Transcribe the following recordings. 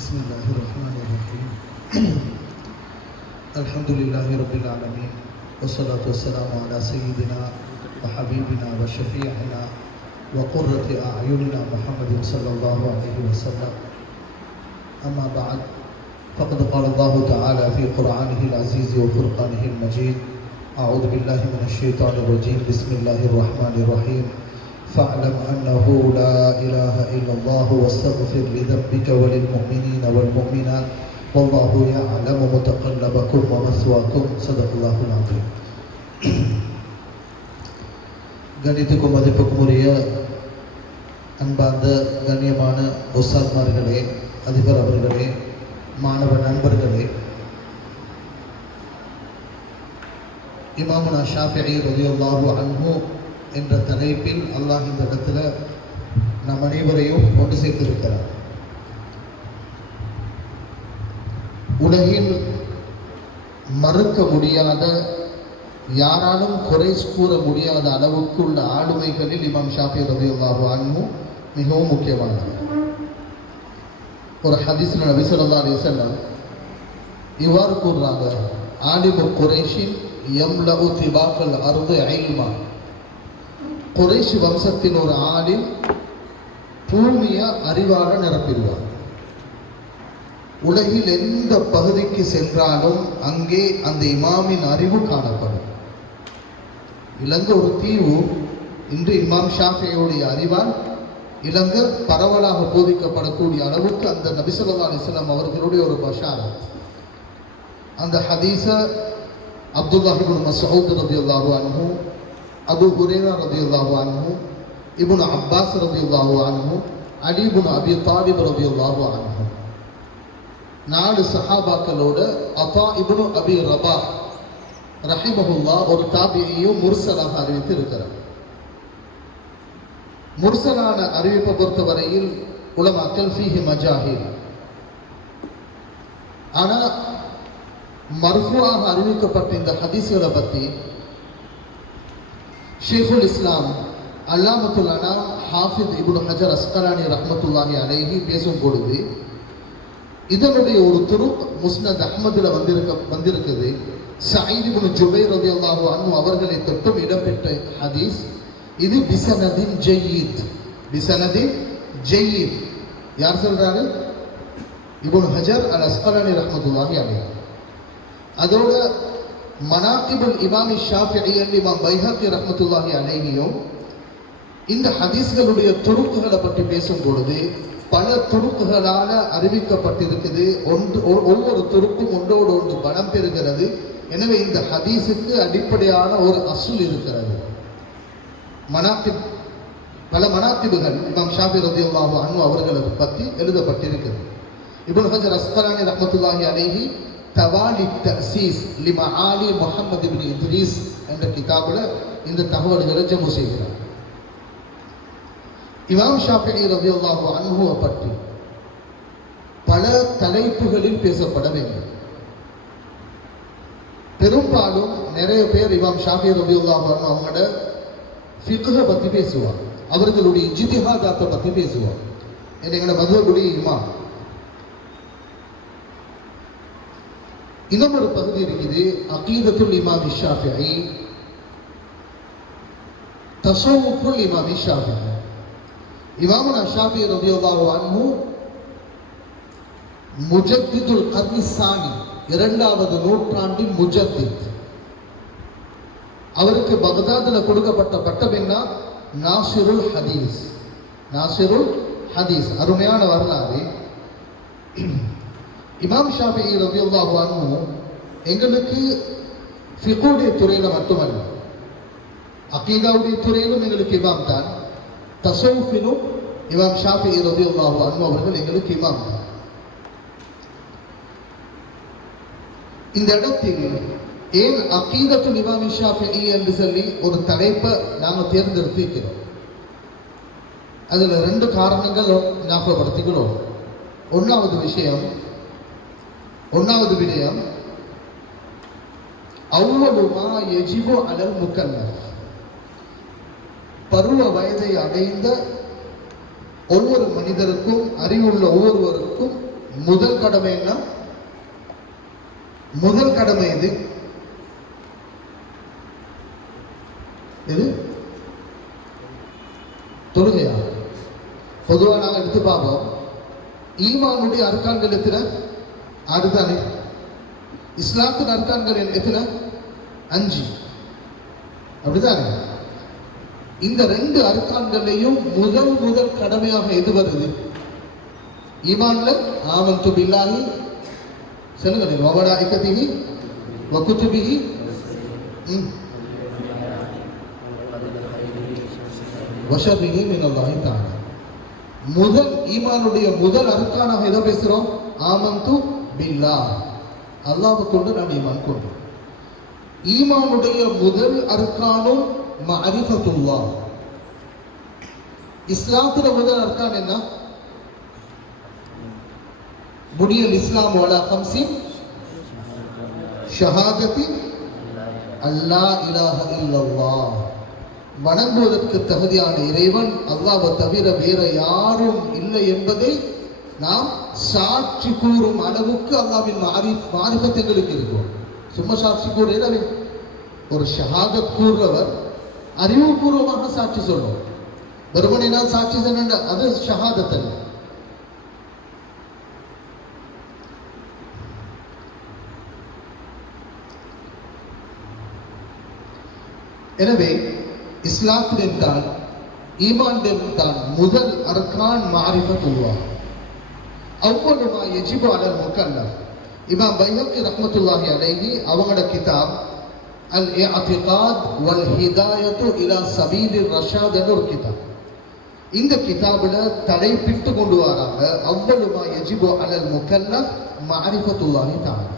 بسم الله الرحمن الرحيم الحمد لله رب العالمين والصلاة والسلام على سيدنا وحبيبنا وشفيعنا وقرة أعيننا محمد صلى الله عليه وسلم. أما بعد، فقد قال الله تعالى في قرآنه العزيز وفرقانه المجيد: أعوذ بالله من الشيطان الرجيم، بسم الله الرحمن الرحيم. فاعلم أنه لا إله إلا الله واستغفر لذنبك وللمؤمنين والمؤمنات والله يعلم متقلبكم ومثواكم. صدق الله العظيم. கணித்துக்கும் மதிப்புக்கும் உரிய அன்பார்ந்த கண்ணியமான உஸ்தாத்மார்களே, அதிபர் அவர்களே, மாணவ நண்பர்களே, இமாமுனா ஷாஃபிஈ ரலியல்லாஹு அன்ஹு என்ற தலைப்பில் அல்லாஹ் இந்த இடத்துல நம் அனைவரையும் கொண்டு சேர்த்திருக்கிறார். உலகில் மறுக்க முடியாத, யாராலும் குறை கூற முடியாத அளவுக்கு உள்ள ஆளுமைகளில் இமாம் ஷாஃபிஈ ரலியல்லாஹு அன்ஹு மிகவும் முக்கியமானவர். ஒரு ஹதீஸ்ல நபி ஸல்லல்லாஹு அலைஹி வஸல்லம் இவ்வாறு கூறுறாங்க: ஆலிமு குரைஷின் யம்லஉ திபாக்கல் அர்து இல்மா. குரைஷ் வம்சத்தின் ஒரு ஆலிம் பூமியை அறிவாக நிரப்பிடுவார். உலகில் எந்த பகுதிக்கு சென்றாலும் அங்கே அந்த இமாமின் அறிவு காணப்படும். இலங்கை ஒரு தீவு. இன்று இமாம் ஷாஃபிஈயுடைய அறிவால் இலங்கை பரவலாக போதிக்கப்படக்கூடிய அளவுக்கு அந்த நபி ஸல்லல்லாஹு அலைஹி வஸல்லம் அவர்களுடைய ஒரு பஷாரத். அந்த ஹதீஸ அப்துல்லாஹ் இப்னு மஸ்ஊத் ரலியல்லாஹு அன்ஹு, அபு ஹுரைரா ரலியல்லாஹு அன்ஹு, இப்னு அப்பாஸ் ரலியல்லாஹு அன்ஹு, அலி இப்னு அபி தாலிப் ரலியல்லாஹு அன்ஹு, 4 சஹாபாக்களோட அதா இப்னு அபி ரபாஹ் ரஹிமஹுல்லாஹ் ஒரு தாபியையும் முர்சலாக அறிவித்து இருக்கிறார். முர்சலான அறிவிப்பை பொறுத்தவரையில் உலமாக்கள் ஃபீஹி மஜாஹில். ஆனால் மர்ஃபுஆக அறிவிக்கப்பட்ட இந்த ஹதீஸ்களை பற்றி ஷேகுல் இஸ்லாம் அல்லாமத்துல் அனாம் ஹாஃபித் இப்னு ஹஜர் அஸ்கலானி ரஹ்மத்துல்லாஹி அலைஹி பேசும் பொழுது இதனுடைய ஒரு துருக் முஸ்னத் அஹ்மதில் வந்திருக்குது. சயீத் இப்னு ஜுபைர் ரலியல்லாஹு அன்ஹு அவர்களை தொட்டும் இடம்பெற்ற ஹதீஸ் இது. பிசனதின் ஜய்யித், பிசனதின் ஜய்யித். யார் சொல்றாரு? இப்னு ஹஜர் அல் அஸ்கலானி ரஹ்மத்துல்லாஹி அலைஹி. அதோட மனாகிபுல் இமாமி ஷாஃபிஈ இமாம் பைஹக்கி ரஹ்மத்துல்லாஹி அலைஹியும் இந்த ஹதீஸ்களுடைய துருக்குகளை பற்றி பேசும் பொழுது பல துருக்குகளால் அறிவிக்கப்பட்டிருக்குது. ஒவ்வொரு துருக்கும் ஒன்றோடு ஒன்று பலம் பெறுகிறது. எனவே இந்த ஹதீஸுக்கு அடிப்படையான ஒரு அசுல் இருக்கிறது. பல மனாத்திபுகள் இமாம் ஷாஃபிஈ ரலியல்லாஹு அன்ஹு அவர்களை பற்றி எழுதப்பட்டிருக்கிறது. இப்னு ஹஜர் அஸ்கலானி ரஹ்மத்துல்லாஹி அலைஹி தவாலி தஅசீஸ் லிமஆலி முஹம்மது இப்னு இத்ரீஸ் என்ற கிதாபில் இந்த தகவல்களை ஜமு செய்கிறார். இமாம் ஷாஃபிஈ ரலியல்லாஹு அன்ஹுவை பற்றி பல தலைப்புகளில் பேசப்பட வேண்டும். பெரும்பாலும் நிறைய பேர் இமாம் ஷாஃபிஈ ரலியல்லாஹு அன்ஹு அவங்களோட ஃபிக்ஹை பற்றி பேசுவாங்க, அவர்களுடைய இஜ்திஹாதாத்தை பற்றி பேசுவாங்க. எங்களோட மதுஹபுடைய இமாம். இன்னும் ஒரு பகுதி இருக்குது, அகீதத்துல் இமாம் ஷாஃபிஈ, தஸவ்வுஃபுல் இமாம் ஷாஃபிஈ. இமாமுனா ஷாஃபிஈ ரலியல்லாஹு அன்ஹு முஜத்திதுல் கர்னி சானி, 2வது நூற்றாண்டின் முஜத்தித். அவருக்கு பக்தாதில் கொடுக்கப்பட்ட பட்டம் என்ன? நாசிருல் ஹதீஸ். நாசிருல் ஹதீஸ் அருமையான வரலாறு. இமாம் ஷாஃபிஈ ரலியல்லாஹு அன்ஹு எங்களுக்கு ஃபிக்ஹுடைய துறையில் மட்டுமல்ல, அகீதாவுடைய துறையிலும் எங்களுக்கு இமாம் தான். தஸவ்வுஃபிலும் இமாம் ஷாஃபிஈ ரலியல்லாஹு அன்ஹு அவர்கள் எங்களுக்கு இமாம் தான். இந்த இடத்தில் ஏன் அகீதத்துல் இமாம் ஷாஃபிஈ என்று சொல்லி ஒரு தலைப்பை நாங்கள் தேர்ந்தெடுத்திருக்கிறோம்? அதில் 2 காரணங்கள் ஞாபகப்படுத்திக்கிறோம். ஒன்றாவது விடயம் அவ்வளவுமா யஜிபு அலல் முக்கல்லஃப், பருவ வயதை அடைந்த ஒவ்வொரு மனிதருக்கும், அறிவுள்ள ஒவ்வொருவருக்கும் முதல் கடமை என்ன? முதல் கடமை எது? எது? தொழுகையா? பொதுவாக நாங்கள் எடுத்து பார்ப்போம். ஈமானுடைய அர்க்கான்கள் எத்தனை? 6 தானே. இஸ்லாத்தின் அர்க்கான்கள் எத்தனை? 5. அப்படிதானே? இந்த 2 அர்க்கான்களையும் முதல் கடமையாக எது வருது? ஈமான்ல ஆமன்து பில்லாஹி, சொல்லுங்க, வ மலாயிகத்திஹி வ குதுபிஹி வ ஷர்ரிஹி மினல்லாஹி தஆலா. முதல் ஈமானுடைய முதல் அர்க்கானாக எதை பேசுறோம்? ஆமன்து பில்லாஹ், அல்லாஹ்வை கொண்டு நான் ஈமான் கொண்டேன். ஈமானுடைய முதல் அர்க்கானும் மஅரிஃபத்துல்லாஹ். இஸ்லாத்துல முதல் அர்க்கான் என்ன? புனியல் இஸ்லாம் அலா 5 ஷஹாதத்தி அல்லா இலாஹ இல்லல்லாஹ், வணங்குவதற்கு தகுதியான இறைவன் அல்லாஹ்வை தவிர வேற யாரும் இல்லை என்பதை நாம் சாட்சி கூறும் அளவுக்கு அல்லாஹ்வின் மாரிஃபத் எங்களுக்கு இருக்கும். சும்மா சாட்சி கூறுறது, ஒரு ஷஹாதத் கூறுறவர் அறிவுபூர்வமாக சாட்சி சொல்லும். வெறுமனைனால் சாட்சி சொன்ன அது ஷஹாதத் அல்ல. எனவே இஸ்லாத்தில் என்றால் ஈமான் என்றால் முதல் அர்கான் மாரிஃபத்துல்லாஹ். அவ்வளவு மா யஜிபு அலல் முகல்லஃப். இமாம் பைஹக்கி ரஹ்மத்துல்லாஹி அலைஹி அவங்களோட கிதாப் அல் இஅ்திகாத் வல் ஹிதாயத்து இலா சபீலிர் ரஷாத் என்ற ஒரு கிதாப். இந்த கிதாபில் தலைப்பிட்டு கொண்டு வராங்க, அவ்வளவு மா யஜிபு அலல் முகல்லஃப் மாரிஃபத்துல்லாஹி தஆலா.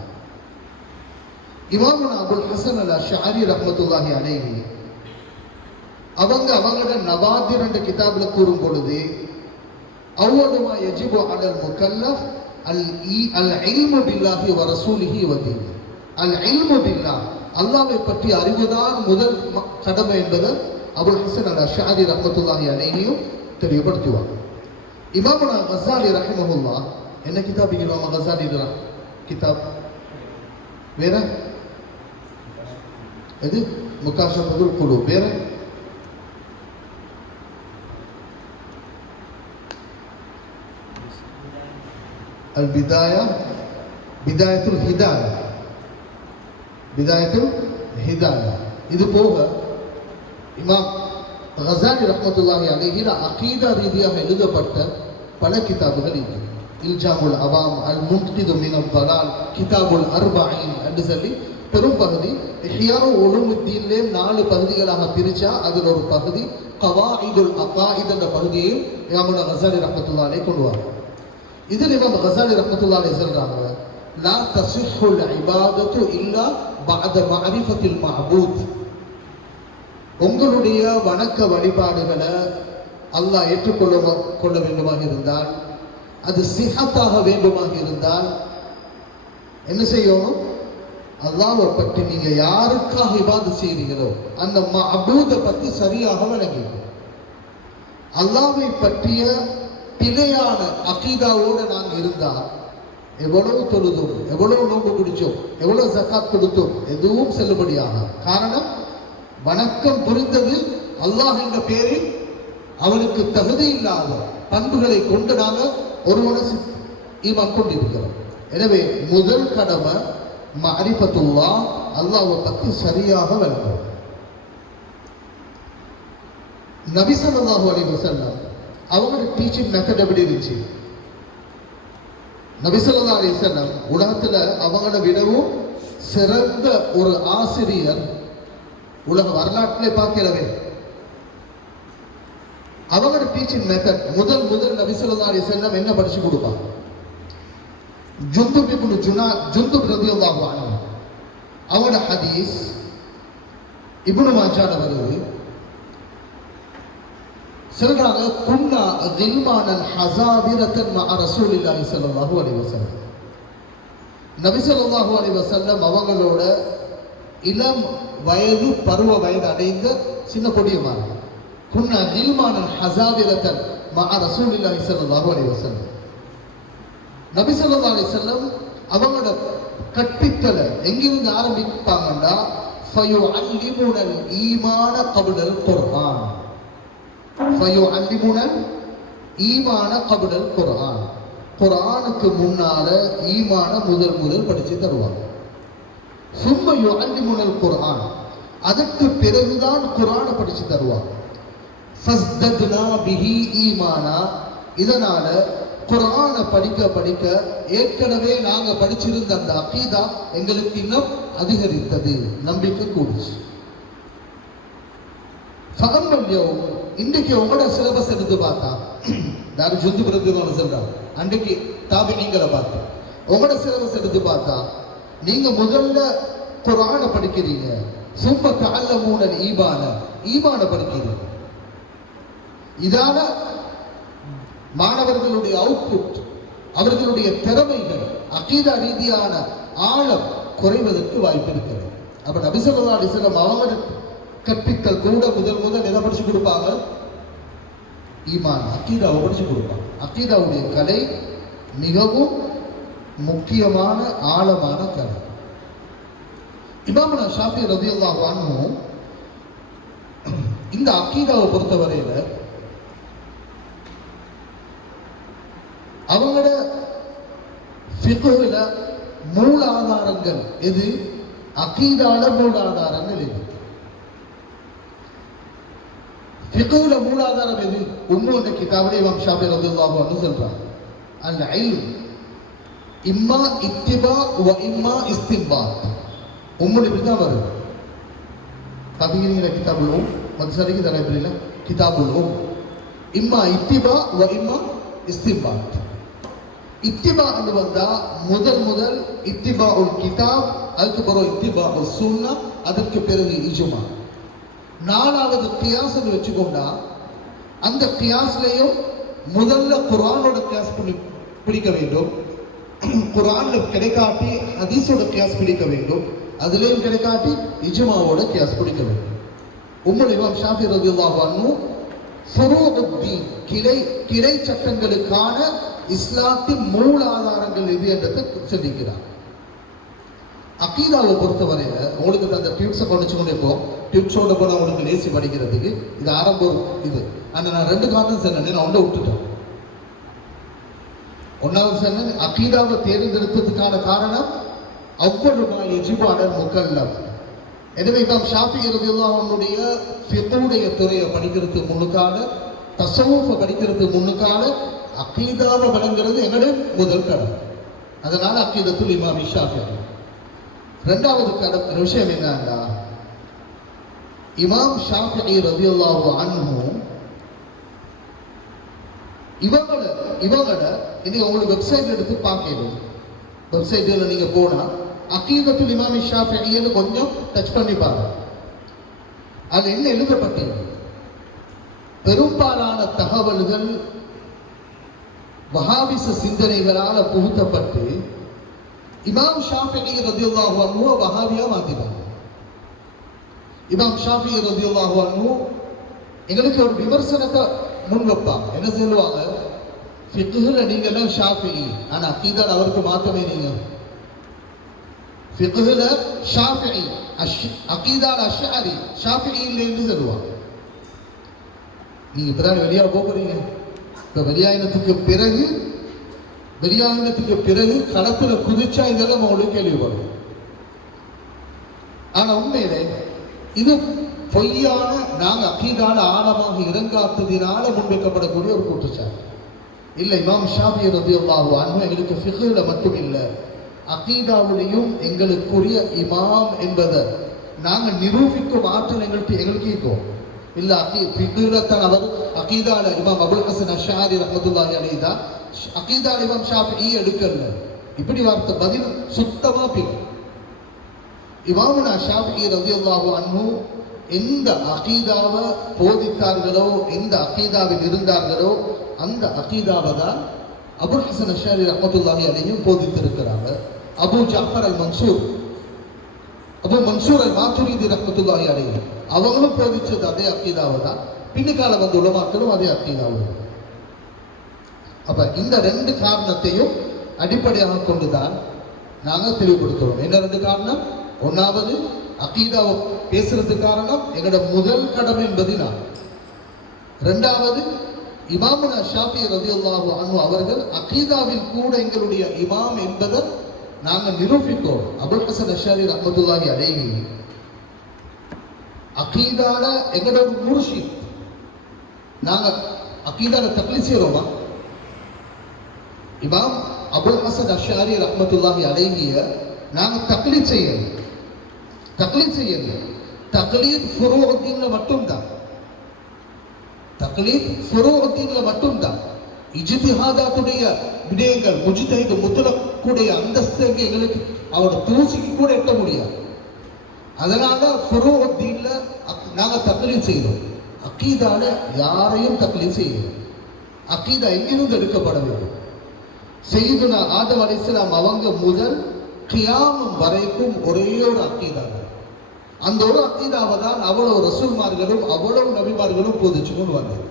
இமாம் அபுல் ஹசன் அல் அஷ்அரி ரஹ்மத்துல்லாஹி அலைஹி அவங்களோட நவாதிர் என்ற கிதாபில் கூறும் பொழுது, அவ்வளவு மா யஜிபு அலல் முகல்லஃப் அல் இல்மு பில்லாஹி வ ரசூலிஹி வ தீனி. அல் இல்மு பில்லாஹ், அல்லாஹ்வை பற்றி அறிவுதான் முதல் கடமை என்பது அபுல் ஹசன் அல் அஷ்அரி ரஹ்மத்துல்லாஹி அலைஹியும் தெளிவுபடுத்துவார். இமாமுனா கஸாலி ரஹிமஹுல்லாஹ் என்ன கிதாப்? இமாம் கஸாலி கிதாப் வேற எது? முகாஷஃபத்துல் குலூப். வேற அல் பிதாயா, பிதாயத்துல் ஹிதாயா, பிதாயத்துல் ஹிதாயா. இது போக இமாம் கஸாலி ரஹ்மத்துல்லாஹி அலைஹி அகீதா ரீதியாக எழுதப்பட்ட பல கிதாபுகள் இருக்கு. இல்ஜாமுல் அவாம், அல் முன்கிது மினல் தலால், கிதாபுல் அர்பஈன் என்று சொல்லி பெரும் பகுதி. இஹ்யா உலூமுத்தீன்லே 4 பகுதிகளாக பிரிச்சா அதில் ஒரு பகுதி கவாயிதுல் அகாயித் என்ற பகுதியையும் இமாம் கஸாலி ரஹ்மத்துல்லாஹி அலைஹி கொண்டு வராங்க. இதில் இமாம் கஸாலி ரஹ்மத்துல்லாஹி அலைஹி சொல்றாங்க, லா தஸிஹுல் இபாதத்து இல்லா பஅத மஅரிஃபத்தில் மஅபூத். உங்களுடைய வணக்க வழிபாடுகளை அல்லாஹ் ஏற்றுக்கொள்ள வேண்டுமாக இருந்தால், அது சிஹத்தாக வேண்டுமாக இருந்தால் என்ன செய்யணும்? அல்லாஹ்வை பற்றி நீங்க யாருக்காக இபாதத் செய்றீங்களோ அந்த மஅபூதை பற்றி சரியாக விளங்கணும். அல்லாஹ்வை பற்றிய பிழையான அகீதாவோடு நாங்கள் இருந்தால் எவ்வளவு தொழுதோம், எவ்வளவு நோன்பு பிடிச்சோம், எவ்வளவு ஜக்காத் கொடுத்தோம், எதுவும் செல்லுபடியாக. காரணம், வணக்கம் புரிந்தது அல்லாஹ் என்ற பேரில் அவனுக்கு தகுதி இல்லாத பண்புகளை கொண்டு நாங்கள் ஒருவனை ஈமான் கொண்டிருக்கிறோம். எனவே முதல் கடமை மஅரிஃபத்துல்லாஹ், அல்லாஹ்வை பற்றி சரியாக விளங்கும். நபி ஸல்லல்லாஹு அலைஹி வஸல்லம் அவங்களோட டீச்சிங் மெத்தட் எப்படி இருந்துச்சு? நபி ஸல்லல்லாஹு அலைஹி வஸல்லம் உலகத்துல அவங்கள விடவும் சிறந்த ஒரு ஆசிரியர் உலக வரலாற்றிலே பார்க்கிறவே. அவங்களோட டீச்சிங் மெத்தட் முதல் நபி ஸல்லல்லாஹு அலைஹி வஸல்லம் என்ன படிச்சு கொடுப்பாங்க? ஜுந்துப் ரலியல்லாஹு அன்ஹு அவங்களோட ஹதீஸ் இப்னு மாஜால வருது. சொல்றாங்க, குன்னா கில்மானன் ஹஸாபிரத்தன் மஅ ரசூலில்லாஹி ஸல்லல்லாஹு அலைஹி வஸல்லம். நபி ஸல்லல்லாஹு அலைஹி வஸல்லம் அவங்களோட இளம் வயது பருவ வயது அடைந்த சின்ன பொடியமாக. குன்னா கில்மானன் ஹஸாபிரத்தன் மஅ ரசூலில்லாஹி ஸல்லல்லாஹு அலைஹி வஸல்லம். நபி ஸல்லல்லாஹு அலைஹி வஸல்லம் அவங்களோட கற்பித்தலை எங்கிருந்து ஆரம்பிப்பாங்கன்னா ஃபயுஅல்லிமுனல் ஈமான கப்லல் குர்ஆன். ஃபயுஅல்லிமுனல் ஈமான கப்லல் குர்ஆன். குர்ஆனுக்கு முன்னால ஈமான முதல் படிச்சு தருவாங்க. சும்ம யுஅல்லிமுனல் குர்ஆன், அதற்கு பிறகுதான் குர்ஆனை படிச்சு தருவாங்க. ஃபஸ்தத்னா பிஹி ஈமானா, இதனால குர்ஆனை படிக்க படிக்க ஏற்கனவே நாங்க படிச்சிருந்த அந்த அகீதா எங்களுக்கு இன்னும் அதிகரித்தது, நம்பிக்கை கூடுச்சு. இன்றைக்கு உங்களோட சிலபஸ் எடுத்து பார்த்தா யாரும் ஜுந்து பிரதிவான சொல்றாங்க, அன்றைக்கு தாபிஈங்களை பார்த்தா உங்களோட சிலபஸ் எடுத்து பார்த்தா நீங்க முதல்ல குர்ஆனை படிக்கிறீங்க, சும்ம தஅல்லமூனல் ஈமான படிக்கிறீங்க. இதான மாணவர்களுடைய அவுட்புட், அவர்களுடைய திறமைகள் அகீதா ரீதியான ஆழம் குறைவதற்கு வாய்ப்பு இருக்கிறது. அப்ப நபி ஸல்லல்லாஹு அலைஹி வஸல்லம் அவங்க கற்பித்தல் கூட முதல் எதை படிச்சு கொடுப்பாங்க? ஈமான், அகீதாவை படிச்சு கொடுப்பாங்க. அகீதாவுடைய கலை மிகவும் முக்கியமான ஆழமான கலை. இமாமுனா ஷாஃபி ரலியல்லாஹு அன்ஹு இந்த அகீதாவை பொறுத்தவரையில அவங்களோட ஃபிக்ஹ்ல மூலாதாரங்கள் எது? அகீதால மூலாதாரங்கள் எது? ஃபிக்ஹ்ல மூலாதாரம் எது? உம்முடைய கிதாபிலே இமாம் ஷாஃபி ரலியல்லாஹு அன்ஹு சொல்றாங்க, அல் இல்ம் இம்மா இத்திபா வ இம்மா இஸ்தின்பாத். உம்முடைய இப்படிதான் வருது. கபீரில கிதாபுல் உம், மத்சரிக்கு தரபில கிதாபுல் உம், இம்மா இத்திபா வ இம்மா இஸ்தின்பாத். இத்திபா என்று வந்தா முதல் இத்திபா உல் கிதாப், அதுக்கு பிறகு இத்திபா உல் சுன்னா, அதற்கு பிறகு இஜ்மா. நாலாவது கியாஸ் வச்சுக்கொண்டா அந்த கியாஸ்லையும் முதல்ல குர்ஆனோட கியாஸ் பிடிக்க வேண்டும், குர்ஆன்ல கிடைக்காட்டி ஹதீஸோட கியாஸ் பிடிக்க வேண்டும், அதுலேயும் கிடைக்காட்டி இஜ்மாவோட கியாஸ் பிடிக்க வேண்டும். உம்முல் இமாம் ஷாஃபி ரலியல்லாஹு அன்ஹு ஃபுரூஉத்தீன், கிளை சட்டங்களுக்கான இஸ்லாத்தின் மூலாதாரங்கள் எது என்றதை சொல்லிக்கிறார். அகீதாவை பொறுத்தவரையில உங்களுக்கு அந்த டியூப்ஸை படிச்சு கொண்டு இப்போ டியூப்ஸோட போல உங்களுக்கு லேசி படிக்கிறதுக்கு இது ஆரம்பம். இது ஆனால் நான் 2 காரணம் சொன்னேன், நான் ஒன்றை விட்டுட்டேன். ஒன்றாவது சொன்னேன், அகீதாவை தேர்ந்தெடுத்ததுக்கான காரணம் அவ்வளவு யஜிபு அலல் முகல்லஃப். எனவே இமாம் ஷாஃபி ரலியல்லாஹு அன்ஹுடைய ஃபிக்ஹுடைய துறையை படிக்கிறதுக்கு முன்னுக்கால, தஸவ்வூஃபை படிக்கிறதுக்கு முன்னுக்கால அகீதாவை வழங்குறது எங்களுடைய முதல் கடமை. அதனால அகீதத்துல் இமாம் ஷாஃபி. ரெண்டாவது விஷயம் என்னன்னா, இமாம் ஷாஃபி ரலியல்லாஹு அன்ஹு இவங்கள இன்னைக்கு உங்களுக்கு வெப்சைட் எடுத்து பார்க்கணும். வெப்சைட்டில் நீங்க போனா அகீதத்துல் இமாம் ஷாஃபிஈன்னு கொஞ்சம் டச் பண்ணி பாருங்க. அது என்ன எழுதப்பட்டது? பெரும்பாலான தகவல்கள் வஹாபிச சிந்தனைகளால புகுத்தப்பட்டு இமாம் ஷாஃபிஈ ரலியல்லாஹு அன்ஹு வஹாபியா மாத்தினாங்க. இமாம் ஷாஃபிஈ ரலியல்லாஹு அன்ஹு எங்களுக்கு ஒரு விமர்சனத்தை முன் வைப்பாங்க. என்ன சொல்லுவாங்க? ஃபிக்ஹ்ல நீங்க எல்லாம் ஷாஃபிஈ, ஆனா அகீதால அவருக்கு மாத்தமே நீங்க. ஃபிக்ஹ்ல ஷாஃபிஈ, அகீதால அஷ்அரி, ஷாஃபிஈ இல்லைன்னு சொல்லுவாங்க. நீங்க இப்பதான் வெளியாக போகிறீங்க. இப்ப வெளியாயினத்துக்கு பிறகு களத்துல குதிச்சா இதெல்லாம் உங்களுக்கு கேள்விப்படும். ஆனா உண்மையிலே இது பொய்யான, நாங்க அகீதால ஆழமாக இறங்காத்ததினால முன்வைக்கப்படக்கூடிய ஒரு குற்றச்சாட்டு. இல்லை, இமாம் ஷாஃபி ரலியல்லாஹு அன்ஹு எங்களுக்கு ஃபிக்ஹ்ல மட்டும் இல்லை, அகீதாவுடையும் எங்களுக்குரிய இமாம் என்பதை நாங்க நிரூபிக்கும் ஆற்றல் எங்களுக்கு இருக்கும். இல்ல ஃபிக்ஹ்ல தான் அவர் அகீதால இமாம் அபுல் ஹசன் அஷ்ஆரி ரஹ்மத்துல்லாஹி அலைஹி தான், அகீதால இமாம் ஷாஃபிஈ எடுக்கல. இப்படி வார்த்தை பதில் சுத்தமா பின். இமாமுனா ஷாஃபிஈ ரலியல்லாஹு அன்ஹு எந்த அகீதாவை போதித்தார்களோ, எந்த அகீதாவில் இருந்தார்களோ, அந்த அகீதாவை தான் அபுல் ஹசன் அஷ்ஆரி ரஹ்மத்துல்லாஹி அலைஹி போதித்திருக்கிறாங்க. அபு ஜாஃபர் அல் மன்சூர், அபு மன்சூர் அல் மாத்துரிதி ரஹ்மத்துல்லாஹி அலைஹி அவங்களும் போதிச்சது அதே அகீதாவை தான். பின்னுக்கால உலமாக்களும் அதே அகீதாவை. அப்ப இந்த 2 காரணத்தையும் அடிப்படையாக கொண்டுதான் நாங்கள் தெளிவுபடுத்துவோம். என்ன 2 காரணம்? ஒன்றாவது, அகீதாவை பேசுறதுக்கு காரணம் எங்களோட முதல் கடமை என்பது நான். 2வது, இமாமுனா ஷாஃபி ரலியல்லாஹு அன்ஹு அவர்கள் அகீதாவில் கூட எங்களுடைய இமாம் என்பதை நாங்கள் நிரூபித்தோம். அபுல் ஹசன் அஷ்அரி ரஹ்மத்துல்லாஹி அலைஹி அகீதால எங்களோட ஒரு முர்ஷித். நாங்கள் அகீதால தக்லீத் செய்கிறோமா? இமாம் அபுல் ஹசன் அஷ்அரி ரஹ்மத்துல்லாஹி அலைஹிய நாங்கள் தக்லீத் செய்யணும். தக்லீத் ஃபுரூஉத்தீன்ல மட்டும்தான். தக்லீத் ஃபுரூஉத்தீன்ல மட்டும்தான். இஜ்திஹாதாத்துடைய விடயங்கள், முஜ்தஹித் முத்லக்குடைய அந்தஸ்து எங்களுக்கு அவரோட தூசிக்கு கூட எட்ட முடியாது. அதனால ஃபுரூஉத்தீன்ல நாங்க தக்லீத் செய்யறோம். அகீதால யாரையும் தக்லீத் செய்யறோம். அகீதா எங்கிருந்து எடுக்கப்பட வேண்டும்? சையதுனா ஆதம் அலைஹிஸ்ஸலாம் அவங்க முதல் கியாமம் வரைக்கும் ஒரே ஒரு அகீதா. அந்த ஒரு அகீதாவை தான் அவ்வளவு ரசூல்மார்களும் அவ்வளவு நபிமார்களும் போதிச்சு கொண்டு வந்தார்.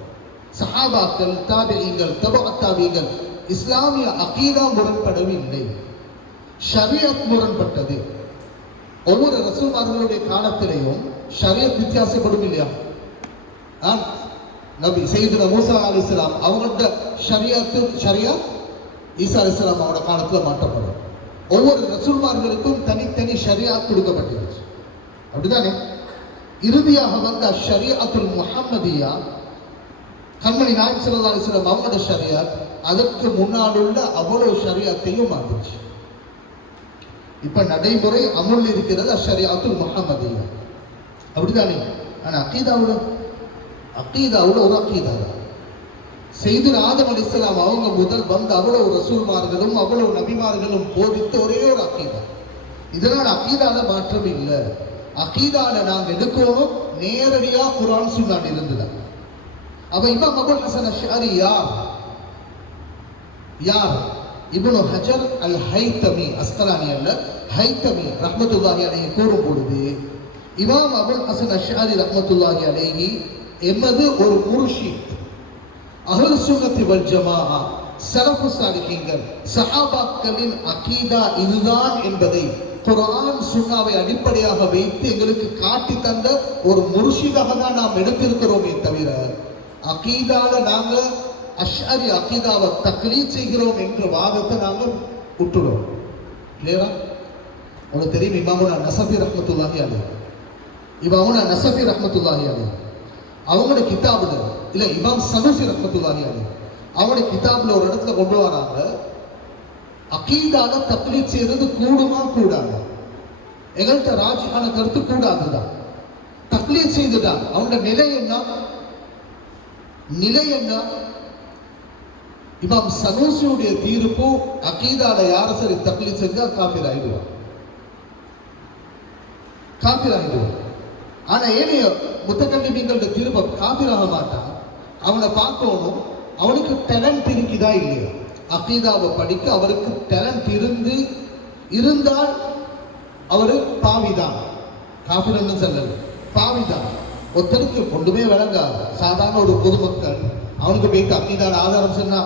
சஹாபாக்கள், தாபிஈங்கள், தபஅத் தாபிஈங்கள் இஸ்லாமிய அகீதா முரண்படவில்லை. ஷரியத் முரண்பட்டது. ஒவ்வொரு ரசூல்மார்களுடைய காலத்திலேயும் ஷரியத் வித்தியாசப்படும் இல்லையா? நபி சையதுனா மூசா அலைஹிஸ்ஸலாம் அவங்களோட ஷரியத் ஈசா அலைஹிஸ்ஸலாம் அவங்களோட காலத்தில் மாற்றப்படும். ஒவ்வொரு ரசூல்மார்களுக்கும் தனித்தனி ஷரியத் கொடுக்கப்பட்டிருச்சு. அப்படிதானே? இறுதியாக வந்த ஷரியத்துல் முஹம்மதியா, கண்மணி நாயகம் ஸல்லல்லாஹு அலைஹி வஸல்லம் அவங்களோட ஷரியத் அதற்கு முன்னால் உள்ள அவ்வளவு ஷரியத்தையும் மாற்றிச்சு. இப்ப நடைமுறை அமுல் இருக்கிறது ஷரியத்துல் முஹம்மதியா. அப்படிதானே? ஆனா அகீதாவுல ஒரு அகீதா தான். சையதுனா ஆதம் அலைஹிஸ்ஸலாம் அவங்க முதல் வந்த அவ்வளவு ரசூல்மார்களும் அவ்வளவு நபிமார்களும் போதித்த ஒரே ஒரு அகீதா. இதனால் அகீதால மாற்றம் இல்லை. அகீதால நாங்க எடுக்கணும் நேரடியா குர்ஆன் சுன்னான் இருந்துதான். அப்ப இமாம் அபுல் ஹசன் அஷ்அரி யார்? இப்னு ஹஜர் அல் ஹைத்தமி, அஸ்கலானி அல்ல, ஹைத்தமி ரஹ்மத்துல்லாஹி அலைஹி கூறும் பொழுது, இமாம் அபுல் ஹசன் அஷ்அரி ரஹ்மத்துல்லாஹி அலைஹி எமது ஒரு முர்ஷித், அஹ்லு சுன்னத்தி வல் ஜமாஅ, ஸலஃபு ஸாலிஹீன்கள், சஹாபாக்களின் அகீதா இதுதான் என்பதை குர்ஆன் சுன்னாவை அடிப்படையாக வைத்து எங்களுக்கு காட்டி தந்த ஒரு முர்ஷிதாக தான் நாம் எடுத்திருக்கிறோமே தவிர அகீதால நாங்க அஷ்அரி அகீதாவை தக்லீத் செய்கிறோம் என்ற வாதத்தை நாங்கள் விட்டுறோம். கிளியரா? உங்களுக்கு தெரியும், இமாமுனா நஸஃபி ரஹ்மத்துல்லாஹி அலைஹி அவங்களோட கிதாபுல இல்ல, இமாம் சனூசி ரஹ்மத்துல்லாஹி அலைஹி அவங்களுடைய கிதாபுல ஒரு இடத்துல கொண்டு வராங்க, அகீதால தக்லீத் செய்யறது கூடுமா கூடாது? எங்கள்கிட்ட ராஜியான கருத்து கூடாதுதான். தக்லீத் செய்துதான் அவங்க நிலை என்ன? இமாம் சனூசியுடைய தீர்ப்பு, அகீதால யார சரி தக்லீத் செஞ்சா காஃபிர் ஆயிடுவான். ஆனா ஏனைய முத்தகல்லிமீன்களோட தீர்ப்பு காஃபிராக மாட்டான். அவனை பார்க்கணும், அவனுக்கு டேலண்ட் இருக்குதா இல்லையா? அகீதாவை படிக்க அவருக்கு டேலண்ட் இருந்தால் அவரு பாவிதான், காஃபிர்னு சொல்லல, பாவிதான். ஒருத்தருக்கு ஒன்றுமே விளங்காது, சாதாரண ஒரு பொதுமக்கள் அவனுக்கு போய்க்கு அகீதான ஆதாரம் சொன்னா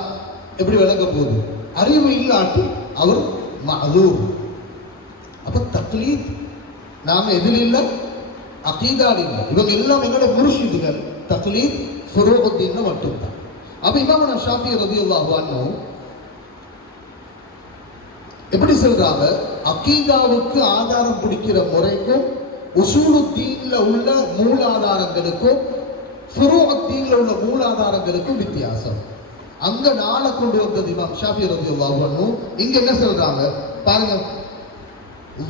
எப்படி விளங்க போகுது? அறிவு இல்லாட்டி அவர் மஅதூர். அப்ப தக்லீத் நாம எதில் இல்லை? அகீதால் இல்லை. இவங்க எல்லாம் எங்களோட முர்ஷிதுகள். தக்லீத் ஃபுரூஉத்தீன்ல மட்டும்தான். அப்ப இமாம் ஷாஃபி ரலியல்லாஹு அன்ஹு எப்படி சொல்றாங்க? அகீதாவுக்கு ஆதாரம் பிடிக்கிற முறைக்கும் உசூலுத்தீன்ல உள்ள மூலாதாரங்களுக்கும் ஃபுரூஉத்தீன்ல உள்ள மூலாதாரங்களுக்கும் வித்தியாசம். அங்க நாளை கொண்டு வந்தது இமாம் ஷாஃபி ரலியல்லாஹு அன்ஹு. இங்க என்ன சொல்றாங்க பாருங்க,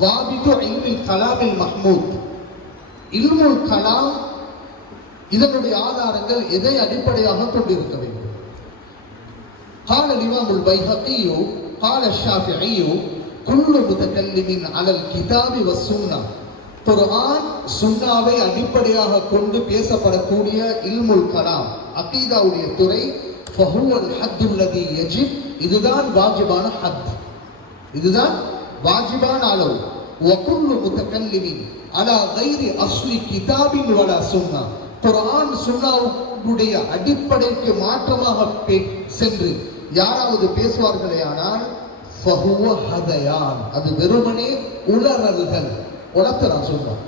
வாபிது இல்முல் கலாமில் மஹ்மூத், இல்முல் கலாம் இதனுடைய ஆதாரங்கள் எதை அடிப்படையாக கொண்டிருக்க வேண்டும்? قال الإمام البيهقي قال الشافعي كل متكلم على الكتاب والسنة. குர்ஆன் சுன்னாவை அடிப்படையாக கொண்டு பேசப்படக்கூடிய இல்முல் கலாம் அகீதாவுடைய துறை فهو الحد الذي يجب, இதுதான் வாஜிபான ஹத், இதுதான் வாஜிபான அளவு. وكل متكلم على غير اصل كتاب ولا سنة, குர்ஆன் சுன்னாவுடைய அடிப்படைக்கு மாற்றமாக சென்று யாராவது பேசுவார்களே ஆனால் ஃபஹுவ ஹதயான், அது வெறுமனே உலறல்கள். உலர்த்த நான் சொல்றேன்.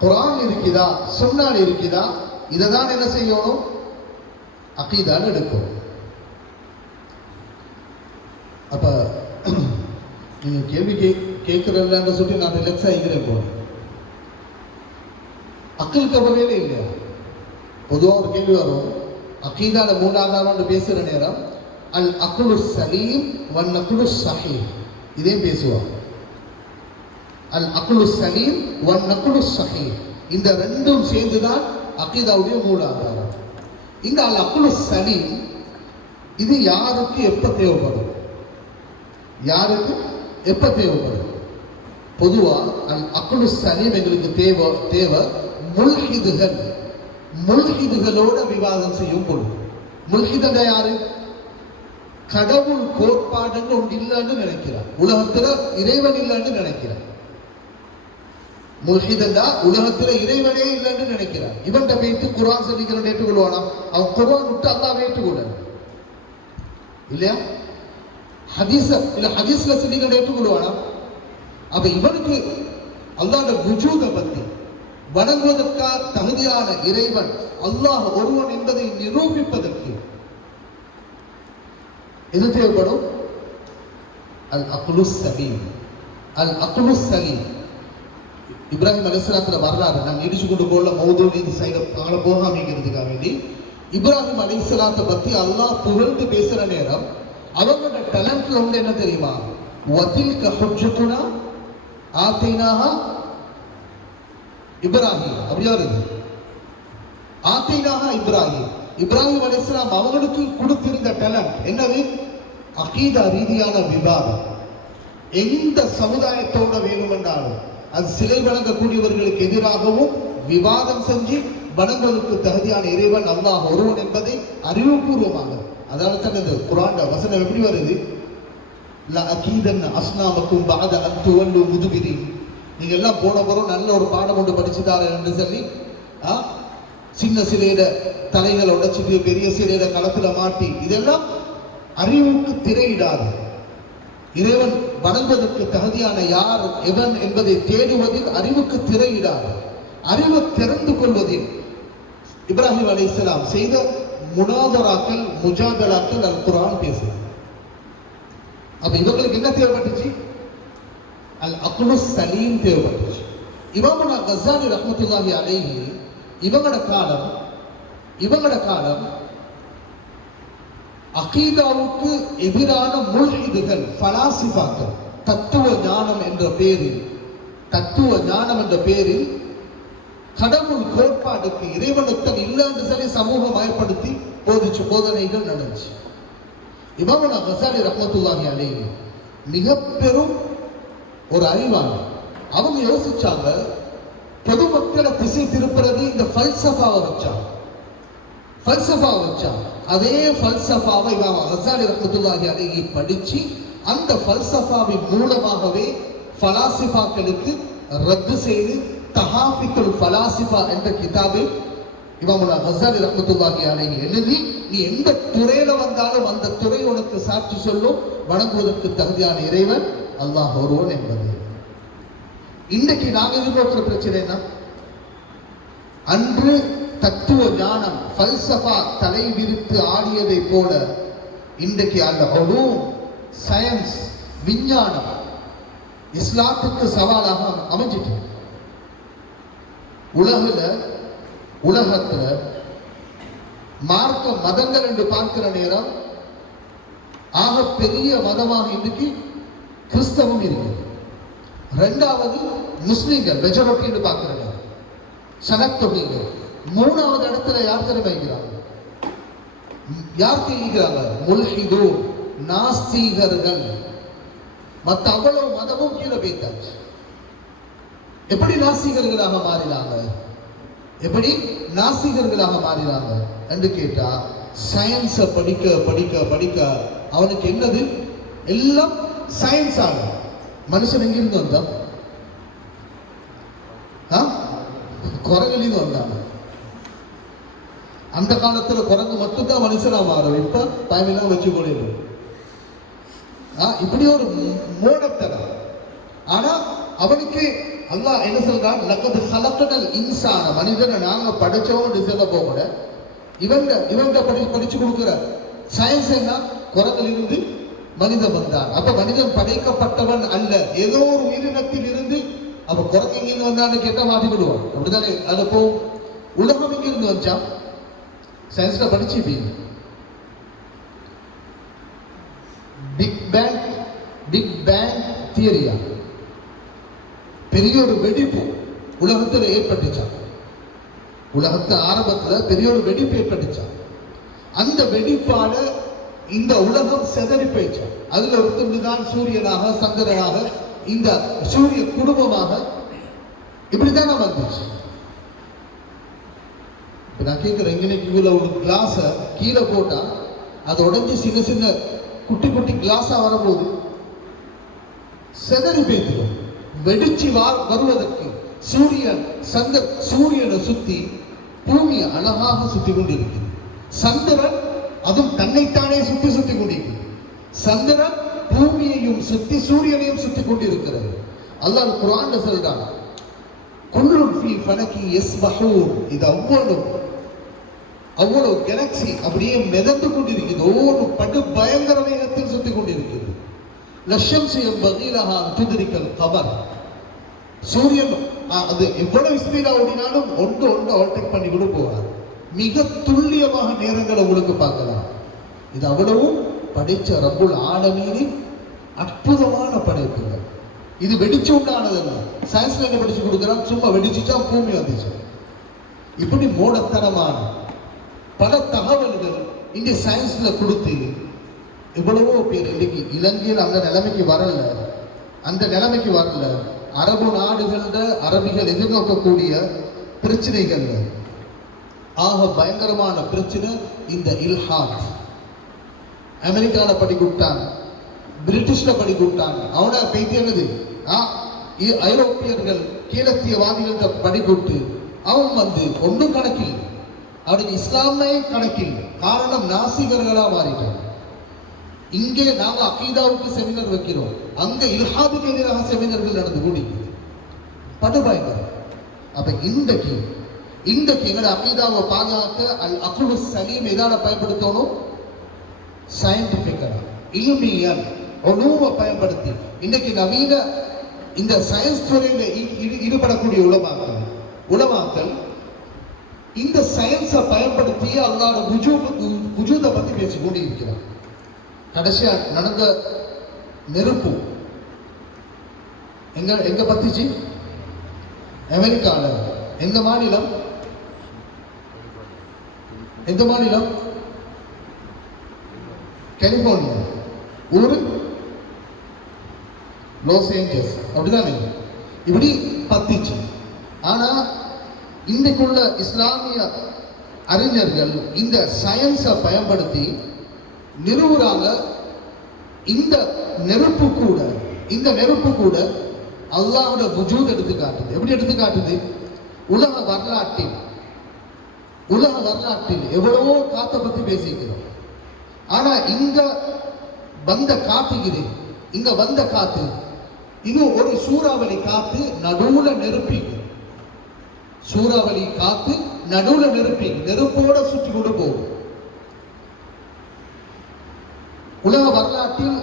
குர்ஆன் இருக்குதா, சுன்னால இருக்குதா, இதை தான் என்ன செய்யணும், அகீதான்னு எடுக்கும். அப்ப நீங்க கேள்வி கேட்கறன்னு சொல்லி நான் ரிலாக்ஸ் ஆகிக்கிறேன். போன அக்கலுக்கு அவ்வளவே இல்லையா? பொதுவாக ஒரு கேள்வி வரும், அகீதால மூலாதாரம் பேசுற நேரம் அல் அக்லு சலீம் வன் அக்லு ஸஹீஹ் இதே பேசுவாங்க. அல் அக்லு சலீம் வன் அக்லு ஸஹீஹ் இந்த ரெண்டும் சேர்ந்துதான் அகீதாவுடைய மூலாதாரம். இந்த அல் அக்லு சலீம் இது யாருக்கு எப்ப தேவைப்படும், யாருக்கு எப்ப தேவைப்படும்? பொதுவா அல் அக்லு சலீம் எங்களுக்கு தேவை முல்ஹிதுகளோட விவாதம் செய்யும் பொழுது. முல்ஹிதங்க யாரு? கடவுள் கோட்பாடுன்னு ஒன்று இல்லைன்னு நினைக்கிறார், உலகத்துல இறைவன் இல்லைன்னு நினைக்கிறார். முல்ஹிதண்டா உலகத்துல இறைவனே இல்லைன்னு நினைக்கிறார். இவன் வைத்து குர்ஆன் சொல்லிக்கிறேன் ஏற்றுக்கொள்வானா? அவன் குர்ஆன் விட்டு அல்லாஹ் ஏற்றுக்கொள்ள இல்லையா? ஹதீஸ்ல சொல்லிக்கிறேன் ஏற்றுக்கொள்வானா? அப்ப இவனுக்கு அல்லாஹ்வுடைய வஜூத பத்தி வணங்குவதற்காக தகுதியான இறைவன் அல்லாஹ் ஒருவன் என்பதை நிரூபிப்பதற்கு எது தேவைப்படும்? அல் அக்லு சலீம். அல் அக்லு சலீம் இப்ராஹிம் அலைஹிஸ்ஸலாத்துல வரலாறு நான் நீடிச்சு கொண்டு போல மௌதூல் இந்த சைட அங்கே போகாமிக்கிறதுக்காக வேண்டி இப்ராஹிம் அலைஹிஸ்ஸலாத்தை பத்தி அல்லாஹ் புகழ்ந்து பேசுற நேரம் அவங்களோட டேலண்ட்ல வந்து என்ன தெரியுமா? வதில்க ஹுஜ்ஜத்துனா ஆத்தைனாஹா இப்ராஹிம். அப்படியா இருக்கு? ஆத்தைனாஹா இப்ராஹிம். இப்ராஹிம் அலைஹிஸ்ஸலாம் அவங்களுக்கு கொடுத்திருந்த டேலண்ட் என்னது? அகீதா ரீதியான விவாதம். எந்த சமுதாயத்தோட வேணுமென்றாலும் அது சிலை வணங்கக்கூடியவர்களுக்கு எதிராகவும் விவாதம் செஞ்சு வணங்குவதற்கு தகுதியான இறைவன் அல்லாஹ் ஒருவன் என்பதை அறிவுபூர்வமாக, அதாவது தான் இந்த குர்ஆன் வசனம் எப்படி வருது? லஅகீதன் அஸ்னாமக்கும் பஅத அன் துவல்லு முதுபிரின். நீங்க எல்லாம் போன போறோம் நல்ல ஒரு பாடம் ஒன்று படிச்சுட்டாரு என்று சொல்லி சின்ன சிலையிட தலைகளை உடைச்சிட்டு பெரிய சிலையிட களத்துல மாட்டி இதெல்லாம் அறிவுக்கு திரையிடாது. இறைவன் வணங்குவதற்கு தகுதியான யார் எவன் என்பதை தேடுவதில் அறிவுக்கு திரையிடாது. அறிவை திறந்து கொள்வதில் இப்ராஹிம் அலைஹிஸ்ஸலாம் செய்த முனாதராக்கள் முஜாதலாக்கள் அல் குர்ஆன் பேசுது. அப்ப இவங்களுக்கு என்ன தேவைப்பட்டுச்சு? அல் அக்லு சலீம் தேவைப்பட்டுச்சு. இமாமுனா கஸ்ஸாலி ரஹ்மத்துல்லாஹி அலைஹி இவங்களோட காலம் அகீதாவுக்கு எதிரான முல்ஹிதுகள் ஃபலாசிஃபாக்கள் தத்துவ ஞானம் என்ற பேரில் கடவுள் கோட்பாடுக்கு இறைவனுத்தல் இல்லைன்னு சொல்லி சமூகம் மயப்படுத்தி போதிச்சு போதனைகள் நடந்துச்சு. இமாமுனா கஸ்ஸாலி ரஹ்மத்துல்லாஹி அலைஹி மிக பெரும் ஒரு அறிவாளர். அவங்க யோசிச்சாங்க பொதுமக்களை திசை திருப்புறது இந்த ஃபல்சஃபாவை வச்சாங்க. அதே ஃபல்சஃபாவை இமாம் கஸ்ஸாலி ரஹ்மத்துல்லாஹி அலைஹி படிச்சு அந்த ஃபல்சஃபாவின் மூலமாகவே ஃபலாசிஃபாக்களுக்கு ரத்து செய்து தஹாஃபித்துல் ஃபலாசிஃபா என்ற கிதாபை இமாமுனா கஸ்ஸாலி ரஹ்மத்துல்லாஹி அலைஹி எழுதி, நீ எந்த துறையில வந்தாலும் அந்த துறை உனக்கு சாட்சி சொல்லும் வணங்குவதற்கு தகுதியான இறைவன் அல்லாஹ் ஒருவன் என்பது. இன்றைக்கு நாங்கள் எதிர்பார்க்கிற பிரச்சனை என்ன? அன்று தத்துவ ஞானம் ஃபல்சஃபா தலை விரித்து ஆடியதை போல இன்றைக்கு அந்த உலூம் சயின்ஸ் விஞ்ஞானம் இஸ்லாத்துக்கு சவாலாக அமைஞ்சிட்டு உலகத்துல மார்க்க மதங்கள் என்று பார்க்கிற நேரம் ஆக பெரிய மதமாக இன்றைக்கு கிறிஸ்தவம் இருக்கு. ரெண்டாவது முஸ்லிம்கள் மெஜாரிட்டி என்று பார்க்கிற நேரம் சனத்தொகைகள். மூணாவது இடத்துல யார் தெரிவிக்கிறாங்க? யார் தெரிவிக்கிறாங்க? முல்ஹிது நாஸ்திகர்கள். மற்ற அவ்வளவு மதமும் கீழே போய்த்தாச்சு. எப்படி நாஸ்திகர்களாக மாறினாங்க என்று கேட்டா, சயின்ஸை படிக்க படிக்க படிக்க அவனுக்கு என்னது எல்லாம் சயின்ஸ் ஆகும். மனுஷன் எங்கிருந்து வந்தான்? குரங்கிலிருந்து வந்தாங்க. அந்த காலத்துல குரங்கு மட்டும்தான் மனுஷனா மாறும். இப்ப பயமெல்லாம் வச்சு கொள்ளிடும். இப்படி ஒரு மூடத்தனம். ஆனா அவனுக்கு அல்லாஹ் என்ன சொல்றான், லக்கத் ஹலக்னல் இன்சான, மனிதனை நாங்க படைச்சோம் சொல்ல போக இவங்க படிச்சு கொடுக்கிற சயின்ஸ் என்ன, குரங்கில் இருந்து மனிதன் வந்தான். அப்ப மனிதன் படைக்கப்பட்டவன் அல்ல, ஏதோ ஒரு உயிரினத்தில் இருந்து. அப்ப குரங்கு எங்கிருந்து வந்தான்னு கேட்டா மாட்டி விடுவான். அப்படித்தானே அது போ. உலகம் எங்கிருந்து வந்துச்சா? சயின்ஸ்ல படிச்சுப்பீங்க. பிக் பேங் தியரியா, பெரிய ஒரு வெடிப்பு உலகத்தில் ஏற்பட்டுச்சான். உலகத்து ஆரம்பத்தில் பெரிய ஒரு வெடிப்பு ஏற்பட்டுச்சான். அந்த வெடிப்பால இந்த உலகம் செதறி போயிச்சான். அதுல ஒருத்தருதான் சூரியனாக, சந்திரனாக, இந்த சூரிய குடும்பமாக இப்படித்தானே வந்துச்சு. இப்ப நான் கேட்கிறேன், இன்னைக்கு இவ்வளவு ஒரு கிளாஸ கீழே போட்டா அது உடைஞ்சு சின்ன சின்ன குட்டி குட்டி கிளாஸா வரும்போது செதறி போய்த்திடும். வெடிச்சு வருவதற்கு சூரியனை சுத்தி பூமி அழகாக சுத்தி கொண்டிருக்கிறது. சந்திரன் அதுவும் தன்னைத்தானே சுத்தி கொண்டிருக்கிறது. சந்திரன் பூமியையும் சுத்தி சூரியனையும் சுத்தி கொண்டிருக்கிறது. அல்லாஹ் குர்ஆன்ல சொல்றான், குல்லுன் ஃபீ ஃபலகி யஸ்பஹூன். இது அவ்வளவு கேலக்சி அப்படியே மிதந்து கொண்டிருக்கிறது. ஒவ்வொரு படு பயங்கர வேகத்தில் சுத்தி கொண்டிருக்கிறது. லஷம்ஸு யம்பகி லஹா அன் துத்ரிகல் கமர். சூரியன் அது எவ்வளவு ஸ்பீடா ஓடினாலும் ஒன்று ஓவர்டேக் பண்ணி கூட போவார். மிக துல்லியமாக நேரங்களை உங்களுக்கு பார்க்கலாம். இது அவ்வளவும் படைச்ச ரப்புல் ஆலமீனின் அற்புதமான படைப்புகள். இது வெடிச்சு உண்டானதல்ல. சயின்ஸ்ல என்ன படிச்சு கொடுக்குறான், சும்மா வெடிச்சுச்சா பூமி வந்துச்சு. இப்படி மூடத்தனமான பல தகவல்கள் இந்த சயின்ஸ்ல கொடுத்து எவ்வளவோ பேர் இன்னைக்கு இலங்கையில் அந்த நிலைமைக்கு வரல. அரபு நாடுகள அரபிகள் எதிர்நோக்கக்கூடிய பிரச்சனைகள் ஆக பயங்கரமான பிரச்சனை இந்த இல்ஹாத். அமெரிக்காவில் படிக்கூட்டாங்க, பிரிட்டிஷ்ல படிக்கூட்டாங்க. அவனை பைத்தியது ஐரோப்பியர்கள் கீழத்தியவாதிகள்கிட்ட படிக்கூட்டு அவன் வந்து ஒன்றும் கணக்கில், அவனுக்கு இஸ்லாமே கணக்கில். காரணம் நாசிகர்களா மாறிட்டான். இங்கே நாம அகீதாவுக்கு செமினார் வைக்கிறோம், அங்க இல்ஹாதுக்கு எதிராக செமினார்கள் நடந்து கூடி படுபாய்கள். அப்ப இன்றைக்கு எங்களோட அகீதாவை பாதுகாக்க அல் அக்லு சலீம் எதால பயன்படுத்தணும், சயின்டிபிக்கா இல்மியல் உணவை பயன்படுத்தி. இன்னைக்கு நவீன இந்த சயின்ஸ் துறையில ஈடுபடக்கூடிய உலமாக்கள் இந்த சயின்ஸை பயன்படுத்தி அல்லாஹ் வஜூதை பத்தி பேசிக் கொண்டு இருக்கிறார். கடைசியா நடந்த நெருப்பு எங்க பத்திச்சு? அமெரிக்கால. எந்த மாநிலம்? கலிபோர்னியா. ஊரு லாஸ் ஏஞ்சல்ஸ். அப்படிதானே? இப்படி பத்திச்சு. ஆனா இன்றைக்குள்ள இஸ்லாமிய அறிஞர்கள் இந்த சயின்ஸை பயன்படுத்தி நிறுவுறாங்க. இந்த நெருப்பு கூட அல்லாஹ்வோட வஜூத் எடுத்து காட்டுது. எப்படி எடுத்து காட்டுது? உலக வரலாற்றில் எவ்வளவோ காத்தை பத்தி பேசிக்கிறோம். ஆனா இங்க வந்த காத்து இது ஒரு சூறாவளி காத்து நடுவுல நெருப்பி, நெருப்போட சுற்றி கொண்டு போகும். உலக வரலாற்றில்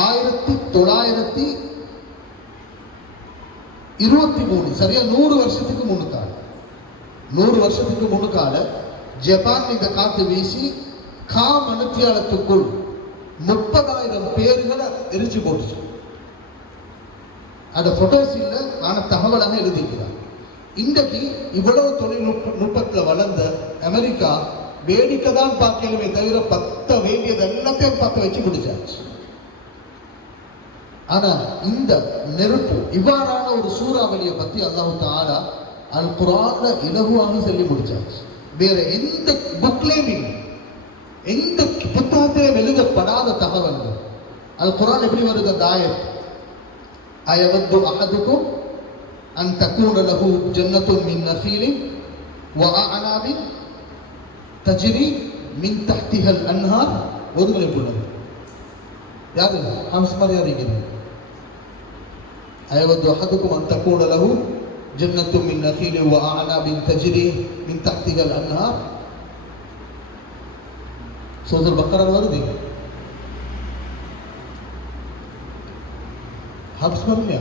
1923 சரியா 100 வருஷத்துக்கு முன்னுக்கால ஜப்பான் இந்த காத்து வீசி மணித்தியாலத்துக்குள் 30,000 பேர்களை எரிச்சு போட்டுச்சு. அந்த போட்டோஸ் இல்ல, ஆன தகவலாக எழுதிக்கிறார். இன்றைக்கு இவ்வளவு தொழில்நுட்பத்தில் வளர்ந்த அமெரிக்கா வேடிக்கை தான் பார்க்கலுமே தவிர பத்த வேண்டியது எல்லாத்தையும் பத்த வச்சு முடிச்சாச்சு. ஆனா இந்த நெருப்பு இவ்வாறான ஒரு சூறாவளியை பத்தி அல்லாஹ் தஆலா அல் குர்ஆன்ல இலகுவாக சொல்லி முடிச்சாச்சு. வேற எந்த புக்லயும் இல்லை, எந்த புத்தகத்திலும் எழுதப்படாத தகவல்கள். அல் குர்ஆன் எப்படி வருது? அந்த ஆயத், அயவது அஹதுக்கும் அன் தகூன லஹு ஜன்னத்துன் மின் நஃபீலின் வ அஅனாபின் தஜ்ரி மின் தஹ்திஹல் அன்ஹார். ஒருங்கிணைப்புள்ளது. யாரு ஹம்ஸ் மாதிரி அறிகிறது أيود أحدكم أن تكون له جنة من نخيل وأعناب تجري من تحتها الأنهار سورة البقرة வருது ஹப்ஸ் வரலையா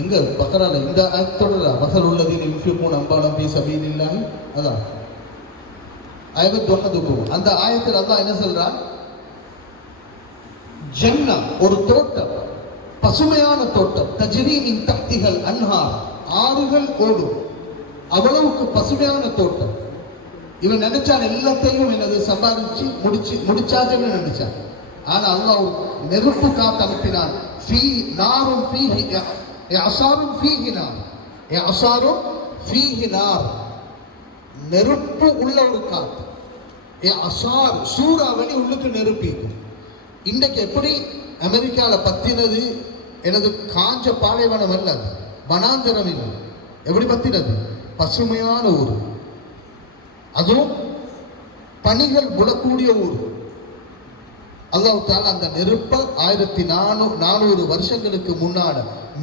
எங்க பக்கரால இந்த ஆயத்தோட மசல் உள்ளதீன் யுன்ஃபிகூன அம்வாலஹும் ஃபீ சபீலில்லாஹி அதான் அயவது அஹதுக்கும் அந்த ஆயத்தில் அல்லாஹ் என்ன சொல்றான் ஜன்னா ஒரு தோட்டம் பசுமையான தோட்டம் தஜ்ரீ மின் தஹ்திஹல் அன்ஹார் ஆறுகள் ஓடும் அவ்வளவுக்கு பசுமையான தோட்டம் இவன் நினைச்சான் எல்லாத்தையும் என்னது சம்பாதிச்சு முடிச்சாச்சுன்னு நினைச்சான் ஆனா அல்லாஹ் நெருப்பு காத்து அனுப்பினான் ஃபீ நாரும் ஃபீஹி அசாரும் ஃபீஹி நார் அசாரும் ஃபீஹி நார் நெருப்பு உள்ள ஒரு காத்து அசார் சூறாவளி உள்ளுக்கு நெருப்பிக்கும் இன்றைக்கு எப்படி அமெரிக்காவில் பத்தினது எனது காஞ்ச பாலைவனம் அல்ல வனாந்தரம் இல்லை எப்படி பத்தினது பசுமையான ஊர் அதுவும் பனிகள் விடக்கூடிய ஊர் அல்லாஹ் தஆலா அந்த நெருப்பை 1400 வருஷங்களுக்கு முன்னால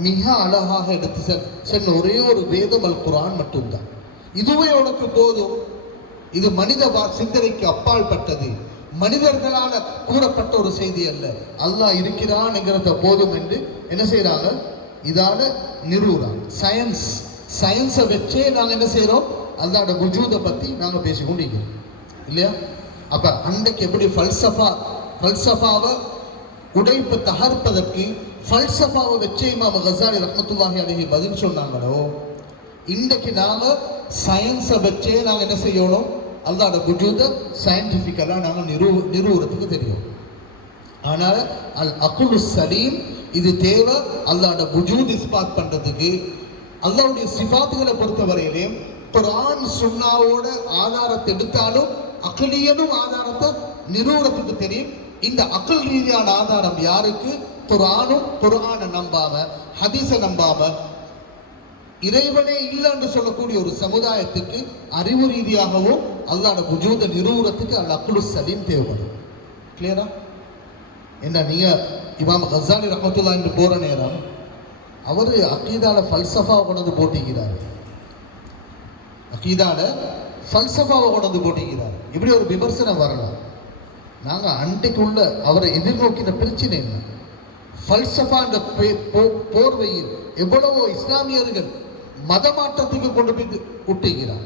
மிக அழகாக எடுத்து சென்ற ஒரே ஒரு வேதம் அல் குர்ஆன் மட்டும்தான் இதுவே உனக்கு போதும் இது மனித சிந்தனைக்கு அப்பால் பட்டது மனிதர்களால கூறப்பட்ட ஒரு செய்தி அல்ல அல்லாஹ் இருக்கிறான் என்கிறத போதும் என்று என்ன செய்யறாங்க இதால நிறுவுறாங்க சயின்ஸை வச்சே நாங்க என்ன செய்யறோம் அல்லாஹ்வோட வஜூதை பத்தி நாங்க பேசிக்கொண்டிருக்கிறோம் இல்லையா அப்ப அன்றைக்கு எப்படி ஃபல்சஃபாவை உடைப்பு தகர்ப்பதற்கு ஃபல்சஃபாவை வச்சே இமாம் கஸாலி ரஹ்மத்துல்லாஹி அலைஹி பதில் சொன்னாங்களோ இன்றைக்கு நாம சயின்ஸை வச்சே நாங்க என்ன செய்யணும் அல்லாஹ்வோட வஜூதை சயின்டிஃபிக்கலாக நாங்கள் நிறுவுறதுக்கு தெரியும் ஆனால் அல் அக்குலு சலீம் இது தேவை அல்லாஹ்வோட வஜூத் இஸ்பாத் பண்றதுக்கு அல்லாஹ்வுடைய சிஃபாத்துகளை பொறுத்தவரையிலேயும் குர்ஆன் சுன்னாவோட ஆதாரத்தை எடுத்தாலும் அக்லியனும் ஆதாரத்தை நிறுவுறதுக்கு தெரியும் இந்த அக்ல் ரீதியான ஆதாரம் யாருக்கு குர்ஆனை நம்பாம ஹதீஸை நம்பாம இறைவனே இல்லை என்று சொல்லக்கூடிய ஒரு சமுதாயத்துக்கு அறிவு ரீதியாகவும் அல்லாஹ்வோட வஜூதை நிறுவுறதுக்கு அல் அக்லு சலீம் தேவைப்படும் கிளியரா என்ன நீங்க இமாம் கஸாலி ரஹ்மத்துல்லாஹி என்று போற நேரம் அவர் அகீதால ஃபல்சஃபாவை கொண்டு போட்டிக்கிறார் அகீதால ஃபல்சஃபாவை கொண்டு போட்டிக்கிறார் இப்படி ஒரு விமர்சனம் வரலாம் நாங்க அன்றைக்குள்ள அவரை எதிர்நோக்கின பிரச்சனை என்ன ஃபல்சஃபா என்ற போர்வையில் எவ்வளவோ இஸ்லாமியர்கள் மதமாற்றத்துக்கு கொண்டு போய் விட்டுகிறார்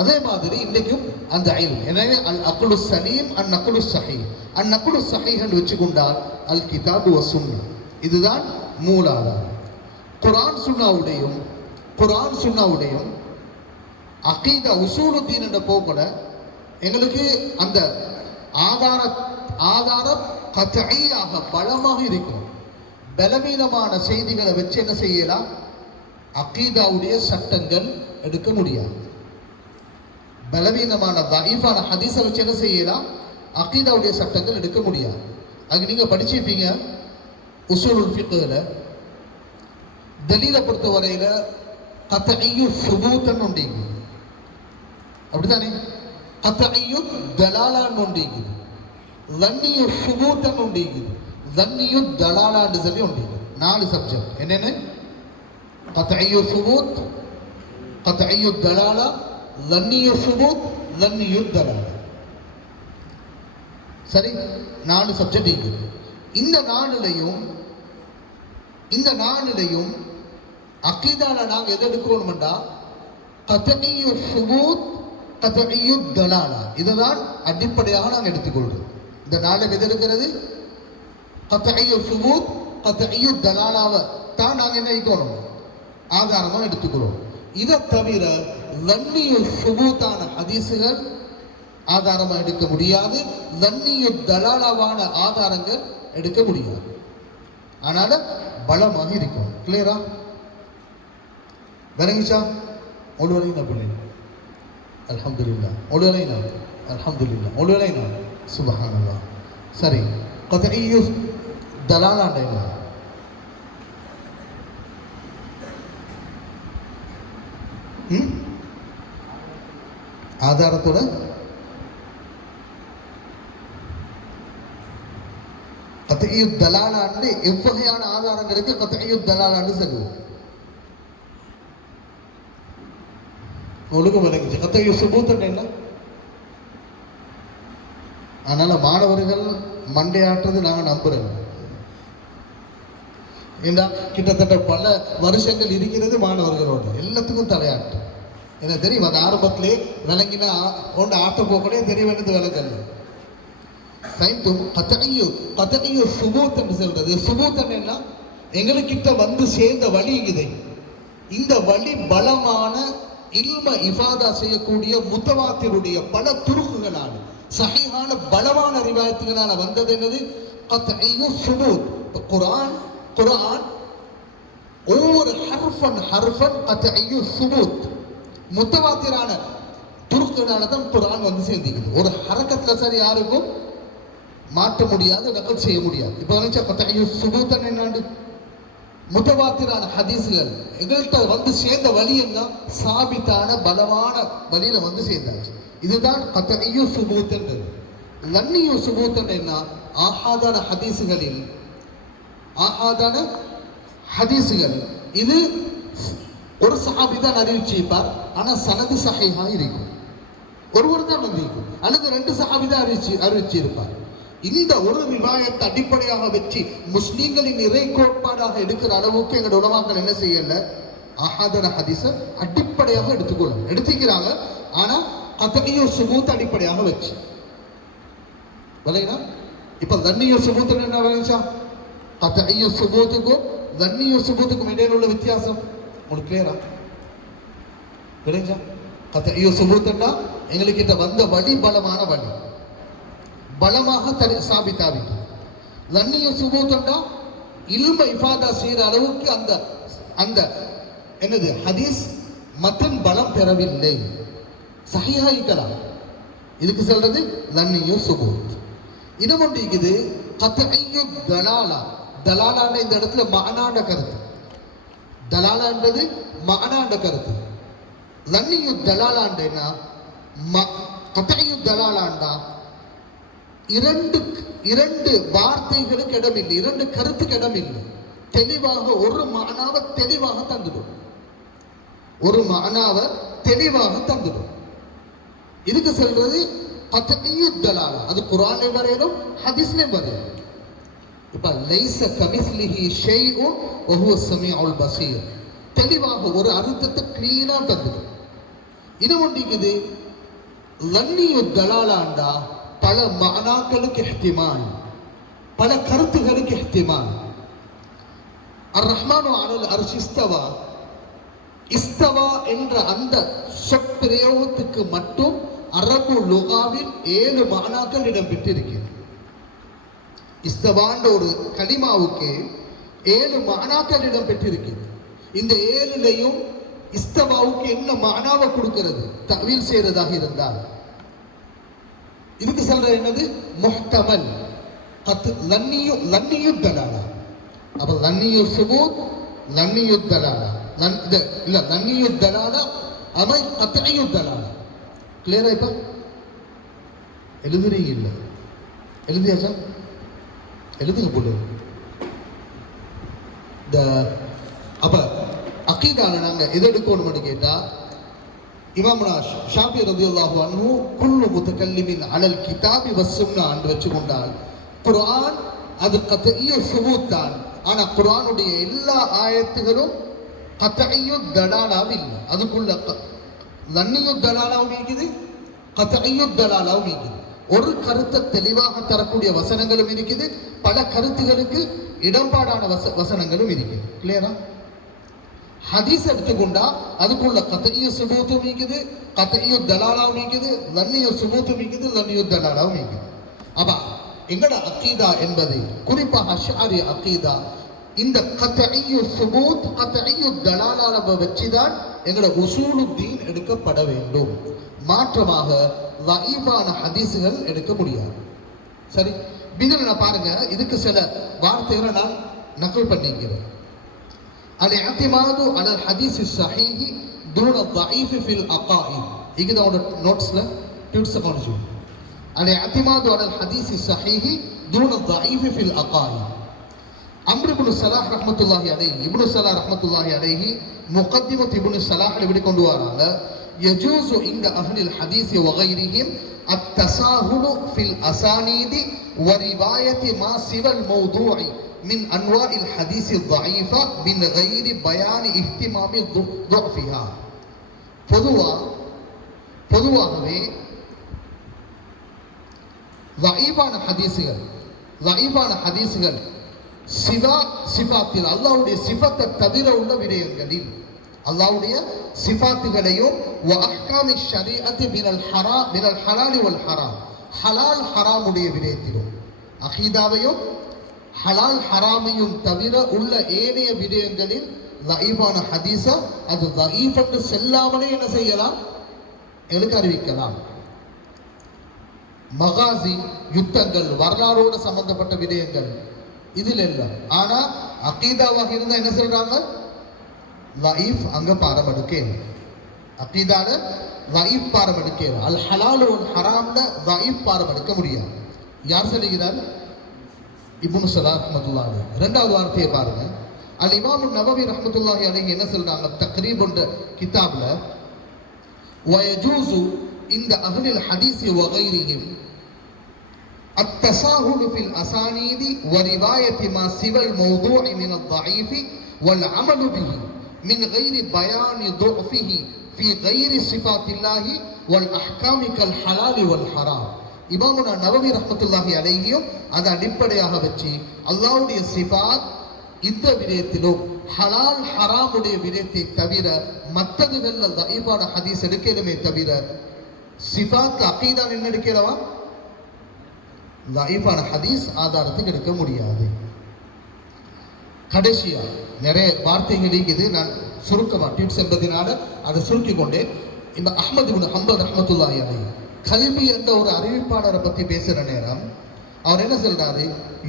அதே மாதிரி இன்றைக்கும் அந்த ஐல் எனவே அல் அக்லு சலீம் அன் நக்லு ஸஹீஹ் அன் நக்லு ஸஹீஹ் என்று வச்சுக்கொண்டால் அல் கிதாபு வ சுன்னா இதுதான் மூலாதாரம் குர்ஆன் சுன்னாவுடையும் அகீதா உசூலுத்தீன் என்ற போகல எங்களுக்கு அந்த ஆதாரம் கத்ஈயாக பலமாக இருக்கும் பலவீனமான செய்திகளை வச்சு என்ன செய்யலாம் அகீதாவுடைய சட்டங்கள் எடுக்க முடியாது பலவீனமான தஈஃபான ஹதீஸை வச்சு என்ன செய்யலாம் அகீதாவுடைய சட்டங்கள் எடுக்க முடியாது அது நீங்க படிச்சிருப்பீங்க உசூலுல் ஃபிக்ஹ்ல தலீலை பொறுத்த வரையில கத்ஈயு சுபூத்தன் உண்டீங்க அப்படிதானே கத்ஈயு தலாலான் உண்டீங்க லன்னியு சுபூத்தன் உண்டீங்க லன்னியு தலாலான்னு சொல்லி உண்டீங்க 4 சப்ஜெக்ட் என்னென்ன கத்ஈயு சுபூத் கத்ஈயு தலாலா லன்னியு சுபூத் லன்னியு தலாலா சரி 4 சப்ஜெக்ட் இருக்குது இந்த நாளிலையும் அகீதால நாங்கள் எது எடுக்கணும்டா கத்ஈயு சுபூத் கத்ஈயு தலாலா இதுதான் அடிப்படையாக நாங்கள் எடுத்துக்கொள்றோம் இந்த நாளில் எது எடுக்கிறது கத்ஈயு சுபூத் கத்ஈயு தலாலாவை தான் நாங்கள் என்ன வைக்கணும் ஆதாரமாக எடுத்துக்கிறோம் இதை தவிர லன்னியு சுபூத்தான ஹதீஸுகள் ஆதாரமாக எடுக்க முடியாது லன்னியு தலாலாவான ஆதாரங்கள் எடுக்க முடியாது ஆனால பலமாக இருக்கும் கிளியரா விளங்கிச்சா ஒழுவலைனா பிள்ளை அல்ஹம்துலில்லாஹ் ஒழுவலைனா அல்ஹம்துலில்லாஹ் ஒழுவலைனா சுப்ஹானல்லாஹ் சரி கத்ஈயு தலாலாண்ட என்ன ஆதாரத்தோட கத்இ தலாலான்னு எவ்வகையான ஆதாரங்களுக்கு கத்இ தலாலான்னு சொல்லுவோம். ஒழுங்கு விளங்குச்சு. கத்இ சுபூத் என்ன? அதனால மாணவர்கள் மண்டையாட்டுறது நாங்கள் நம்புறோம். ஏன்னா கிட்டத்தட்ட பல வருஷங்கள் இருக்கிறது மாணவர்களோட எல்லாத்துக்கும் தலையாட்டு. எனக்கு தெரியும், அந்த ஆரம்பத்திலே விளங்கினா ஒன்று ஆட்ட போக்கனே தெரிய வேண்டியது விளங்கல். கத்தகையோ சுபூத் என்று சொல்றது. சுபூத் என்ன? எங்களுக்கிட்ட வந்து சேர்ந்த வழி இதை. இந்த வழி பலமான இல்ம இஃபாதா செய்யக்கூடிய முத்தவாத்திருடைய பல துருக்குகளான சஹீஹான பலமான ரிவாயத்துகளான வந்தது என்னது? கத்இ சுபூத். குர்ஆன் ஒவ்வொரு ஹர்ஃபன் கத்இ சுபூத் முத்தவாத்திரான துருக்குகளால தான் குர்ஆன் வந்து சேர்ந்துக்குது. ஒரு ஹரக்கத்துல சரி யாருக்கும் மாற்ற முடியாது, நகல் செய்ய முடியாது. இப்போ நினைச்சா கத்இ சுபூத் என்னன்னு முத்தவாத்திரான ஹதீஸ்கள் எங்கள்கிட்ட வந்து சேர்ந்த வழி என்ன? சாபித்தான பலமான வழியில வந்து சேர்ந்தாச்சு. இதுதான் கத்இ சுபூத் என்றது. லன்னியு சுபூத் என்ன? ஆஹாதான ஹதீஸ்கள் இது ஒரு சஹாபி தான் அறிவிச்சிருப்பார், ஆனா சனது சஹீஹா இருக்கும். ஒருவர் தான் வந்திருக்கும், அல்லது 2 சஹாபி தான் அறிவிச்சிருப்பார். இந்த ஒரு ரிவாயத்தை அடிப்படையாக வச்சு முஸ்லீம்களின் இறை கோட்பாடாக எடுக்கிற அளவுக்கு எங்களோட உலமாக்கள் என்ன செய்யல? ஆஹாதான ஹதீஸ அடிப்படையாக எடுத்துக்கிறாங்க. ஆனா கத்இ சுபூத் அடிப்படையாக வச்சு விளையா. இப்ப தன்னிய சுபூத் என்ன விளைச்சா? கத்இ சுபூத்துக்கும் தன்னிய சுபூத்துக்கும் இடையில உள்ள வித்தியாசம் உங்களுக்கு கிளியரா விளைஞ்சா? கத்இ சுபூத்னா எங்களுக்கு வந்த வழி பலமான வழி, பலமாக சாபித்தாவிட்டு. லன்னிய சுபூத்னா இல்ம இஃபாதா செய்யற அளவுக்கு அந்த என்னது ஹதீஸ் மத்தன் பலம் பெறவில்லை, சஹீஹா இருக்கலாம். இதுக்கு சொல்றது லன்னிய சுபூத். இது ஒன்று இருக்குது கத்இ தலாலா. தலாலான இந்த இடத்துல மஅனான கருத்து. தலாலான்றது மஅனான கருத்து. லன்னிய தலாலாண்டா கத்இ தலாலாண்டா இரண்டு வார்த்தைகளுக்கு இடமில்லை, 2 கருத்துக்கு இடமில்லை. தெளிவாக ஒரு மஅனாவை தெளிவாக தந்துடும், ஒரு மஅனாவை தெளிவாக தந்துடும். இதுக்கு சொல்றது கத்இ தலாலா. அது குர்ஆன்ல வரையணும், ஹதீஸ்ல வரையணும். இப்ப லைஸ கமிஸ்லிஹி ஷைஉன் வ ஹுவ ஸமீஉல் பஸீர். தெளிவாக ஒரு அர்த்தத்தை கிளீனா தந்துடும். இது ஒன்றிக்குது லன்னியு தலாலாண்டா பல மஅனாக்களுக்கு இஹ்திமால், பல கருத்துகளுக்கு இஹ்திமால். அர் ரஹ்மானு அலல் அர்ஷ் இஸ்தவா. இஸ்தவா என்ற அந்த சொற்பிரயோகத்துக்கு மட்டும் அரபு லுகாவில் 7 மஅனாக்கள் இடம்பெற்றிருக்கிறது. இஸ்தவான்ற ஒரு கலிமாவுக்கு 7 மஅனாக்கள் இடம்பெற்றிருக்கிறது. இந்த 7லையும் இஸ்தவாவுக்கு என்ன மஅனாவை கொடுக்கிறது தஅவீல் செய்யறதாக இருந்தால் இதுக்கு சொல்ற என்னது? முஹ்தமல். லன்னியு தலாலா. அப்ப லன்னியு சுபூத், லன்னியு தலாலா. லன்னியு தலாலா அமை கத்இ தலாலா. கிளியரா? இப்ப எழுதுறீங்க இல்ல? எழுதியாச்சா? எழுதுங்க போல. அப்ப அகீதால நாங்க எதை எடுக்கணும்னு கேட்டா, இமாமுனா ஷாஃபி ரலியல்லாஹு அன்ஹு குல்லு முத்தகல்லிமின் அலல் கிதாபி வஸ்ஸுன்னா என்று வச்சுக்கொண்டால் குர்ஆன் அது கத்இ சுபூத் தான். ஆனா குர்ஆனுடைய எல்லா ஆயத்துகளும் கத்இ தலாலாவும் இல்லை. அதுக்குள்ள லன்னியு தலாலாவும் இருக்குது, கத்இ தலாலாவும் இருக்குது. ஒரு கருத்தை தெளிவாக தரக்கூடிய வசனங்களும் இருக்குது, பல கருத்துகளுக்கு இடம்பாடான வசனங்களும் இருக்குது. கிளியரா? ஹதீஸ் எடுத்துக்கொண்டா அதுக்குள்ள கத்இ சுபூத்தும் இருக்குது, கத்இ தலாலாவும் இருக்குது, லன்னிய சுபூத்தும் இருக்குது, லன்னிய தலாலாவும் இருக்குது. அப்ப எங்கட அகீதா என்பது குறிப்பாக அஷ்ஆரி அகீதா இந்த கத்இ சுபூத் கத்இ தலாலாவை வச்சுதான் எங்கட உசூலுத்தீன் எடுக்கப்பட வேண்டும். மாற்றமாக ضعீஃபான ஹதீஸ்கள் எடுக்க முடியாது. சரி, இதுல பாருங்க, இதுக்கு சில வார்த்தைகளை நான் நகல் பண்ணிக்கிறேன். الاعتماد على الحديث الصحيح دون الضعيف في العقائد. இதுதான் நோட்ஸ்ல டிப்ஸ் காணிச்சு. الاعتماد على الحديث الصحيح دون الضعيف في العقائد. அம்ர் இப்னு ஸலாஹ் ரஹ்மத்துல்லாஹி அலைஹி, இப்னு ஸலாஹ் ரஹ்மத்துல்லாஹி அலைஹி முகத்திமத் இப்னு ஸலாஹ் இப்படி கொண்டு வராங்க, யஜூஸு இந்த அஹ்லில் ஹதீஸ் வ கைரிஹிம் அத்தஸாஹுலு ஃபில் அஸானீதி வ ரிவாயத்தி மா சிவல் மௌதூஇ மின் அன்வாஇல் ஹதீஸ் ضعيفة من غير بيان اهتمام ضعفها. பொதுவாகவே ضعيفான ஹதீஸ்கள் சிஃபாத்தில் அல்லாஹ்வுடைய சிஃபத்தை தவிர உள்ள விடயங்களில் அல்லாஹ்வுடைய சிஃபாத்துகளையும் வ அஹ்காமி ஷரீஅத்தி மினல் ஹலால் வல் ஹராம், ஹலால் ஹராமுடைய விடயத்திலும் அகீதாவையும் ஹலால் ஹராமையும் தவிர உள்ள ஏனைய விடயங்களில் ضعيفான ஹதீஸா அது ضعيف என்று செல்லாமலே என்ன செய்யலாம், எனக்கு அறிவிக்கலாம். மகாசி யுத்தங்கள் வரலாறோடு சம்பந்தப்பட்ட விடயங்கள் இதில் இல்லை. ஆனா அகீதாவாக இருந்தா என்ன சொல்றாங்க, ضعيف அங்க பாரமெடுக்கேன், அகீதால ضعيف பாரமெடுக்கேன், அல் ஹலால் வல் ஹராம்ல ضعيف பாரமெடுக்க முடியாது. யார் சொல்லுகிறார்? இப்னு ஸலாஹ் ரஹ்மத்துல்லாஹி அலைஹி. இரண்டாவது வார்த்தையை பாருங்க, அல் இமாம் நவவி ரஹ்மத்துல்லாஹி அலைஹி என்ன சொல்றாங்க, தக்ரீப் என்ற கிதாப்ல ويجوز عند أهل الحديث وغيرهم التساهل في الأسانيد ورواية ما سوى الموضوع من الضعيف والعمل به من غير بيان ضعفه في غير صفات الله والأحكام كالحلال والحرام. இமாமுனா நவவி ரஹ்மத்துல்லாஹி அலைஹியும் அதை அடிப்படையாக வச்சு அல்லாஹ்வுடைய சிஃபாத் இந்த விடயத்திலும் ஹலால் ஹராமுடைய விடயத்தை தவிர மற்றதுகள்ல ضعيفான ஹதீஸ் எடுக்கலுமே தவிர சிஃபாத் அகீதா என்ன எடுக்கிறவா ضعيفான ஹதீஸ் ஆதாரத்துக்கு எடுக்க முடியாது. கடைசியா நிறைய வார்த்தைகள் இருக்குது, நான் சுருக்கமா டிப்ஸ் என்பதனால அதை சுருக்கி கொண்டேன். இந்த அஹ்மது இப்னு ஹம்பல் ரஹ்மத்துல்லாஹி அலைஹி கல்வி என்ற ஒரு அறிவிப்பாளரை பத்தி பேசுற நேரம் அவர் என்ன சொல்றாரு,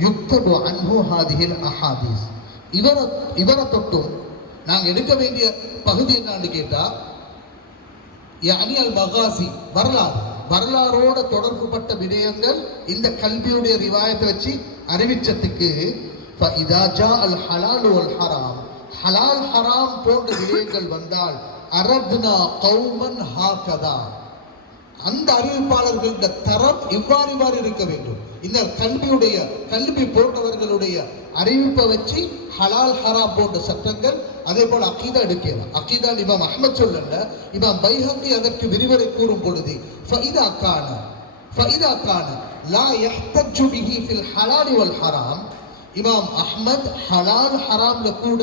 யுக்தபு அன்ஹு ஹாதிஹில் அஹாதீஸ், இவரை தொட்டும் நாங்க எடுக்க வேண்டிய பகுதி என்னன்னு கேட்டா யானி அல் மகாசி, வரலாறோட தொடர்புபட்ட விடயங்கள் இந்த கல்வியுடைய ரிவாயத்தை வச்சு அறிவிச்சதுக்கு ஃபஇதா ஜா அல் ஹலால் வல் ஹராம், ஹலால் ஹராம் போன்ற விடயங்கள் வந்தால் அரத்னா கௌமன் ஹாகதா, அந்த அறிவிப்பாளர்களுடைய தரம் இவ்வாறு இருக்க வேண்டும். இந்த கல்வி போன்றவர்களுடைய அறிவிப்பை வச்சு ஹலால் ஹராம் போன்ற சட்டங்கள் அதே போல அகீதா எடுக்கலாம். அகீதா இமாம் அஹ்மத் சொல்லல, இமாம் பைஹக்கி அதற்கு விரிவரை கூறும் பொழுது ஃபஇதா கான லா யஹ்தஜு பிஹி ஃபில் ஹலால் வல் ஹராம், இமாம் அஹ்மத் ஹலால் ஹராம்ல கூட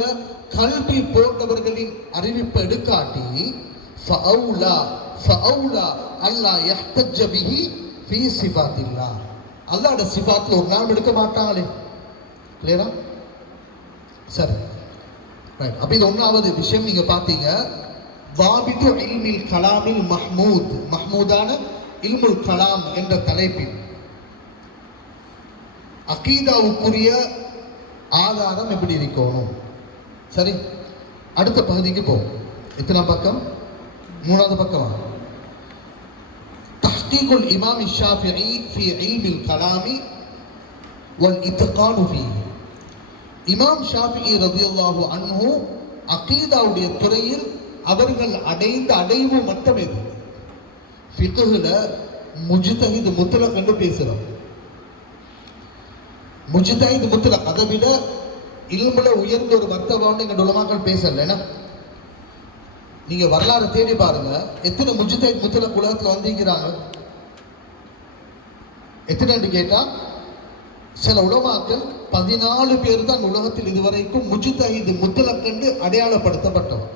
கல்வி போன்றவர்களின் அறிவிப்பை எடுக்காட்டி ஃபஅவுலா அல்லா யஹ்தஜ பிஹி ஃபீ சிஃபாத்தில்லாஹ், அல்லாஹ்வுடைய சிஃபாத்ல ஒரு நாள் எடுக்க மாட்டாங்களே. கிளியரா? சரி, ரைட். அப்ப இது ஒன்றாவது விஷயம் நீங்க பார்த்தீங்க, வாபிது இல்மில் கலாமில் மஹ்மூதான இல்முல் கலாம் என்ற தலைப்பில் அகீதாவுக்குரிய ஆதாரம் எப்படி இருக்கணும். சரி, அடுத்த பகுதிக்கு போவோம். எத்தனை பக்கம்? மூணாவது பக்கமா? தஹ்கீகுல் இமாம் ஷாஃபிஈ ஃபீ இல்மில் கலாமி வல் இத்கானு ஃபீஹி. இமாம் ஷாஃபிஈ ரலியல்லாஹு அன்ஹு அகீதாவுடைய துறையில் அவர்கள் அடைந்த அடைவு மட்டம் எது? ஃபிக்ஹ்ல முஜ்தஹித் முத்லக் என்று பேசுறோம். முஜ்தஹித் முத்லக், அதை விட இல்முல உயர்ந்த ஒரு மர்த்தபான்னு எங்க உலமாக்கள் பேசல. நீங்க வரலாறு தேடி பாருங்க, எத்தனை முஜ்தஹித் முத்லக் உலகத்துல வந்திருக்கிறாங்க. எத்தனை கேட்டா சில உலமாக்கள் 14 பேர் தான் உலகத்தில் இதுவரைக்கும் முஜ்தஹித் முத்லக் என்று அடையாளப்படுத்தப்பட்டவர்.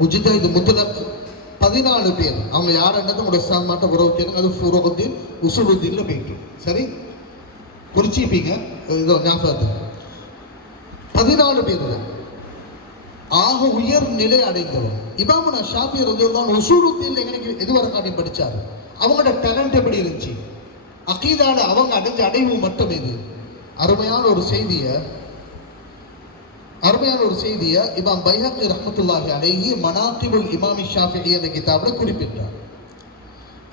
முஜ்தஹித் முத்லக் 14 பேர். அவங்க யாருன்றது உங்களோட சாமாட்ட உறவு கேட்க, அது ஃபுரூஉத்தீன் உஸூலுத்தீன்ல போயிட்டு. சரி, குறிச்சிப்பீங்க இதோ ஞாபகத்துக்கு. 14 பேர் ஆக உயர் நிலை அடைந்தவர். இமாமுனா ஷாஃபிஈ ரலியல்லாஹு அன்ஹு உஸூலுத்தீன்ல எங்களுக்கு எதுவரை காட்டி படிச்சாரு, அவங்களோட டேலண்ட் எப்படி இருந்துச்சு, அகீதால அவங்க அடைஞ்ச அடைவு மட்டும் இது. அருமையான ஒரு செய்தியை இமாம் பைஹக்கி ரஹ்மத்துல்லாஹி அலைஹி மனாகிபுல் இமாம் ஷாஃபிஈ என்ற கிதாபில் குறிப்பிட்டார்.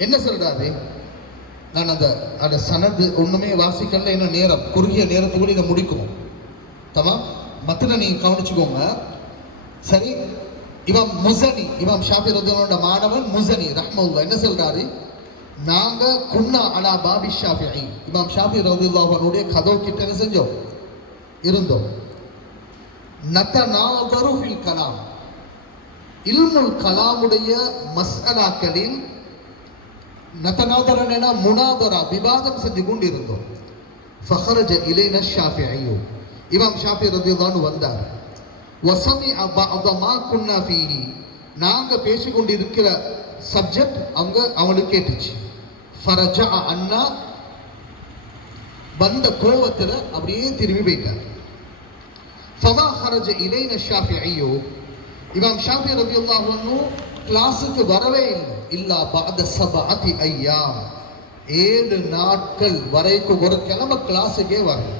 என்ன சொல்றாரு? நான் அந்த சனது ஒண்ணுமே வாசிக்கல, இன்னும் நேரம் குறுகிய நேரத்துக்குள்ள இதை முடிக்கும். தமா மத்தில நீங்க கவனிச்சுக்கோங்க. சரி, இமாம் முஸனி, இமாம் ஷாஃபி ரலியல்லாஹு மாணவன் முஸனி ரஹ்மத்துல்லாஹ் என்ன சொல்றாரு? நாங்க குன்னா அலா பாபி ஷாஃபிஈ, இமாம் ஷாஃபி ரலியல்லாஹு அன்ஹுடைய கதவு கிட்ட என்ன செஞ்சோம்? இருந்தோம். நதநாதரு ஃபில் கலாம், இல்முல் கலாமுடைய மஸ்அலாக்களில் நதநாதரனா முனாதரா விவாதம் செஞ்சு கொண்டு இருந்தோம். ஃபஹரஜ இலைனா ஷாஃபிஈ, இமாம் ஷாஃபி ரலியல்லாஹு அன்ஹு வந்தார். வஸமிஅ பஅத மா குன்னா ஃபீஹி, நாங்க பேசிக்கொண்டிருக்கிற சப்ஜெக்ட் அவங்களுக்கு கேட்டுச்சு. ஃபரஜஅ அன்னா, வந்த கோவத்தில் அப்படியே திரும்பி போயிட்டார். ஃபமா ஹரஜ இலைனா ஷாஃபிஈ, இமாம் ஷாஃபி ரலியல்லாஹு அன்ஹு கிளாஸுக்கு வரவே இல்லை. இல்லா பஅத சபஅதி அய்யாம், 7 நாட்கள் வரைக்கும் ஒரு கிழமை கிளாஸுக்கே வரல.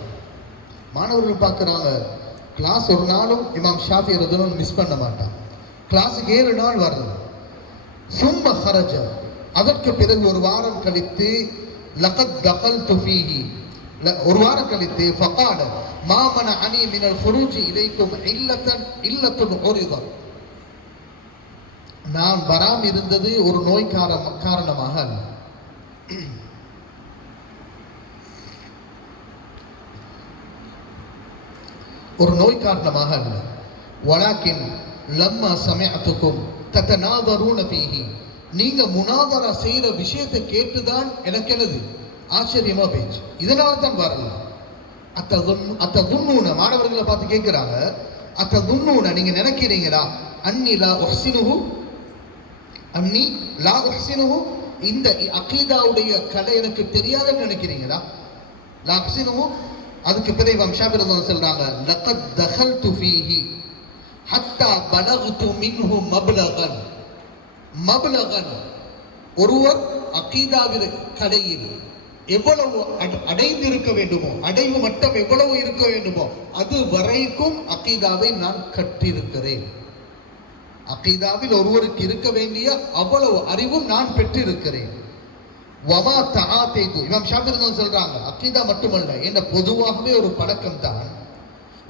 மாணவர்கள் பார்க்குறாங்க, கிளாஸ் ஒரு நாளும் இமாம் ஷாஃபி ரலியல்லாஹு மிஸ் பண்ண மாட்டான். கிளாஸுக்கு 7 நாள் வரல. சும்ம ஹரஜ, அதற்கு பிறகு ஒரு வாரம் கழித்து லகத் தகல்து ஃபீஹி, ஒரு வாரம் கழித்து ஃபகால மா மனஅனி மினல் ஃபுரூஜி இலைக்கும் இல்லத்துன் உரித, நான் வராமல் இருந்தது ஒரு நோய் காரணமாக அல்ல. ஒரு நோய் காரணமாக அல்ல. வலாக்கின் லம்மா சமஅத்துக்கும் ததநாதரூன ஃபீஹி, நீங்க முனாதரா செய்யற விஷயத்தை கேட்டுதான் எனக்கு என்னது ஆச்சரியமா போயிடுச்சு, இதனால தான் வரல. அத்ததுன்னூன, மாணவர்களை பார்த்து கேட்கிறாங்க, அத்ததுன்னூன நீங்க நினைக்கிறீங்களா, அன்னி லா உஹ்சினுஹு, அன்னி லா உஹ்சினுஹு, இந்த அகீதாவுடைய கலை எனக்கு தெரியாதுன்னு நினைக்கிறீங்களா? லா உஹ்சினுஹு. அதுக்கு பிறகு இமாம் ஷாஃபி ரலியல்லாஹு சொல்றாங்க, லகத் தகல்து ஃபீஹி ஹத்தா பலக்து மின்ஹு மப்லகன். மப்லகன், ஒருவர் அகீதாவின் கலையில் எவ்வளவு அடைந்திருக்க வேண்டுமோ, அடைவு மட்டம் எவ்வளவு இருக்க வேண்டுமோ அது வரைக்கும் அகீதாவை நான் கற்றிருக்கிறேன். அகீதாவில் ஒருவருக்கு இருக்க வேண்டிய அவ்வளவு அறிவும் நான் பெற்றிருக்கிறேன். வமா தஆதைது, இமாம் ஷாஃபி ரலியல்லாஹு சொல்றாங்க, அகீதா மட்டுமல்ல, என்ற பொதுவாகவே ஒரு பழக்கம் தான்.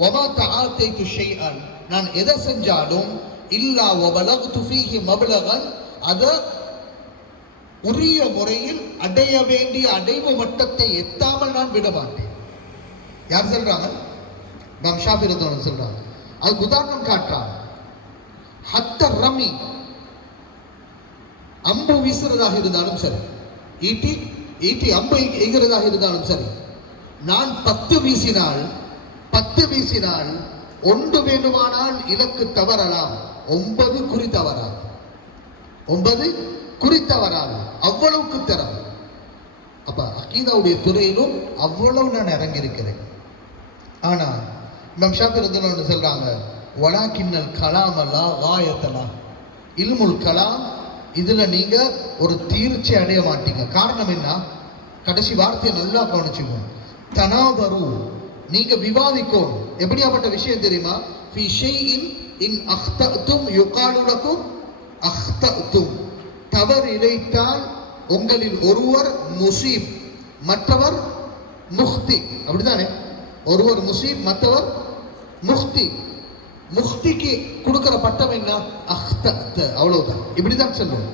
வமா தஆதைது ஷைஅன், நான் எதை செஞ்சாலும் இல்லா வபலக்து ஃபீஹி மப்லகன், அத உரிய முறையில் அடைய வேண்டிய அடைவு மட்டத்தை எத்தாமல் நான் விட மாட்டேன். யார் சொல்றாங்க? இமாம் ஷாஃபி ரலியல்லாஹு சொல்றாங்க. அதுக்கு உதாரணம் காட்டுறாங்க. ஹத்த ரமி, அம்பு வீசுறதாக இருந்தாலும் சரி, ஈட்டி அம்பு எய்கிறதாக இருந்தாலும் சரி, நான் 10 வீசினால் 1 வேண்டுமானால் இலக்கு தவறலாம், 9 குறி தவறாது. 9 குறி தவறாது, அவ்வளவுக்கு தரம். அப்ப அகீதாவுடைய துறையிலும் அவ்வளவு நான் இறங்கியிருக்கிறேன். ஆனா இமாம் ஷாஃபி ரலியல்லாஹு அன்ஹு சொல்றாங்க, வலாக்கின்னல் கலாம் லா காயத லஹ், இல்முல் கலாம் இதுல நீங்க ஒரு தீர்ச்சி அடைய மாட்டீங்க. காரணம் என்ன? கடைசி வார்த்தையை நல்லா கவனிச்சுக்கோங்க. தனாதரு, நீங்க விவாதிக்கணும். எப்படியாப்பட்ட விஷயம் தெரியுமா? ஃபீ ஷைஇன் இன் அக்ததும் யுகாலு லகும் அக்ததும், தவறு இழைத்தால் உங்களில் ஒருவர் முசீப், மற்றவர் முஹ்தி. அப்படித்தானே? ஒருவர் முசீப், மற்றவர் முஹ்தி. முஹ்திக்கு கொடுக்கிற பட்டம் என்ன? அக்தத், அவ்வளவுதான். இப்படிதான் சொல்லுவோம்.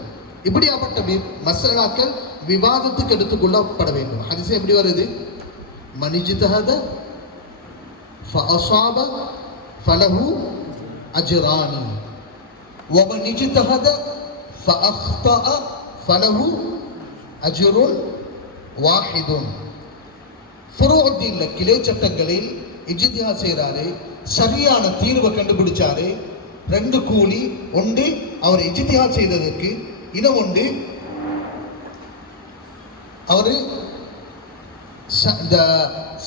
இப்படியாப்பட்ட மசாலாக்கள் விவாதத்துக்கு எடுத்துக்கொள்ளப்பட வேண்டும். ஹதீஸ் எப்படி வருது? மனிஜ்தஹத ஃபஅஸாப ஃபலஹு அஜ்ரானி வமனிஜ்தஹத ஃபஅக்தஅ ஃபலஹு அஜ்ருன் வாஹிதுன். ஃபுரூஉத்தீன்ல கிளை சட்டங்களில் இஜ்திஹாத் செய்றாரு, சரியான தீர்வை கண்டுபிடிச்சாரு. 2 கூலி, ஒன்று அவர் இஜ்திஹாத் செய்ததற்கு, இன்னும் ஒன்று அவரு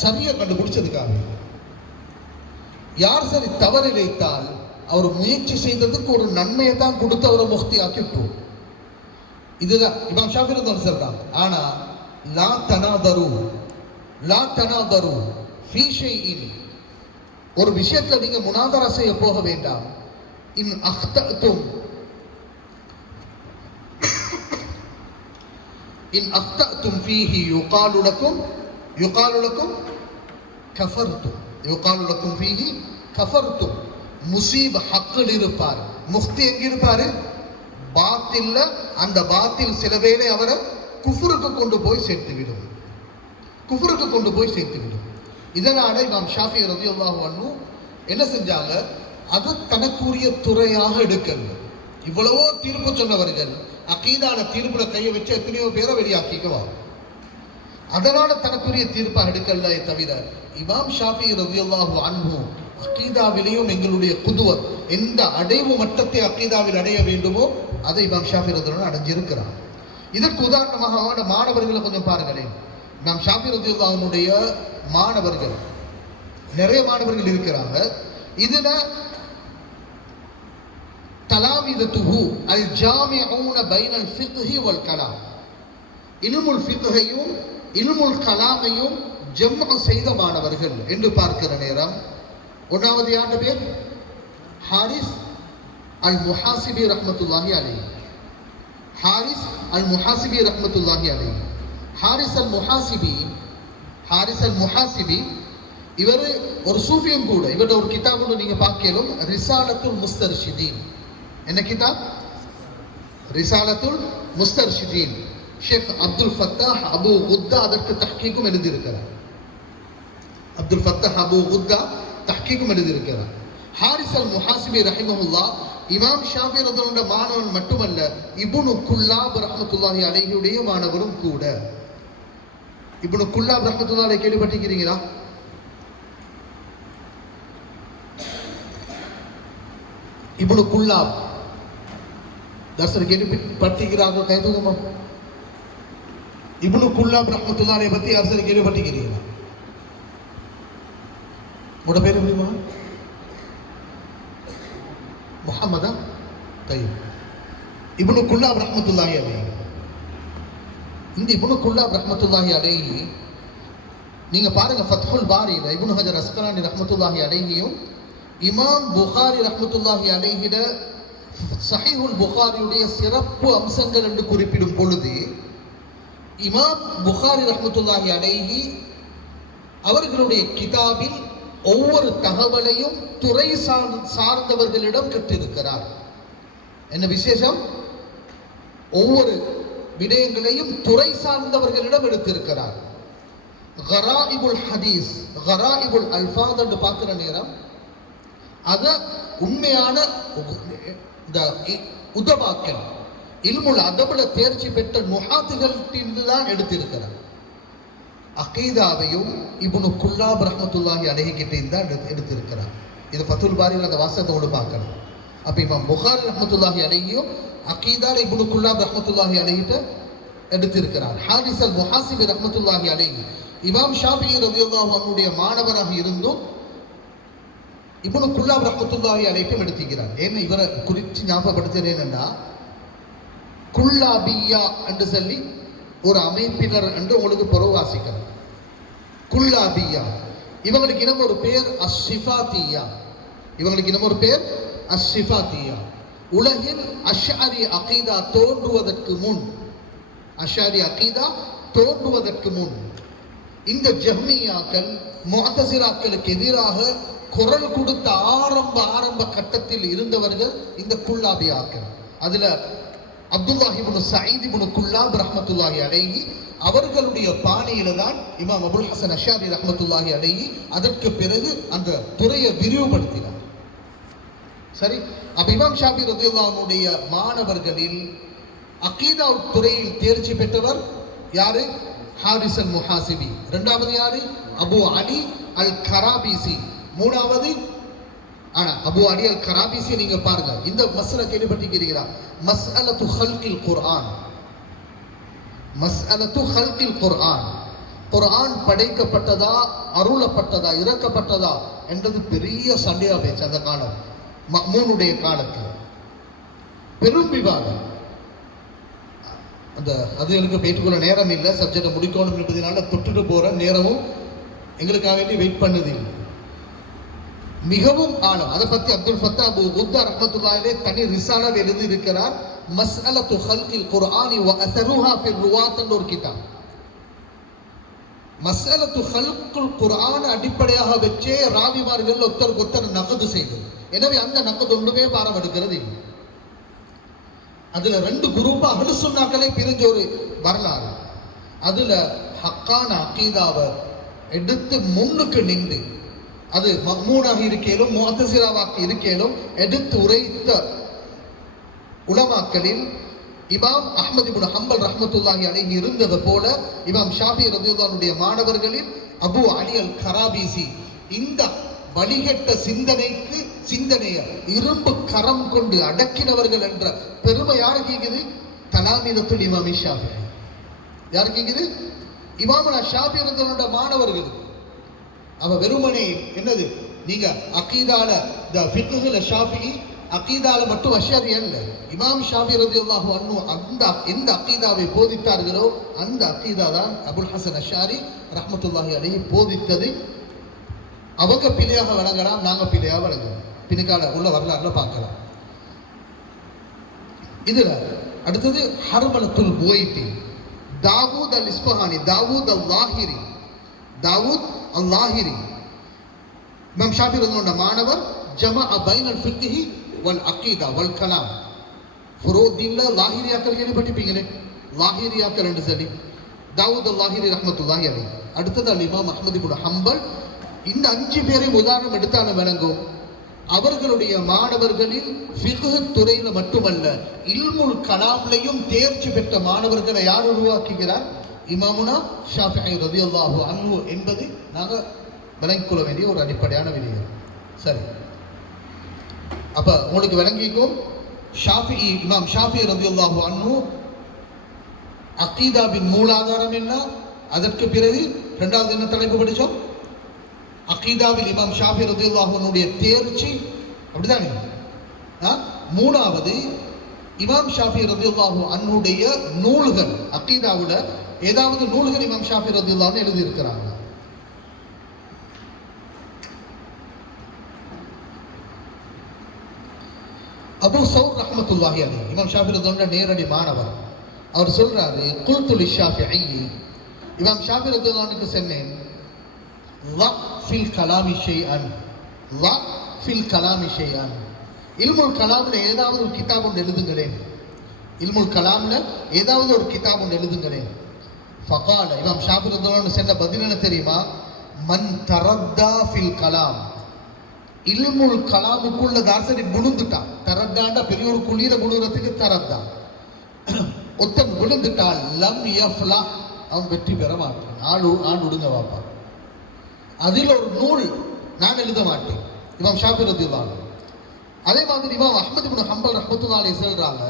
சரியா கண்டுபிடிச்சதுக்காக. யார் சரி தவறு இழைத்தால் அவர் முயற்சி செய்ததுக்கு ஒரு நன்மையை தான் கொடுத்து அவரை முக்தி ஆக்கிட்டோம். இதுதான் இமாம் ஷாஃபி ரலியல்லாஹு சொல்றாங்க. ஆனா லா தனாதரு ஃபீ ஷைஇன், ஒரு விஷயத்துல நீங்க முனாதரா செய்ய போக வேண்டாம். இன் அக்ததும், இன் அஃப்ததும் ஃபீஹி யுகாலு லக்கும் கஃபர்தும் யுகாலு லக்கும் ஃபீஹி கஃபர்தும். முசீப் ஹக்கில் இருப்பார், முஃப்தி எங்க இருப்பாரு? பாத்தில்ல. அந்த பாத்தில் சில வேளை அவரை குஃபுருக்கு கொண்டு போய் சேர்த்துவிடும், குஃபுருக்கு கொண்டு போய் சேர்த்துவிடும். இதனால இமாம் ஷாஃபி ரலியல்லாஹு அன்ஹு என்ன செஞ்சாங்க, அது தனக்குரிய துறையாக எடுக்கல. இவ்வளவோ தீர்ப்பு சொன்னவர்கள் அகீதான தீர்ப்புல கையை வச்சு எத்தனையோ பேரை வெளியாக்கிக்குவா. அதனால தனக்குரிய தீர்ப்பாக எடுக்கல தவிர இமாம் ஷாஃபி ரலியல்லாஹு அன்ஹு அகீதாவிலேயும் எங்களுடைய குதுவத் எந்த அடைவு மட்டத்தை அகீதாவில் அடைய வேண்டுமோ அதை இமாம் ஷாஃபி ரலியல்லாஹு அடைஞ்சிருக்கிறார். இதற்கு உதாரணமாக அவனோட மாணவர்களை கொஞ்சம் பாருங்களேன். இமாம் ஷாஃபி ரலியல்லாஹு அன்ஹுடைய மாணவர்கள் நிறைய மாணவர்கள் இருக்கிறாங்க. இதுல தலாமிதத்துஹு அல் ஜாமிஊன பைனல் ஃபிக்ஹி வல் கலாம், இல்முல் ஃபிக்ஹையும் இல்முல் கலாமையும் ஜம்அ செய்த மாணவர்கள் என்று பார்க்கிற நேரம் ஒன்றாவது யாருடைய பேர்? ஹாரிஸ் அல் முஹாசிபி ரஹ்மத்துல்லாஹி அலைஹி. ஹாரிஸ் அல் முஹாசிபி ரஹ்மத்துல்லாஹி அலைஹி. ஹாரிஸ் அல் முஹாசிபி இவர் ஒரு சூஃபியும் கூட. இவரோட ஒரு கிதாப் கூட நீங்க பார்க்கலும், ரிசாலத்துல் முஸ்தர்ஷிதீன். என்ன கிதாப்? ரிசாலத்துல் முஸ்தர்ஷிதீன். ஷேக் அப்துல் ஃபத்தாஹ் அபு குத்தா அதற்கு தஹ்கீக்கும் எழுதியிருக்கிறார். அப்துல் ஃபத்தாஹ் அபு குத்தா தஹ்கீக்கும் எழுதியிருக்கிறார். ஹாரிஸ் அல் முஹாசிபி ரஹிமஹுல்லா இமாம் ஷாஃபி ரலியல்லாஹு மாணவன் மட்டுமல்ல, இப்னு குல்லாப் ரஹ்மத்துல்லாஹி அலைஹியுடைய மாணவரும் கூட. இப்னு குல்லாப் ரஹ்மத்துல்லாஹி அலைஹி கேள்விப்பட்டிருக்கிறீங்களா? இப்னு குல்லாப் தர்சர் கேள்விப்பட்டிருக்கிறார்கள்? கைதுகமா இப்னு குல்லாப் ரஹ்மத்துல்லாஹி அலைஹி பத்தி தர்சர் கேள்விப்பட்டிருக்கிறீங்களா? உங்களோட பேர் எப்படிமா? முஹம்மதா? தய்யிப். இப்னு குல்லாப் ரஹ்மத்துல்லாஹி அலைஹி. இந்த இப்னு குல்லாப் ரஹ்மத்துல்லாஹி அலைஹி நீங்க பாருங்க, ஃபத்ஹுல் பாரியில இப்னு ஹஜர் அஸ்கலானி ரஹ்மத்துல்லாஹி அலைஹியும் இமாம் புகாரி ரஹ்மத்துல்லாஹி அலைஹிட சஹீஹுல் புகாரியுடைய சிறப்பு அம்சங்கள் என்று குறிப்பிடும் பொழுது இமாம் புகாரி ரஹ்மத்துல்லாஹி அலைஹி அவர்களுடைய கிதாபில் ஒவ்வொரு தகவலையும் துறை சார்ந்தவர்களிடம் கற்றிருக்கிறார். என்ன விசேஷம்? ஒவ்வொரு விடயங்களையும் துறை சார்ந்தவர்களிடம் எடுத்திருக்கிறார். கராயிபுல் ஹதீஸ், கராயிபுல் அல்ஃபாத் என்று பார்க்கிற நேரம் அத உண்மையான இந்த உதவாக்கள் இல்முல் அதபுல தேர்ச்சி பெற்ற நுஹாத்துகளிலிருந்து தான் எடுத்திருக்கிறார். அகீதாவையும் இப்னு குல்லாப் ரஹ்மத்துல்லாஹி அலைஹி கிட்ட தான் எடுத்திருக்கிறார். இது ஃபத்ஹுல் பாரியில் அந்த வாசகத்தோடு பார்க்கணும். அப்ப இமாம் புகாரி ரஹ்மத்துல்லாஹி அலைஹியும் அகீதால இப்னு குல்லாப் ரஹ்மத்துல்லாஹி அலைஹிட்ட எடுத்திருக்கிறார். ஹாரிஸ் அல் முஹாசிபி ரஹ்மத்துல்லாஹி அலைஹி இமாம் ஷாஃபிஈ ரலியல்லாஹு அன்ஹுடைய மாணவராக இருந்தும் இப்னு குல்லாப் ரஹ்மத்துல்லாஹி அலைஹிட்டும் எடுத்திருக்கிறார். ஏன்னா இவரை குறித்து ஞாபகப்படுத்துறது என்னன்னா, குல்லாபியா என்று சொல்லி ஒரு அமைப்பினர் என்று உங்களுக்கு புறவு வாசிக்கலாம். குல்லாபியா இவங்களுக்கு இன்னும் ஒரு பேர் அஸ்ஸிஃபாத்தியா. இவங்களுக்கு இன்னும் ஒரு பேர் அஸ்ஸிஃபாத்தியா. உலகில் அஷ்அரி அகீதா தோன்றுவதற்கு முன், அஷ்அரி அகீதா தோன்றுவதற்கு முன் இந்த ஜஹ்மியாக்கள் முஅத்தஸிலாக்களுக்கு எதிராக குரல் கொடுத்த ஆரம்ப கட்டத்தில் இருந்தவர்கள் இந்த குல்லாபியாக்கள். அதுல அப்துல்லாஹ் இப்னு சயீத் இப்னு குல்லாப் ரஹ்மத்துல்லாஹி அலைஹி அவர்களுடைய பாணியில தான் இமாம் அபுல் ஹசன் அஷ்ஷாரி ரஹ்மத்துல்லாஹி அலைஹி அதற்கு பிறகு அந்த துறையை விரிவுபடுத்தினார். சரி, அப்ப இமாம் ஷாஃபி ரலியல்லாஹு அன்ஹுடைய மாணவர்களில் அகீதா துறையில் தேர்ச்சி பெற்றவர் யாரு? ஹாரிஸ் அல் முஹாசிபி. இரண்டாவது யாரு? அபு அலி அல் கராபிசி. மூணாவது அபு அலி அல் கராபிசி. நீங்க பாருங்க, இந்த மஸ்அலா கேள்விப்பட்டிருக்கிறீங்களா? மஸ்அலத்து ஹல்கில் குர்ஆன். மஸ்அலத்து ஹல்கில் குர்ஆன். குர்ஆன் படைக்கப்பட்டதா, அருளப்பட்டதா, இறக்கப்பட்டதா என்றது பெரிய சண்டையா பேச்சு அந்த காலம். மஅ்மூனுடைய காலத்தில் பெரும் விவாதம். அந்த அது எனக்கு போயிட்டுக்குள்ள நேரம் இல்லை, சப்ஜெக்டை முடிக்கணும் என்பதனால தொட்டுட்டு போற நேரமும் எங்களுக்காக வேண்டி வெயிட் பண்ணது இல்லை. மிகவும் ஆழம். அதை பத்தி அப்துல் ஃபத்தா அபு குத்தா ரஹ்மத்துல்லாஹி தனி ரிசாலாவை எழுதி இருக்கிறார். மஸ்அலத்து ஹல்கில் குர்ஆனி வ அஸருஹா ஃபிர் ருவாத் என்ற ஒரு கிதாப். மஸ்அலத்து ஹல்குல் குர்ஆன் அடிப்படையாக வச்சே ராவிமார்கள் ஒருத்தருக்கு ஒருத்தர் நகது செய்தது. எனவே அந்த நகது ஒன்றுமே பாரம் எடுக்கிறது இல்லை. அதுல ரெண்டு குரூப்பா அஹ்லு சுன்னாக்களே பிரிஞ்ச ஒரு வரலாறு. அதுல ஹக்கான அகீதாவை எடுத்து முன்னுக்கு நின்று, அது மக்மூனாக இருக்கேலும் முஅத்தஸிலாவாக இருக்கேலும் எடுத்து உரைத்த உலமாக்களில் இமாம் அஹ்மத் இப்னு ஹம்பல் ரஹ்மத்துல்லாஹி அலைஹி இருந்தது போல இமாம் ஷாஃபி ரலியல்லாஹு அன்ஹுடைய மாணவர்களில் அபு அலி அல் கராபீசி இந்த வழிகட்ட சிந்தனையை இரும்பு கரம் கொண்டு அடக்கினவர்கள் என்ற பெருமை யாருக்கு இருக்குது? தலாமீதத்துல் இமாம் ஷாஃபி. யாருக்கு இருக்குது? இமாம் ஷாஃபி ரலியல்லாஹு மாணவர்கள். அவ வெறுமனே என்னது, நீங்க அகீதால ஃபிக்ஹுல ஷாஃபி, அகீதால மட்டும் அஷ்அரி அல்ல. இமாம் ஷாஃபி ரலியல்லாஹு அன்ஹு அந்த எந்த அகீதாவை போதித்தார்களோ அந்த அகீதா தான் அபுல் ஹசன் அஷ்அரி ரஹ்மத்துல்லாஹி அலைஹி போதித்தது. அவங்க பிழையாக வழங்கலாம், நாங்க பிழையாக வழங்கலாம். பின்கால உள்ள வரலாறுல பார்க்கலாம். இதுல அடுத்தது ஹர்மலத்துல் புவைத்தி, தாவூத் அல் இஸ்ஃபஹானி, தாவூத் அல் லாஹிரி இமாம் ஷாஃபி ரலியல்லாஹு மாணவர். ஜமஅ பைனல் ஃபிக்ஹி வல் அகீதா வல் கலாம். ஃபுரூதீன்ல லாஹிரியாக்கள் கேள்விப்பட்டிருப்பீங்களே, லாஹிரியாக்கள் என்று சொல்லி தாவூத் அல் லாஹிரி ரஹ்மத்துல்லாஹி அலைஹி. அடுத்தது அல் இமாம் அஹ்மத் இப்னு ஹம்பல். இந்த 5 பேரையும் உதாரணம் எடுத்தாலும் விளங்கும். அவர்களுடைய மாணவர்களில் ஃபிக்ஹ் துறையில மட்டுமல்ல, இல்முல் கலாம்லையும் தேர்ச்சி பெற்ற மாணவர்களை யார் உருவாக்குகிறார்? இமாமுனா ஷாஃபிஈ ரலியல்லாஹு அன்ஹு என்பது நாங்க விளங்கிக் கொள்ள வேண்டிய ஒரு அடிப்படையான விடயம். சரி, அப்ப உங்களுக்கு விளங்கிக்கும் ஷாஃபிஈ, இமாம் ஷாஃபிஈ ரலியல்லாஹு அன்ஹு அகீதாவின் மூலாதாரம் என்ன? அதற்கு பிறகு இரண்டாவது என்ன தலைப்பு படிச்சோம்? அகீதாவில் இமாம் ஷாஃபி ரலியல்லாஹு அன்ஹுடைய தேர்ச்சி, அப்படிதானே? மூணாவது இமாம் ஷாஃபி ரலியல்லாஹு அன்ஹுடைய நூல்கள். அகீதாவுல ஏதாவது நூல்கள் இமாம் ஷாஃபி ரலியல்லாஹு அன்ஹு எழுதி இருக்கிறாங்க. அபூ சௌர் ரஹ்மத்துல்லாஹி அலைஹி இமாம் ஷாஃபி ரலியல்லாஹு அன்ஹு நேரடி மாணவர். அவர் சொல்றாரு, குல்து லிஷாஃபிஈ, இமாம் ஷாஃபி ரலியல்லாஹு அன்ஹுக்கு சொன்னேன், லா ஃபில் கலாமி ஷைஅன், லா ஃபில் கலாமி ஷைஅன். இல்முல் கலாம்ல ஏதாவது ஒரு கிதாப் ஒன்று எழுதுங்களேன், இல்முல் கலாம்ல ஏதாவது ஒரு கிதாப் ஒன்று எழுதுங்களேன். ஃபகால, இமாம் ஷாஃபி ரலியல்லாஹு அன்ஹு சொன்ன பதில் என்ன தெரியுமா? மன் தரத்தா ஃபில் கலாம், இல்முல் கலாமுக்குள்ள தாசரி விழுந்துட்டான். தரத்தாண்டா பெரிய ஒரு குளிர விழுறதுக்கு தரத்தா. ஒருத்தன் விழுந்துட்டால் லம் யஃப்லா, அவன் வெற்றி பெற மாட்டான். ஆள் விடுங்க வாப்பா. அதில் ஒரு நூல் நான் எழுத மாட்டேன், இமாம் ஷாஃபி ரலியல்லாஹு அன்ஹு. அதே மாதிரி இமாம் அஹ்மத் இப்னு ஹம்பல் ரஹ்மத்துல்லாஹி அலைஹி சொல்றாங்க,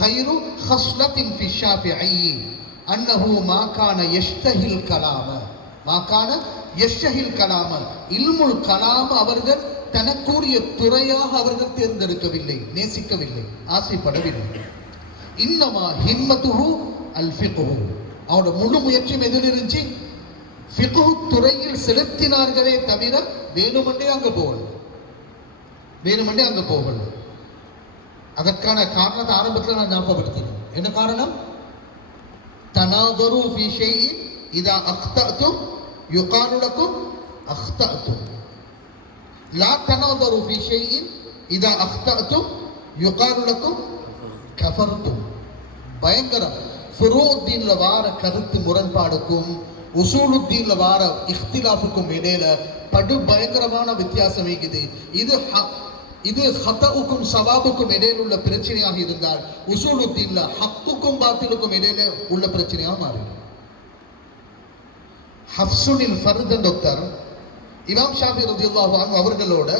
خير خصلة في الشافعي أنه ما كان يشتهي الكلام. இல்முல் கலாம் அவர்கள் தனக்குரிய துறையாக அவர்கள் தேர்ந்தெடுக்கவில்லை, நேசிக்கவில்லை, ஆசைப்படவில்லை. இன்னமா ஹிம்மத்துஹு அல் ஃபிக்ஹு, அவனோட முழு முயற்சியும் எதில் இருந்துச்சு? ஃபிக்ஹு துறையில் செலுத்தினார்களே தவிர வேணுமென்றே அங்க போகல. அதற்கான காரணத்தை ஆரம்பத்தில் நான் ஞாபகப்படுத்தினேன். என்ன காரணம்? தனாதரு ஃபீ ஷைஇன் இதா அக்தஅதும் யுகாலு லகும் அக்தஅதும், லா தனாதரு ஃபீ ஷைஇன் இதா அக்தஅதும் யுகாலு லகும் கஃபர்தும். பயங்கரம். ஃபுரூதீன்ல வார கருத்து முரண்பாடுக்கும் உசூலுத்தீன்ல வார இஃப்திலாஃபுக்கும் இடையில படு பயங்கரமான வித்தியாசம் இருக்குது. இது ஹதஉக்கும் சவாபுக்கும் இடையில உள்ள பிரச்சனையாக இருந்தால் உசூலுத்தீன்ல ஹக்குக்கும் பாத்திலுக்கும் இடையில உள்ள பிரச்சனையாக மாறும். ஹஃப்சுனில் ஃபர்த் டாக்டர் இமாம் ஷாஃபி ரலியல்லாஹு அன்ஹு அவர்களோட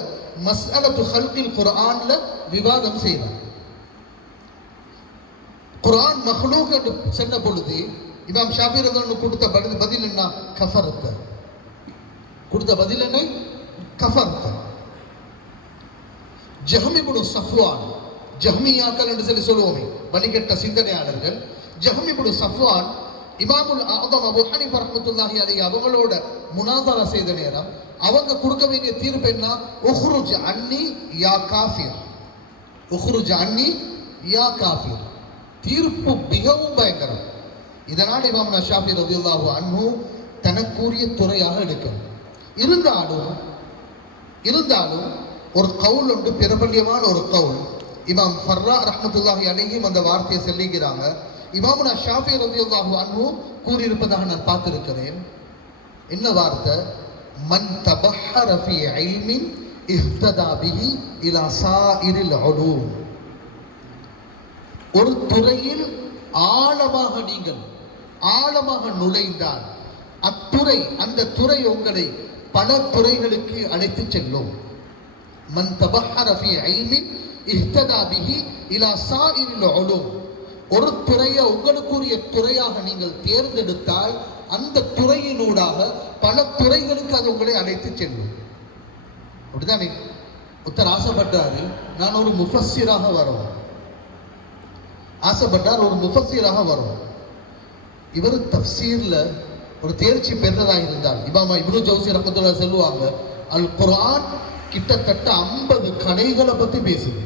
மஸ்அலத்து ஹல்கில் குர்ஆன்ல விவாதம் செய்தார். குர்ஆன் மக்லூக் என்று சொன்ன பொழுது இமாம் ஷாஃபி ரலியல்லாஹு அன்ஹு கொடுத்த பதில் என்ன? கஃபர்த. கொடுத்த பதில் என்ன? கஃபர்த. ஜஹ்ம் இப்னு சஃப்வான், ஜஹ்மியாக்கள் என்று சொல்லி சொல்லுவோமே, வழிகட்ட சிந்தனையாளர்கள், ஜஹ்ம் இப்னு சஃப்வான் இமாமுல் ஆதம் அபூ ஹனீஃபா ரஹ்மத்துல்லாஹி அலைஹி அவங்களோட முனாதரா செய்த நேரம் அவங்க கொடுக்க வேண்டிய தீர்ப்பு என்ன? உஹ்ருஜ் அன்னி யா காஃபிர், உஹ்ருஜ் அன்னி யா காஃபிர். தீர்ப்பு மிகவும் பயங்கரம். இதனால் இமாம் ஷாஃபி ரலியல்லாஹு அன்ஹு தனக்குரிய துறையாக எடுக்கணும். இருந்தாலும் ஒரு கவுல் உண்டு, பிரபல்யமான ஒரு கவுல். இமாம் ஃபர்ரா ரஹ்மத்துல்லாஹி அலைஹிம் அந்த வார்த்தையை சொல்லிக்கிறாங்க. இமாமுனா ஷாஃபி ரலியல்லாஹு அன்ஹு கூறியிருப்பதாக நான் பார்த்திருக்கிறேன். என்ன வார்த்தை? மன் தபஹர ஃபீ இல்மின் இஹ்ததா பிஹி இலா சாயிரில் உலூம். ஒரு துறையில் ஆழமாக நுழைந்தால் அத்துறை, அந்த துறை உங்களை பல துறைகளுக்கு அழைத்து செல்லும். மன் தபஹர ஃபீ இல்மின் இஹ்ததா பிஹி இலா சாயிரில் உலூம். ஒரு துறையை உங்களுக்குரிய துறையாக நீங்கள் தேர்ந்தெடுத்தால் அந்த துறையினூடாக பல துறைகளுக்கு அது உங்களை அழைத்து செல்லும். அப்படிதானே? ஒருத்தர் ஆசைப்பட்டாரு, நான் ஒரு முஃபஸ்ஸிராக வரும். ஆசைப்பட்டார் ஒரு முஃபஸ்ஸிராக வரும். இவர் தஃப்சீர்ல ஒரு தேர்ச்சி பெற்றதாக இருந்தால், இமாம் இப்னு ஜௌசி ரஹ்மத்துல்லாஹி சொல்லுவாங்க, அல் குர்ஆன் கிட்டத்தட்ட 50 கலைகளை பத்தி பேசுது.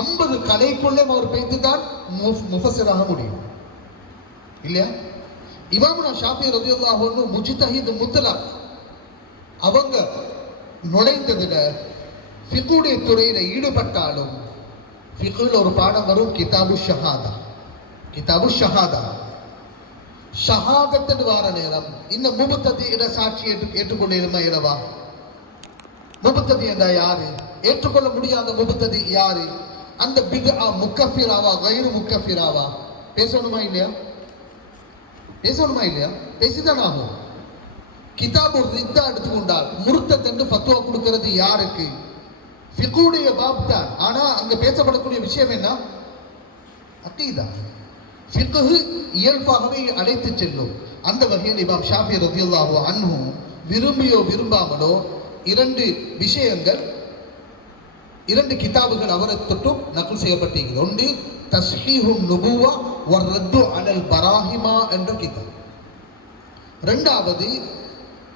50 கலைக்குள்ளே அவர் பேசிதான் முஃபஸ்ஸிராக முடியும் இல்லையா? இமாமுனா ஷாஃபி ரலியல்லாஹு அன்ஹு முஜ்தஹித் முத்லக். அவங்க நுழைந்ததுல ஃபிக்ஹுடைய துறையில ஈடுபட்டாலும் ஃபிக்ஹுல ஒரு பாடம் வரும், கிதாபு ஷஹாதா. கிதாபு ஷஹாதா, ஷஹாதத்து வார நேரம் இந்த முபத்ததி இட சாட்சி ஏற்றுக்கொள்ள இயலவா? முபத்ததி என்றா யாரு? ஏற்றுக்கொள்ள முடியாத முபத்ததி யாரு? அந்த பித்ஆ முக்கஃபிராவா கைரு முக்கஃபிராவா? பேசணுமா இல்லையா? பேசிதான் ஆகும். கிதாபு ரித்தா எடுத்துக்கொண்டால் முர்த்தத் என்று ஃபத்வா கொடுக்கிறது யாருக்கு? ஃபிக்ஹுடைய பாப் தான். ஆனா அங்க பேசப்படக்கூடிய விஷயம் என்ன? அகீதா. ஃபிக்ஹ் இயல்பாகவே அழைத்து செல்லும். அந்த வகையில் இமாம் ஷாஃபி ரலியல்லாஹு அன்ஹு விரும்பியோ விரும்பாமலோ 2 விஷயங்கள், 2 கிதாபுகள் அவரை தொட்டும் நகல் செய்யப்பட்டிருக்கிறது. ஒன்று தஸ்ஹீஹுன் நுபுவா வ ரத்து அலல் பராஹிமா என்ற கிதாப். இரண்டாவது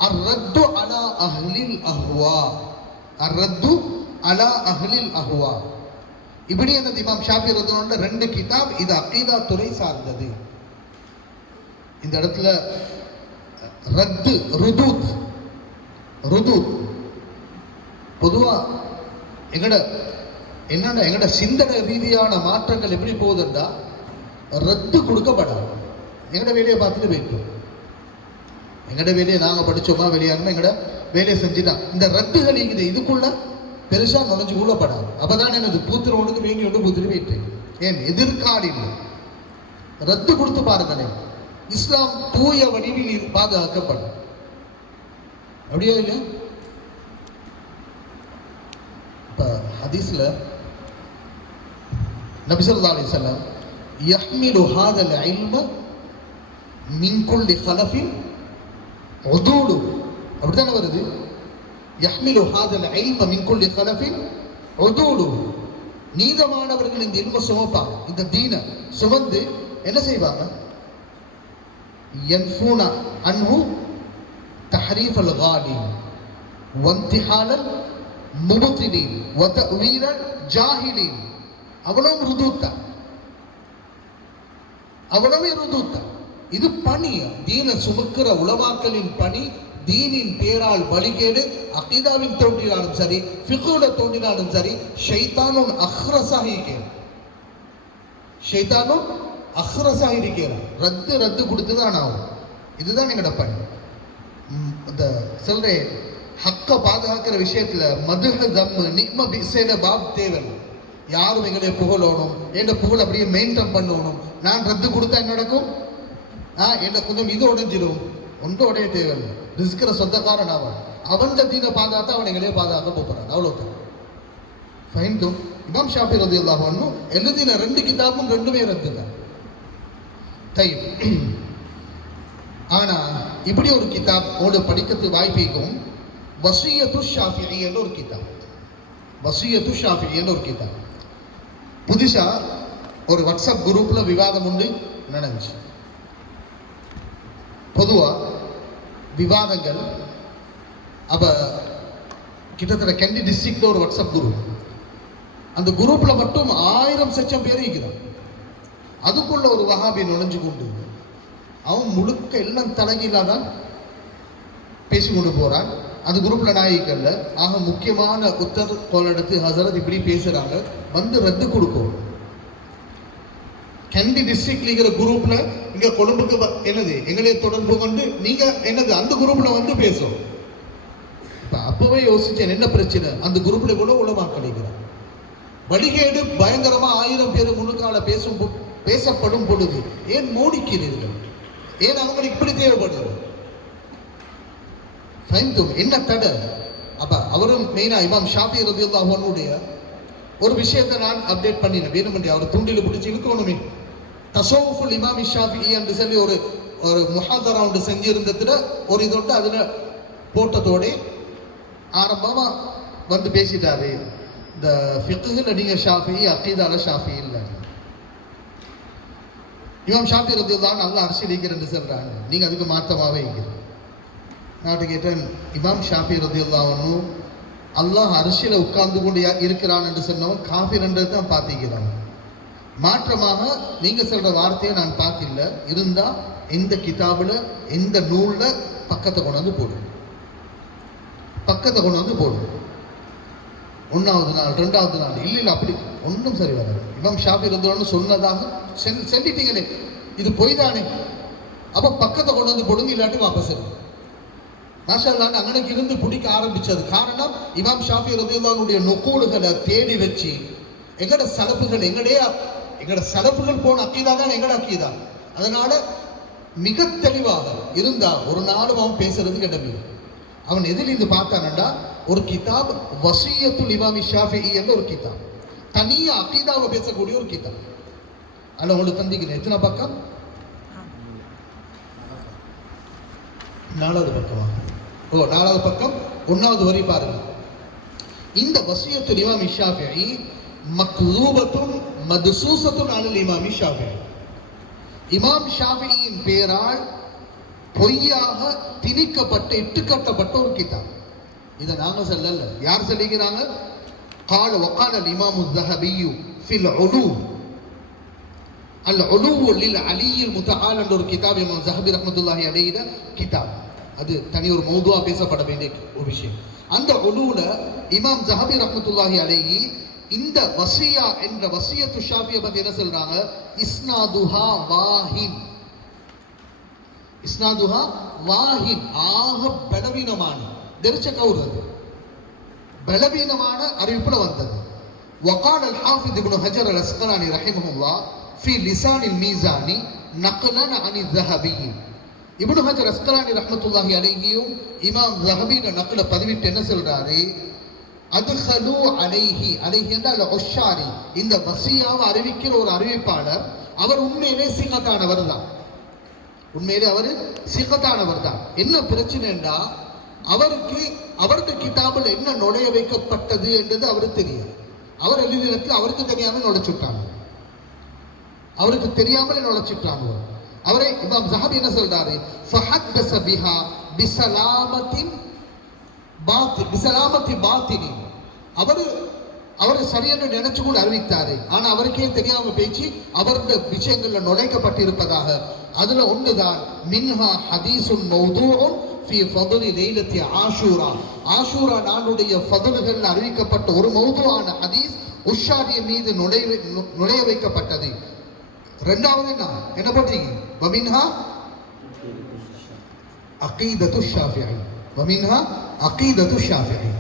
அர்-ரத்து அலா அஹ்லில் அஹ்வா, அர்-ரத்து அலா அஹ்லில் அஹ்வா. இப்படி எனது இமாம் ஷாஃபி ரலியல்லாஹு 2 கிதாப். இது அகீதா துறை சார்ந்தது. இந்த இடத்துல ரத்து ருதூத் பொதுவா எங்கட சிந்தனை ரீதியான மாற்றங்கள் எப்படி போகுதுன்றா ரத்து கொடுக்கப்படாது. எங்கட வேலையை பார்த்துட்டு போயிட்டோம். எங்கட வேலையை நாங்க படிச்சோமா வெளியாகணும், எங்கட வேலையை செஞ்சுதான். இந்த ரத்துகள் இதுக்குள்ள பெருசா நுழைஞ்சு கொள்ளப்படாது. அப்பதான் எனது பூத்திரவனுக்கு வேண்டி ஒன்று பூத்திட்டு போயிட்டு ஏன் எதிர்காலில் ரத்து கொடுத்து பாருங்களேன். இஸ்லாம் தூய வடிவில் பாதுகாக்கப்படும். அப்படியா இல்லையா? ஹதீஸ்ல நபி ஸல்லல்லாஹு அலைஹி வஸல்லம் யஹ்மிலு ஹாதல் இல்ம மின் குல்லி கலஃபின் உதூலு, அப்படிதானே வருது? யஹ்மிலு ஹாதல் இல்ம மின் குல்லி கலஃபின் உதூலு. நீதமானவர்கள் இந்த இல்ம சுமப்பாங்க, இந்த தீன சுமந்து என்ன செய்வாங்க? யன்ஃபூன அன்ஹு தஹரீஃபல் காலின் வன்திஹாலல் முபத்திலீன் வதவீரல் ஜாஹிலீன். அவ்வளவு ருதூத்தா. இது பணி, தீன சுமக்கிற உலமாக்களின் பணி. தீனின் பேரால் வழிகேடு அகீதாவின் தோன்றினாலும் சரி, ஃபிக்ஹுல தோன்றினாலும் சரி, ஷைத்தானும் அஹ்ரஸாக இருக்கிறான். ரத்து கொடுத்துதான் ஆகும். இதுதான் எங்கட பணி. இந்த சொல்றேன், ஹக்க பாதுகாக்கிற விஷயத்துல மதுஹ தம்மு நிம்ம பிசேட பாப் தேவன். யாரும் எங்களை புகழணும், என் புகழ் அப்படியே மெயின்டைன் பண்ணணும். நான் ரத்து கொடுத்தா என்ன நடக்கும்? என்ன கொஞ்சம் இது உடைஞ்சிடும். ஒன்று உடைய தேவையில்லை. ரிஸ்கிற சொந்தக்காரன் அவன் தீனை பாதுகாத்தா அவன் எங்களே பாதுகாக்க போறான். அவ்வளோதான். ஃபைன்டும். இமாம் ஷாஃபி ரலியல்லாஹு அன்ஹு எழுதின 2 கிதாபும் 2மே ரத்து தான். ஆனா இப்படி ஒரு கிதாப் ஓடு படிக்கிறது வாய்ப்பிக்கும். வசியத்து ஷாஃபிஈ என்ற ஒரு கிதாப். வசியத்து ஷாஃபிஈ என்ற ஒரு கிதாப். புதுசா ஒரு வாட்ஸ்அப் குரூப்ல விவாதம் உண்டு நடந்துச்சு. பொதுவாக விவாதங்கள் அப்போ கிட்டத்தட்ட கண்டி டிஸ்ட்ரிக்ட்ல ஒரு வாட்ஸ்அப் குரூப், அந்த குரூப்ல மட்டும் 1000 பேர் இருக்கிறான். அதுக்குள்ள ஒரு வஹாபி நுழைஞ்சு கொண்டு அவன் முழுக்க எல்லாம் தலைகீழாதான் பேசிக்கொண்டு போறான். அந்த குரூப்ல நாயக்கல்ல ஆக முக்கியமான உத்தர் கோலெடுத்து ஹசரத் இப்படி பேசுறாங்க, வந்து ரத்து கொடுக்கும். கண்டி டிஸ்ட்ரிக்ட்ல இருக்கிற குரூப்ல இங்க கொழும்புக்கு என்னது எங்களே தொடர்பு கொண்டு நீங்க என்னது அந்த குரூப்ல வந்து பேசும். அப்பவே யோசிச்சேன் என்ன பிரச்சனை, அந்த குரூப்ல கூட உலமா கிடைக்கிறான். வழிகேடு பயங்கரமா 1000 பேர் முன்னுக்கால பேசப்படும் பொழுது ஏன் மூடிக்கிறீர்கள்? ஏன் அவங்களுக்கு இப்படி தேவைப்படுது? என்ன தடை? அப்ப அவரும் மெயினா இமாம் ஷாஃபி ரலியல்லாஹு அன்ஹுடைய ஒரு விஷயத்தை நான் அப்டேட் பண்ணினேன். வேணுமென்றே அவர் தூண்டில பிடிச்சி இழுக்கணுமே. தஸவுஃபுல் இமாம் ஷாஃபி என்று சொல்லி ஒரு முஹாதரா ஒன்று செஞ்சிருந்ததுல ஒரு இதோட்டு அதுல போட்டதோட ஆரம்பமா வந்து பேசிட்டாரு. இந்த ஃபிக்ஹ்ல நீங்க ஷாஃபி, அகீதால ஷாஃபி இல்லை. இமாம் ஷாஃபி ரலியல்லாஹு அன்ஹு அல்லாஹ் அர்ஷில் இருக்கிறன்னு சொல்றாங்க, நீங்க அதுக்கு மாத்தமாவே இருக்கிறீங்க. நான் கேட்டேன், இமாம் ஷாஃபி ரலியல்லாஹு அன்ஹு அல்லாஹ் அர்ஷில உட்கார்ந்து கொண்டு இருக்கிறான் என்று சொன்னவன் காஃபிர் என்றது தான் பார்த்திக்கிறான். மாற்றமாக நீங்க சொல்ற வார்த்தையை நான் பார்த்தில்ல. இருந்தா எந்த கிதாபுல எந்த நூல்ல பக்கத்தை கொண்டு வந்து போடு, பக்கத்தை கொண்டு வந்து போடு. 1வது நாள் 2வது நாள் இல்லை அப்படி ஒன்றும் சரி வராது. இமாம் ஷாஃபி ரலியல்லாஹு சொன்னதாக செல்லிட்டீங்களே, இது பொய் தானே? அப்ப பக்கத்தை கொண்டு வந்து போடுங்க, இல்லாட்டி வாபஸ் இருக்கு. மாஷாஅல்லாஹ் அங்கனைக்கு இருந்து பிடிக்க ஆரம்பிச்சது காரணம் இமாம் ஷாஃபி ரலியல்லாஹு அன்ஹுடைய நுகூல்களை தேடி வச்சு எங்கட சலஃபுகள் போன அக்கீதா தான் எங்கட அக்கீதா. அதனால மிக தெளிவாக இருந்தா ஒரு நாளும் அவன் பேசுறதுக்கு இடமில்லை. அவன் எதில் இருந்து பார்த்தானண்டா ஒரு கிதாப் வசியத்துல் இமாம் ஷாஃபி என்ற ஒரு கிதாப், தனியா அக்கீதாவை பேசக்கூடிய ஒரு கிதாப். அல்ல உங்களுக்கு தந்திக்கிறேன். எத்தனை பக்கம்? 4வது பக்கமா? 4வது பக்கம் 1வது வரி பாருங்க. இந்த வசியத்துல் இமாம் ஷாஃபி மக்லூபத்துன் மதுசூசத்துன் அலல் இமாம் ஷாஃபி, இமாம் ஷாஃபியின் பேரால் பொய்யாக திணிக்கப்பட்ட இட்டுக்கட்டப்பட்ட ஒரு கிதாப். இதை நாங்க சொல்லல, யார் சொல்லிக்கிறாங்க? قال وقال الامام الذهبي في العلو العلو للعلي المتعال என்ற ஒரு கிதாப் இமாம் ஸஹபி ரஹ்மத்துல்லாஹி அலைஹி கிதாப். அது தனி ஒரு மௌதுவா பேசப்பட வேண்டிய ஒரு விஷயம். அந்த உலூல இமாம் ஸஹபி ரஹ்மத்துல்லாஹி அலைஹி இந்த வசியா என்ற வசியத்து ஷாஃபியை பத்தி என்ன சொல்றாங்க? இஸ்னாதுஹா வாஹின், இஸ்னாதுஹா வாஹின், ஆக பலவீனமான தெரிச்ச கவுறது பலவீனமான அறிவிப்புல வந்தது. وقال الحافظ ابن حجر العسقلاني رحمه الله في لسان الميزان نقلا عن الذهبي. இப்னு ஹஜர் அஸ்கலானி ரஹ்மத்துல்லாஹி அலைஹியும் இமாம் ஸஹபியோட நக்ல பதிவிட்டு என்ன சொல்றாரு? அத்ஹலு அலைஹி, அலைஹி என்றால் உஷாரி, இந்த வசியாவை அறிவிக்கிற ஒரு அறிவிப்பாளர் அவர் உண்மையிலே சிகத்தானவர் தான். உண்மையிலே அவர் சிகத்தானவர் தான். என்ன பிரச்சனைன்னா அவருக்கு அவரது கிதாபில் என்ன நுழைய வைக்கப்பட்டது என்றது அவருக்கு தெரியாது. அவர் எழுதினத்தில் அவருக்கு தெரியாமல் நுழைச்சுட்டாங்க, அவருக்கு தெரியாமல் நுழைச்சுட்டாங்க. அவரை இமாம் ஸஹபி என்ன சொல்றாரு? ஃபஹத்தஸ பிஹா பிஸலாமத்தின் பாத்தின், பிஸலாமத்தி பாத்தினி. அவர் சரியான நினைச்சு கூட அறிவித்தாரு. ஆனா அவருக்கே தெரியாம பேச்சு அவருடைய விஷயங்கள்ல நுழைக்கப்பட்டிருப்பதாக. அதுல ஒன்றுதான் மின்ஹா ஹதீஸுன் மௌதூஉன் ஃபீ ஃபதுலி லைலத்தி ஆஷூரா, ஆஷூரா நாளுடைய ஃபதுல்கள் அறிவிக்கப்பட்ட ஒரு மௌதுஆன ஹதீஸ் உஷாரிய மீது நுழைய வைக்கப்பட்டது. 2வது என்ன போட்டீங்க? வமின்ஹா அகீதத்து ஷாஃபிஈ, வமின்ஹா அகீதத்து ஷாஃபிஈ.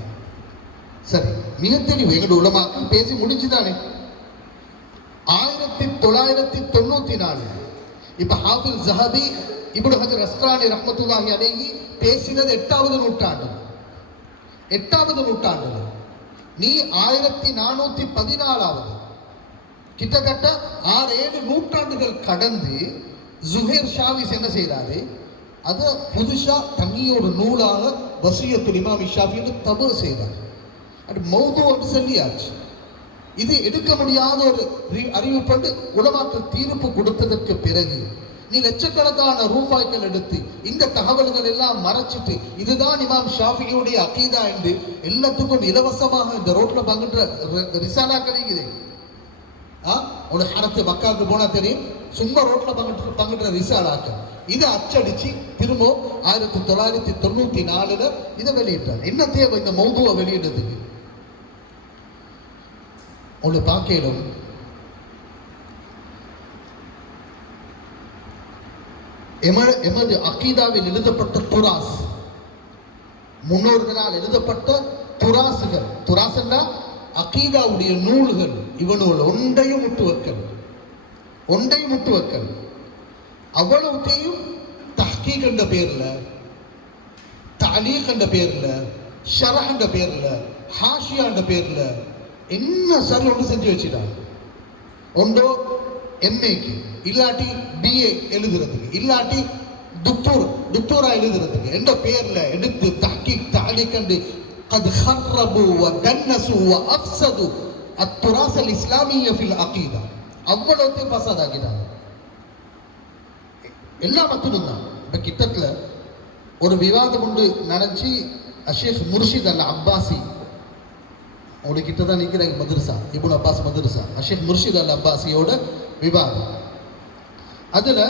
சரி, மிக தெளிவு எங்களுடைய உலமாக்கள் பேசி முடிச்சுதானே. 1994 இப்ப ஹாஃபிஸ் ஸஹபி இப்னு ஹஜர் அஸ்கலானி ரஹ்மத்துல்லாஹி அலைஹி பேசினது 8வது நூற்றாண்டு. 8வது நூற்றாண்டு நீ 1414வது, கிட்டத்தட்ட 6-7 நூற்றாண்டுகள் கடந்து ஜுஹைர் ஷாவிஸ் என்ன செய்யறாரு? அதை புதுசா தனியோட நூலாக வசியத்துல் இமாம் ஷாஃபி தபு செய்தார். அது மௌதுன்னு சொல்லியாச்சு. இது எடுக்க முடியாத ஒரு அறிவிப்பு உலமாக்கள் தீர்ப்பு கொடுத்ததற்கு பிறகு நீ லட்சக்கணக்கான ரூபாய்கள் எடுத்து இந்த தகவல்கள் எல்லாம் மறைச்சிட்டு இதுதான் இமாம் ஷாஃபியுடைய அகீதா என்று எல்லாத்துக்கும் இலவசமாக இந்த ரோட்ல பங்குற ரிசாலா கிடைக்குது. ஒரு ஹரத்து மக்காவுக்கு போனா தெரியும், சும்மா ரோட்ல பங்குற ரிசாலாக்கள் இதை அச்சடிச்சு திரும்ப 1994 இதை வெளியிட்டார். என்ன தேவை இந்த மௌதுவை வெளியிடுறதுக்கு? ஒன்று பார்க்கலும் எமது அகீதாவில் எழுதப்பட்ட துராஸ், முன்னோர்களால் எழுதப்பட்ட துராசுகள், துராசன்னா அகீதாவுடைய நூல்கள், இவனோட ஒன்றையும் முட்டு வைக்கல் அவ்வளவுத்தையும் தஹ்கீக் என்ற பேர்ல, தலீக் என்ற பேர்ல, ஷரஹ் என்ற பேர்ல, ஹாஷியா என்ற பேர்ல என்ன சரி ஒன்று செஞ்சு வச்சுட்டாங்க. ஒன்றோ எம்ஏக்கு, இல்லாட்டி பிஏ எழுதுறதுக்கு, இல்லாட்டி டுக்டோரா எழுதுறதுக்கு என்ற பேர்ல எடுத்து தஹ்கீக் தலீக் கண்டு قد خربوا ودنسوا وافسدوا التراث الاسلامي في العقيده. அவ்வளவுத்தையும் ஃபசாத் ஆக்கிட்டாங்க. எல்லா மக்களும் தான். இப்ப கிட்டத்துல ஒரு விவாதம் உண்டு நடந்துச்சு. ஷேக் முர்ஷித் அல் அப்பாசி அவரு கிட்ட தான் நிற்கிறாங்க, மதரசா இப்னு அப்பாஸ் மதரசா, ஷேக் முர்ஷித் அல் அப்பாசியோட விவாதம். அதுல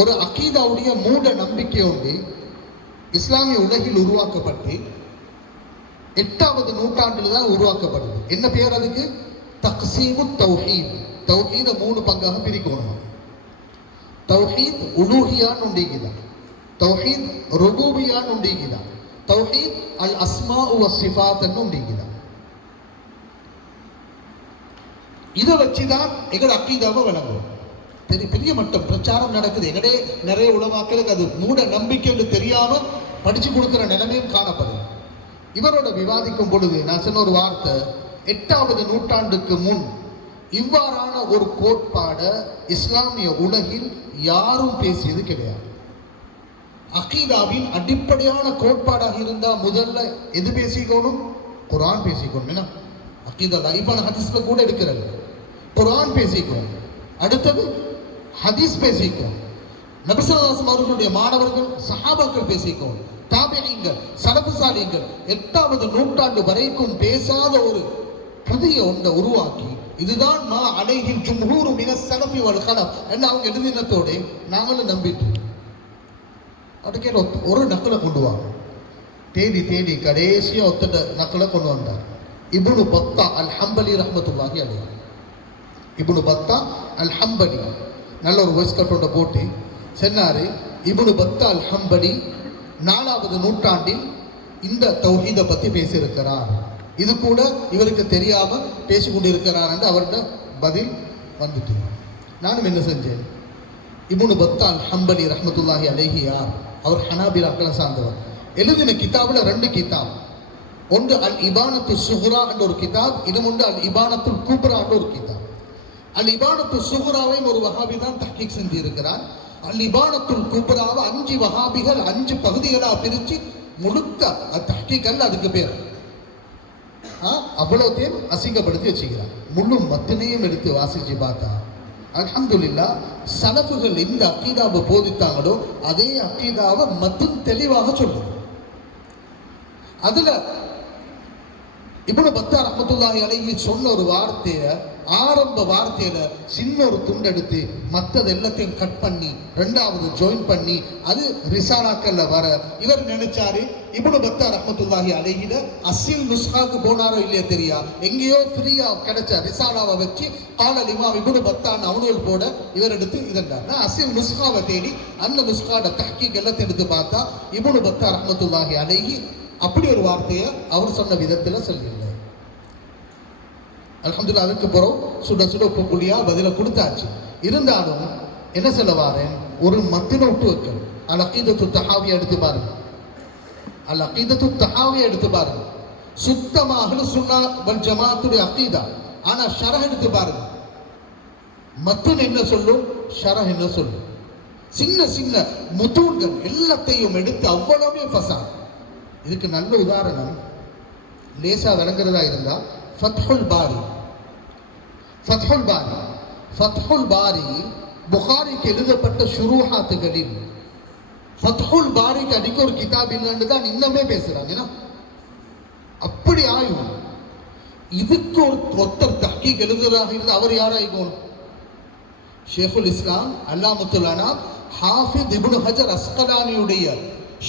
ஒரு அகீதாவுடைய மூட நம்பிக்கை உண்டு இஸ்லாமிய உலகில் உருவாக்கப்பட்டு 8வது நூற்றாண்டில் தான் உருவாக்கப்படுது. என்ன பேர் அதுக்கு? தக்சீமு தௌஹீத். தௌஹீத 3 பங்காக பிரிக்கணும். தௌஹீத் உலூஹியான்னு உண்டிக்குதா, தௌஹீத் ருபூபியான்னு உண்டிக்குதா, தௌஹீத் அல் அஸ்மா வ சிஃபாத்னு உண்டிக்குதா. இதை வச்சுதான் எங்கள் அக்கீதாவை வழங்குவோம். பெரிய மட்டம் பிரச்சாரம் நடக்குது. எங்கடே நிறைய உலமாக்களுக்கு அது மூட நம்பிக்கைன்னு தெரியாம படிச்சு கொடுக்கிற நிலைமையும் காணப்படுது. இவரோட விவாதிக்கும் பொழுது நான் சொன்ன ஒரு வார்த்தை, 8வது நூற்றாண்டுக்கு முன் இவ்வாறான ஒரு கோட்பாடை இஸ்லாமிய உலகில் யாரும் பேசியது கிடையாது. அகீதாவின் அடிப்படையான கோட்பாடாக இருந்தா முதல்ல எது பேசிக்கணும்? குர்ஆன் பேசிக்கணும். என்ன அகீதா லைஃபான ஹதீஸ்ல கூட இருக்கிறது. குர்ஆன் பேசிக்கணும். அடுத்தது ஹதீஸ் பேசிக்கும். நபி ஸல்லல்லாஹு அலைஹி வஸல்லம் அவர்களுடைய மாணவர்கள் சஹாபாக்கள் பேசிக்கும். தாபிஈன்கள், சலஃபு சாலிஹீன்கள் 8வது நூற்றாண்டு வரைக்கும் பேசாத ஒரு புதிய ஒன்றை உருவாக்கி இதுதான் மா அலைஹில் ஜும்ஹூரு மினஸ் ஸலஃபி வல் கலஃப் என்று அவங்க எழுதினத்தோடு நாங்களும் நம்பிட்டு அதுக்கே ஒரு நக்கலை கொண்டு வாங்க. தேடி கடைசியா ஒத்தட நக்கலை கொண்டு வந்தார். இப்னு பத்தா அல் ஹம்பலி ரஹ்மத்துல்லாஹி அலைஹி. இப்னு பத்தா அல் ஹம்பலி நல்ல ஒரு வாய்ஸ் கட்டோட போட்டு சொன்னாரு, இப்னு பத்தா அல் ஹம்பலி 4வது நூற்றாண்டில் இந்த தௌஹீதை பத்தி பேசியிருக்கிறார். இது கூட இவருக்கு தெரியாம பேசிக்கொண்டு இருக்கிறார் என்று அவர்கிட்ட பதில் வந்துட்டு நானும் என்ன செஞ்சேன், இப்னு பத்தா அல் ஹம்பலி ரஹ்மத்துல்லாஹி அலைஹி யார்? அவர் ஹனாபிலாக்களை சார்ந்தவர். எழுதின கிதாபுல 2 கிதாப். ஒன்று அல் இபானத்து சுஹ்ரா என்ற ஒரு கிதாப், இன்னொன்று அல் இபானத்துல் குப்ரா என்ற ஒரு கிதாப். அல் இபானத்து சுஹ்ராவையும் ஒரு வஹாபி தான் தஹ்கீக் செஞ்சு இருக்கிறார். அல் இபானத்துல் குப்ராவை 5 வஹாபிகள் 5 பகுதிகளாக பிரிச்சு முழுக்க தஹ்கீக் அதுக்கு பேர். அவ்வளோத்தையும் அசிங்கப்படுத்தி வச்சுக்கிறார். முழு மத்தினையும் எடுத்து வாசிச்சு பார்த்தா அல்ஹம்துலில்லாஹ் சலஃபுகள் எந்த அக்கீதாவை போதித்தாங்களோ அதே அக்கீதாவை மத்தும் தெளிவாக சொல்லுது. அதுல இப்னு பத்தா ரஹ்மத்துல்லாஹி அலைஹி சொன்ன ஒரு வார்த்தையை, ஆரம்ப வார்த்தையில சின்ன ஒரு துண்டெடுத்து மற்றது எல்லாத்தையும் கட் பண்ணி 2வது ஜாயின் பண்ணி அது ரிசாலாக்கல்ல வர இவர் நினைச்சாரு இப்னு பத்தா ரஹ்மத்துல்லாஹி அலைஹில அசில் நுஸ்காக்கு போனாரோ இல்லையா தெரியா, எங்கேயோ ஃப்ரீயா கிடைச்ச ரிசாலாவை வச்சு காலல் இமாம் இப்னு பத்தான்னு அவனுகள் போட இவர் எடுத்து இதெல்லாம் அசில் நுஸ்காவை தேடி அந்த நுஸ்காட தஹ்கீக் எல்லாத்தையும் எடுத்து பார்த்தா இப்னு பத்தா ரஹ்மத்துல்லாஹி அலைஹி அப்படி ஒரு வார்த்தையை அவர் சொன்ன விதத்தில் சொல்லியிருந்தார். அல்ஹம்துலில்லாஹ் அதுக்கு பிறகு சுட ஒப்பக்கூடியா பதில கொடுத்தாச்சு. இருந்தாலும் என்ன சொல்ல வாரேன், ஒரு மத்தின விட்டு வைக்கணும். அல் அகீதத்து தஹாவியை எடுத்து பாருங்க. அல் அகீதத்து தஹாவியை எடுத்து பாருங்க. சுத்தமாக அஹ்லு சுன்னா வல் ஜமாஅத்துடைய அகீதா. ஆனா ஷரஹ் எடுத்து பாருங்க. மத்தின் என்ன சொல்லும், ஷரஹ் என்ன சொல்லும். சின்ன முத்தூன்கள் எல்லாத்தையும் எடுத்து அவ்வளவே ஃபஸாத். இதுக்கு நல்ல உதாரணம் லேசா விளங்குறதா இருந்தா ஃபத்ஹுல் பாரி. ஃபத்ஹுல் பாரி புகாரிக்கு எழுதப்பட்ட ஷுரூஹாத்துகளில் ஃபத்ஹுல் பாரிக்கு அடிக்க ஒரு கிதாப் இல்லைன்னு தான் இன்னமே பேசுறாங்க. அப்படி ஆயும் இதுக்கு ஒருத்தர் தஹ்கீக் எழுதுறாக இருந்து அவர் யாராயிக்கணும்? ஷேகுல் இஸ்லாம் அல்லாமத்துல் அனாம் ஹாஃபிஸ் இப்னு ஹஜர் அஸ்கலானியுடைய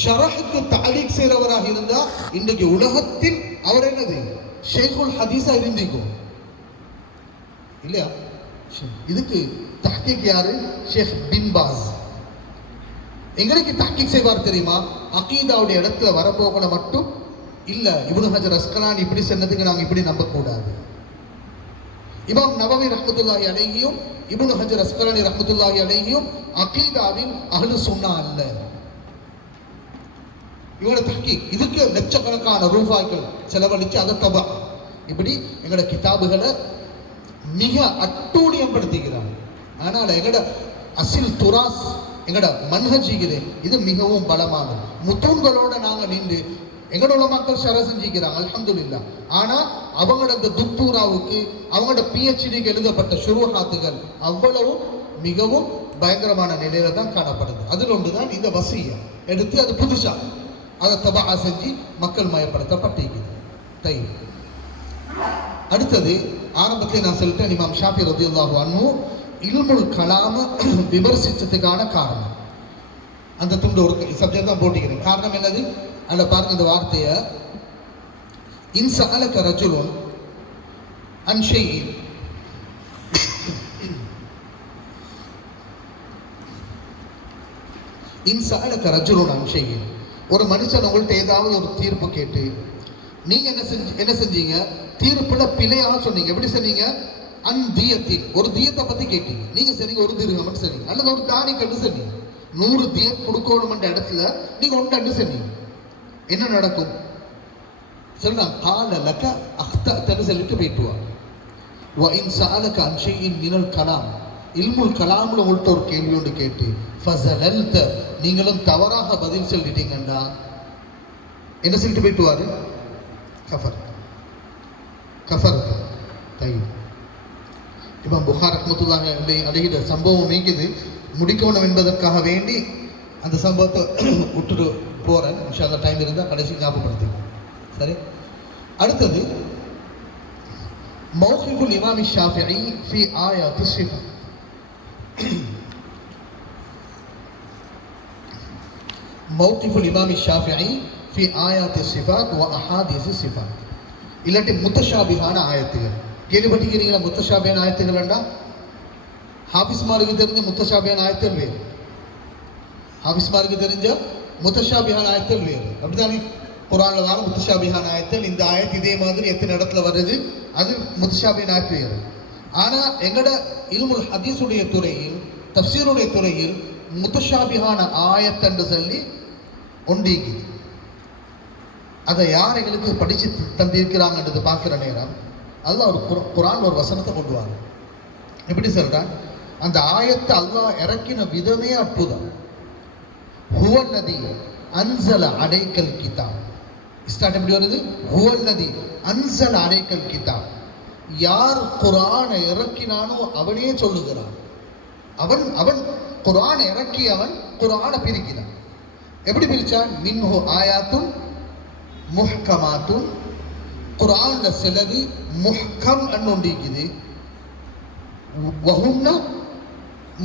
ஷரஹுக்கு தஅலீக் செய்றவராக இருந்தா இன்றைக்கு உலகத்தில் அவர் என்னது ஷேகுல் ஹதீஸா இருந்திருக்கும் இல்லையா? இதுக்கு தஹ்கீக் யாரு? ஷேக் பின் பாஸ். எங்களுக்கு தஹ்கீக் செய்வார் தெரியுமா? அகீதாவுடைய இடத்துல வரப்போகல மட்டும் இல்ல. இப்னு ஹஜர் அஸ்கலானி இப்படி சொன்னதுக்கு நாங்க இப்படி நம்ப கூடாது. இமாம் நவவி ரஹ்மத்துல்லாஹி அலைஹியும் இப்னு ஹஜர் அஸ்கலானி ரஹ்மத்துல்லாஹி அலைஹியும் அகீதாவில் அஹ்லு சுன்னா அல்ல. இவங்களோட தஹ்கீக் இதுக்கு லட்சக்கணக்கான ரூபாய்கள் செலவழிச்சு அதை தபா இப்படி எங்களோட கிதாபுகளை மிக அட்டூழியம் படுத்திக்கிறாங்க. ஆனால் எங்களோட அசில் துராஸ் எங்களோட மன்ஹஜிகளே இது மிகவும் பலமானது. முத்தூன்களோட நாங்க நின்று எங்களோட மக்கள் ஷர செஞ்சுக்கிறாங்க அல்ஹம்துலில்லாஹ். ஆனா அவங்களோட அந்த துக்தூராவுக்கு அவங்களோட பிஹெச்டிக்கு எழுதப்பட்ட ஷுரூஹாத்துகள் அவ்வளவு மிகவும் பயங்கரமான நிலையில தான் காணப்படுது. அதில் ஒன்றுதான் இந்த வசியா எடுத்து அது புதுசா அதை தபா செஞ்சு மக்கள் மயப்படுத்தப்பட்டிருக்குது. அடுத்தது ஆரம்பத்தில் நான் சொல்லிட்டேன், இமாம் ஷாஃபி ரலியல்லாஹு அன்ஹு இல்முல் கலாம விமர்சித்ததுக்கான காரணம் அந்த துண்டு ஒரு சப்ஜெக்ட் தான் போட்டிக்கிறேன். காரணம் என்னது? அதில் பாருங்க இந்த வார்த்தையை, இன் சஅலக ரஜுலுன் அன் ஷைஇன் இன் சஅலக ரஜுலுன் அன் ஷைஇன் ஒரு மனுஷன் உங்கள்கிட்ட ஏதாவது ஒரு தீர்ப்பு கேட்டு நீங்க என்ன செஞ்சீங்க? தீர்ப்புல பிழையாக சொன்னீங்க. எப்படி சொன்னீங்க? அன்தியத்தில் ஒரு தியத்தை பத்தி கேட்டீங்க. நீங்க சரிங்க ஒரு திருகம் சொன்னீங்க, அல்லது ஒரு தானி கண்டு சொன்னீங்க. 100 தியத் கொடுக்கணும் இடத்துல நீங்க ஒன்று சொன்னீங்க. என்ன நடக்கும்? சொல்றான் கால லக அக்தஅ சொல்லிட்டு போயிட்டுவாங்க. வ இன் சஅலக அன் ஷைஇன் மினல் கலாம் இல்முல் கலாம்ல உங்கள்கிட்ட ஒரு கேள்வி ஒன்று கேட்டு ஃபஸலல்த நீங்களும் தவறாக பதில் சொல்லிட்டீங்கன்னா என்ன சொல்லிட்டு போயிட்டுவாரு? கஃபர் கஃபர் தை. இமாம் புகாரி ரஹ்மத்துல்லாஹி அலைஹி சம்பவம் நீக்குது முடிக்கணும் என்பதற்காக வேண்டி அந்த சம்பவத்தை விட்டுட்டு போறேன். இன்ஷா அல்லாஹ் டைம் இருந்தால் கடைசி ஞாபகப்படுத்தி. சரி, அடுத்தது மௌகிபுல் இமாம் ஷாஃபிஈ ஃபி ஆயாத்தி ஸிஃபா. மௌகிபுல் இமாம் ஷாஃபிஈ ஃபி ஆயாத்தி ஸிஃபாத் வ அஹாதீஸ் ஸிஃபாத். இல்லாட்டி முத்தஷாபிஹான ஆயத்துகள் கேள்விப்பட்டிருக்கிறீங்களா? முத்தஷாபிஹான ஆயத்துகள் என்றா ஹாஃபிஸ்மாருக்கு தெரிஞ்ச முத்தஷாபிஹான ஆயத்துகள் வேறு, ஹாஃபிஸ்மாருக்கு தெரிஞ்ச முத்தஷாபிஹான ஆயத்துகள் வேறு. அப்படித்தானே? குர்ஆன்ல வர முத்தஷாபிஹான ஆயத்துகள் இந்த ஆயத்து இதே மாதிரி எத்தனை இடத்துல வருது, அது முத்தஷாபிஹான ஆயத்து வேறு. ஆனா எங்கட இல்முல் ஹதீஸுடைய துறையில் தஃப்சீருடைய துறையில் முத்தஷாபிஹான ஆயத் என்று சொல்லி ஒண்டிக்குது. அதை யார் எங்களுக்கு படிச்சு தந்திருக்கிறாங்கன்றது பார்க்குற நேரம் அல்லாஹ் ஒரு குர்ஆன் ஒரு வசனத்தை கொண்டு வாங்க. எப்படி சொல்றான்? அந்த ஆயத்தை அல்லாஹ் இறக்கின விதமே அற்புதம். ஹுவல்லதி அன்ஸல அலைக்கல் கிதாப். ஸ்டார்ட் எப்படி வருது? ஹுவல்லதி அன்ஸல அலைக்கல் கிதாப். யார் குர்ஆனை இறக்கினானோ அவனே சொல்லுகிறான். அவன் அவன் குர்ஆனை இறக்கியவன் குர்ஆனை பிரிக்கிறான். எப்படி பிரிச்சான்? மின்ஹு ஆயாத்துன் முஹ்கமாத்துன். குர்ஆன்ல சிலது முஹ்கம் அன்னொண்டிக்குது. வஹுன்ன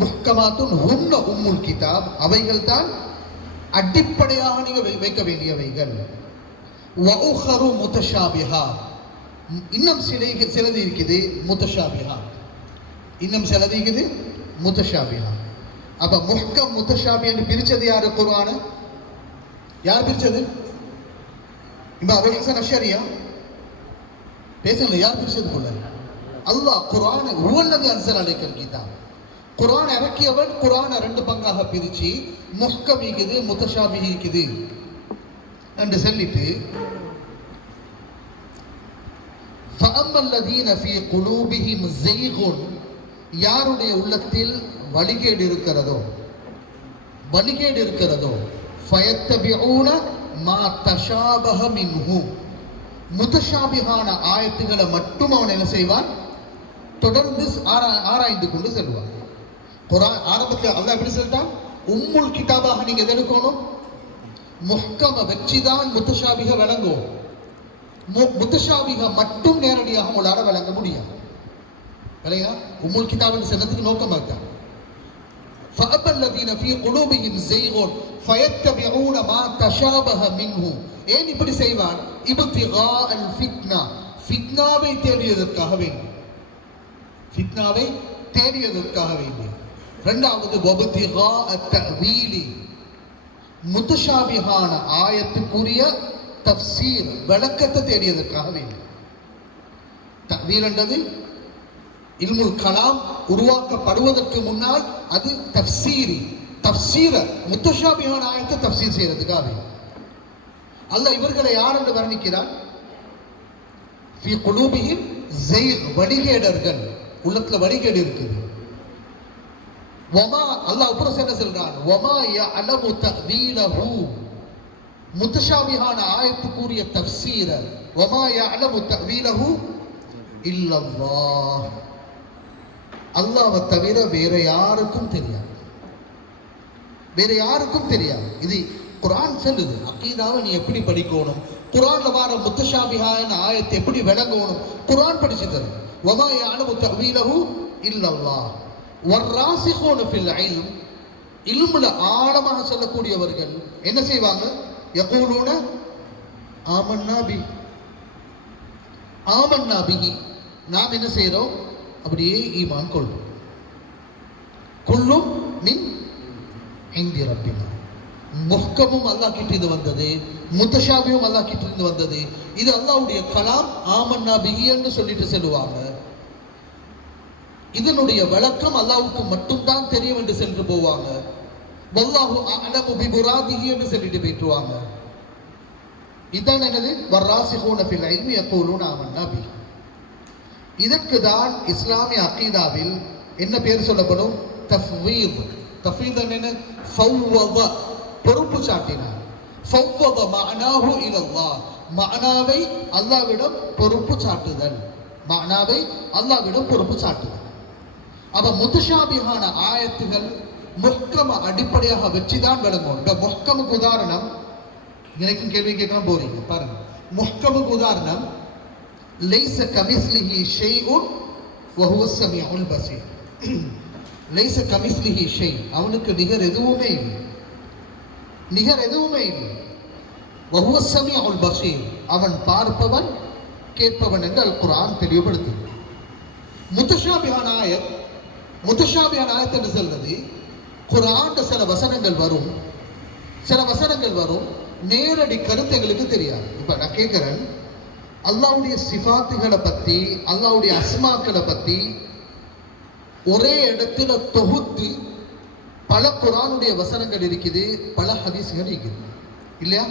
முஹ்கமாத்துன் ஹுன்ன உம்முல் கிதாப். அவைகள் தான் அடிப்படையாக நீங்க வைக்க வேண்டியவைகள். வஉஹரு முத்தஷாபிஹா. இன்னும் சிலது இருக்குது முத்தஷாபிஹா. இன்னும் சிலது இருக்குது முத்தஷாபிஹா. அப்ப முஹ்கம் முத்தஷாபிஹான்னு பிரிச்சது யாரு? குர்ஆன யார் பிரிச்சது? இமாம் அபுல் ஹசன் அஷ்அரியா பேசல. யார் பிரிச்சது போல? அல்லாஹ் குர்ஆனை ஹுவல்லதி அன்ஸல அலைக்கல் கிதாப். குர்ஆன் இறக்கியவன் குர்ஆனை 2 பங்காக பிரிச்சு முஹ்கம் இருக்குது முத்தஷாபிஹ் இருக்குது என்று சொல்லிட்டு ஃபஅம்மல்லதீன ஃபீ குலூபிஹிம் ஸைகுன். யாருடைய உள்ளத்தில் வழிகேடு இருக்கிறதோ ஃபயத்தபிஊன மா தஷாபஹ மின்ஹு. முத்தஷாபிஹான ஆயத்துகளை மட்டும் அவன் என்ன செய்வான்? தொடர்ந்து ஆராய்ந்து கொண்டு செல்வார். குர்ஆன் ஆரம்பத்தில் அல்லாஹ் எப்படி சொல்லிட்டான், உம்முல் கிதாபாக நீங்க எது எடுக்கணும், முஹ்கம வெற்றிதான் முத்தஷாபிக விளங்கும். முத்தஷாபிக மட்டும் நேரடியாக உங்களால விளங்க முடியாது. இல்லையா? உம்முல் கிதாபின் சொன்னதுக்கு நோக்கமாக தான் فَأَبَى الَّذِينَ فِي قُلُوبِهِمْ زَيْغٌ فَيَتَّبِعُونَ مَا تَشَابَهَ مِنْهُ. ஏன் இப்படி செய்வான்? இப்திகாஅ الْفِتْنَةِ, ஃபித்னாவை தேடியதற்காக வேண்டி, ஃபித்னாவை தேடியதற்காக வேண்டி. இரண்டாவது வப்திகாஅ தஅவீலி, முத்தஷாபிஹான ஆயத்துக்குரிய தஃப்சீர் விளக்கத்தை தேடியதற்காக வேண்டி. தஅவீல் என்றது இல்முல் கலாம் உருவாக்கப்படுவதற்கு முன்னால் அது தஃப்சீரி, தஃப்சீர முத்தஷாபிஹான ஆயத்தை தஃப்சீர் செய்யறதுக்காக. அல்லாஹ் இவர்களை யார் என்று வர்ணிக்கிறார்? ஃபீ குலூபிஹிம் ஸைக், வடிகேடர்கள், உள்ளத்துல வடிகேடு இருக்குது. வமா, அல்லாஹ் அப்புறம் என்ன சொல்றான், வமா யஅலமு தஅவீலஹு, முத்தஷாபிஹான ஆயத்துக்குரிய தஃப்சீர வமா யஅலமு தஅவீலஹு இல்லல்லாஹ், அல்லாஹ்வை தவிர வேற யாருக்கும் தெரியாது, வேற யாருக்கும் தெரியாது. இது குர்ஆன் சொல்லுது. அகீதாவை நீ எப்படி படிக்கணும், குர்ஆன்ல வர முத்தஷாபிஹான ஆயத்தை எப்படி விளங்கணும், குர்ஆன் படிச்சு தரும். வமா யஅலமு தஅவீலஹு இல்லல்லாஹ் வர்ராசிகூன ஃபில் இல்ம், இல்முல ஆழமாக சொல்லக்கூடியவர்கள் என்ன செய்வாங்க? யகூலூன ஆமன்னா பி, ஆமன்னா பிஹி, நாம் என்ன செய்யறோம்? அப்படியே ஈமான் கொள்வோம். குல்லும் மின் இந்தி ரப்பினா, முஹ்கமும் அல்லாஹ் கிட்ட இருந்து வந்தது, முத்தஷாபியும் அல்லாஹ் கிட்ட இருந்து வந்தது. இது அல்லாஹ்வுடைய கலாம். ஆமன்னா பிஹி என்று சொல்லிட்டு சொல்லுவாங்க. இதனுடைய விளக்கம் அல்லாஹ்வுக்கு மட்டும்தான் தெரியும் என்று சென்று போவாங்க. வல்லாஹு அஅலமு பிமுராதிஹி என்று சொல்லிட்டு போயிட்டுவாங்க. இதான் என்னது? வர்ராசிகூன ஃபில் இல்மி யகூலூன ஆமன்னா பிஹி. இதற்கு தான் இஸ்லாமிய அகீதாவில் என்ன பேர் சொல்லப்படும்? தஃவீத். தஃவீத் என்ன? ஃபவ்வத, பொறுப்பு சாட்டினார். ஃபவ்வத மஅனாஹு இலல்லாஹ், மஅனாவை அல்லாஹ்விடம் பொறுப்பு சாட்டுதல், மஅனாவை அல்லாஹ்விடம் பொறுப்பு சாட்டுதல். அப்ப முத்தஷாபிஹான ஆயத்துகள் முஹ்கம அடிப்படையாக வச்சுதான் விளங்கும். இந்த முஹ்கமுக்கு உதாரணம், எனக்கும் கேள்வி கேட்கலாம் போறீங்க பாருங்க. முஹ்கமுக்கு உதாரணம், லைஸ கமிஸ்லிஹி ஷைஉன் வஹுவஸ் ஸமீஉல் பஸீர். லைஸ கமிஸ்லிஹி ஷை, அவனுக்கு நிகர் எதுவுமே இல்லை, நிகர் எதுவுமே இல்லை. வஹுவஸ் ஸமீஉல் பஸீர், அவன் பார்ப்பவன் கேட்பவன் என்று அல் குர்ஆன் தெளிவுபடுத்தும். முத்தஷாபிஹான ஆயத், முத்தஷாபிஹான ஆயத் என்று சொல்றது, குர்ஆன்ல சில வசனங்கள் வரும், சில வசனங்கள் வரும், நேரடி கருத்து எங்களுக்கு தெரியாது. இப்ப நான் கேட்கிறேன், அல்லாஹ்வுடைய சிஃபாத்துகளை பத்தி, அல்லாஹ்வுடைய அஸ்மாக்களை பத்தி ஒரே இடத்துல தொகுத்து பல குர்ஆனுடைய வசனங்கள் இருக்குது, பல ஹதீஸ்கள் இருக்குது, இல்லையா?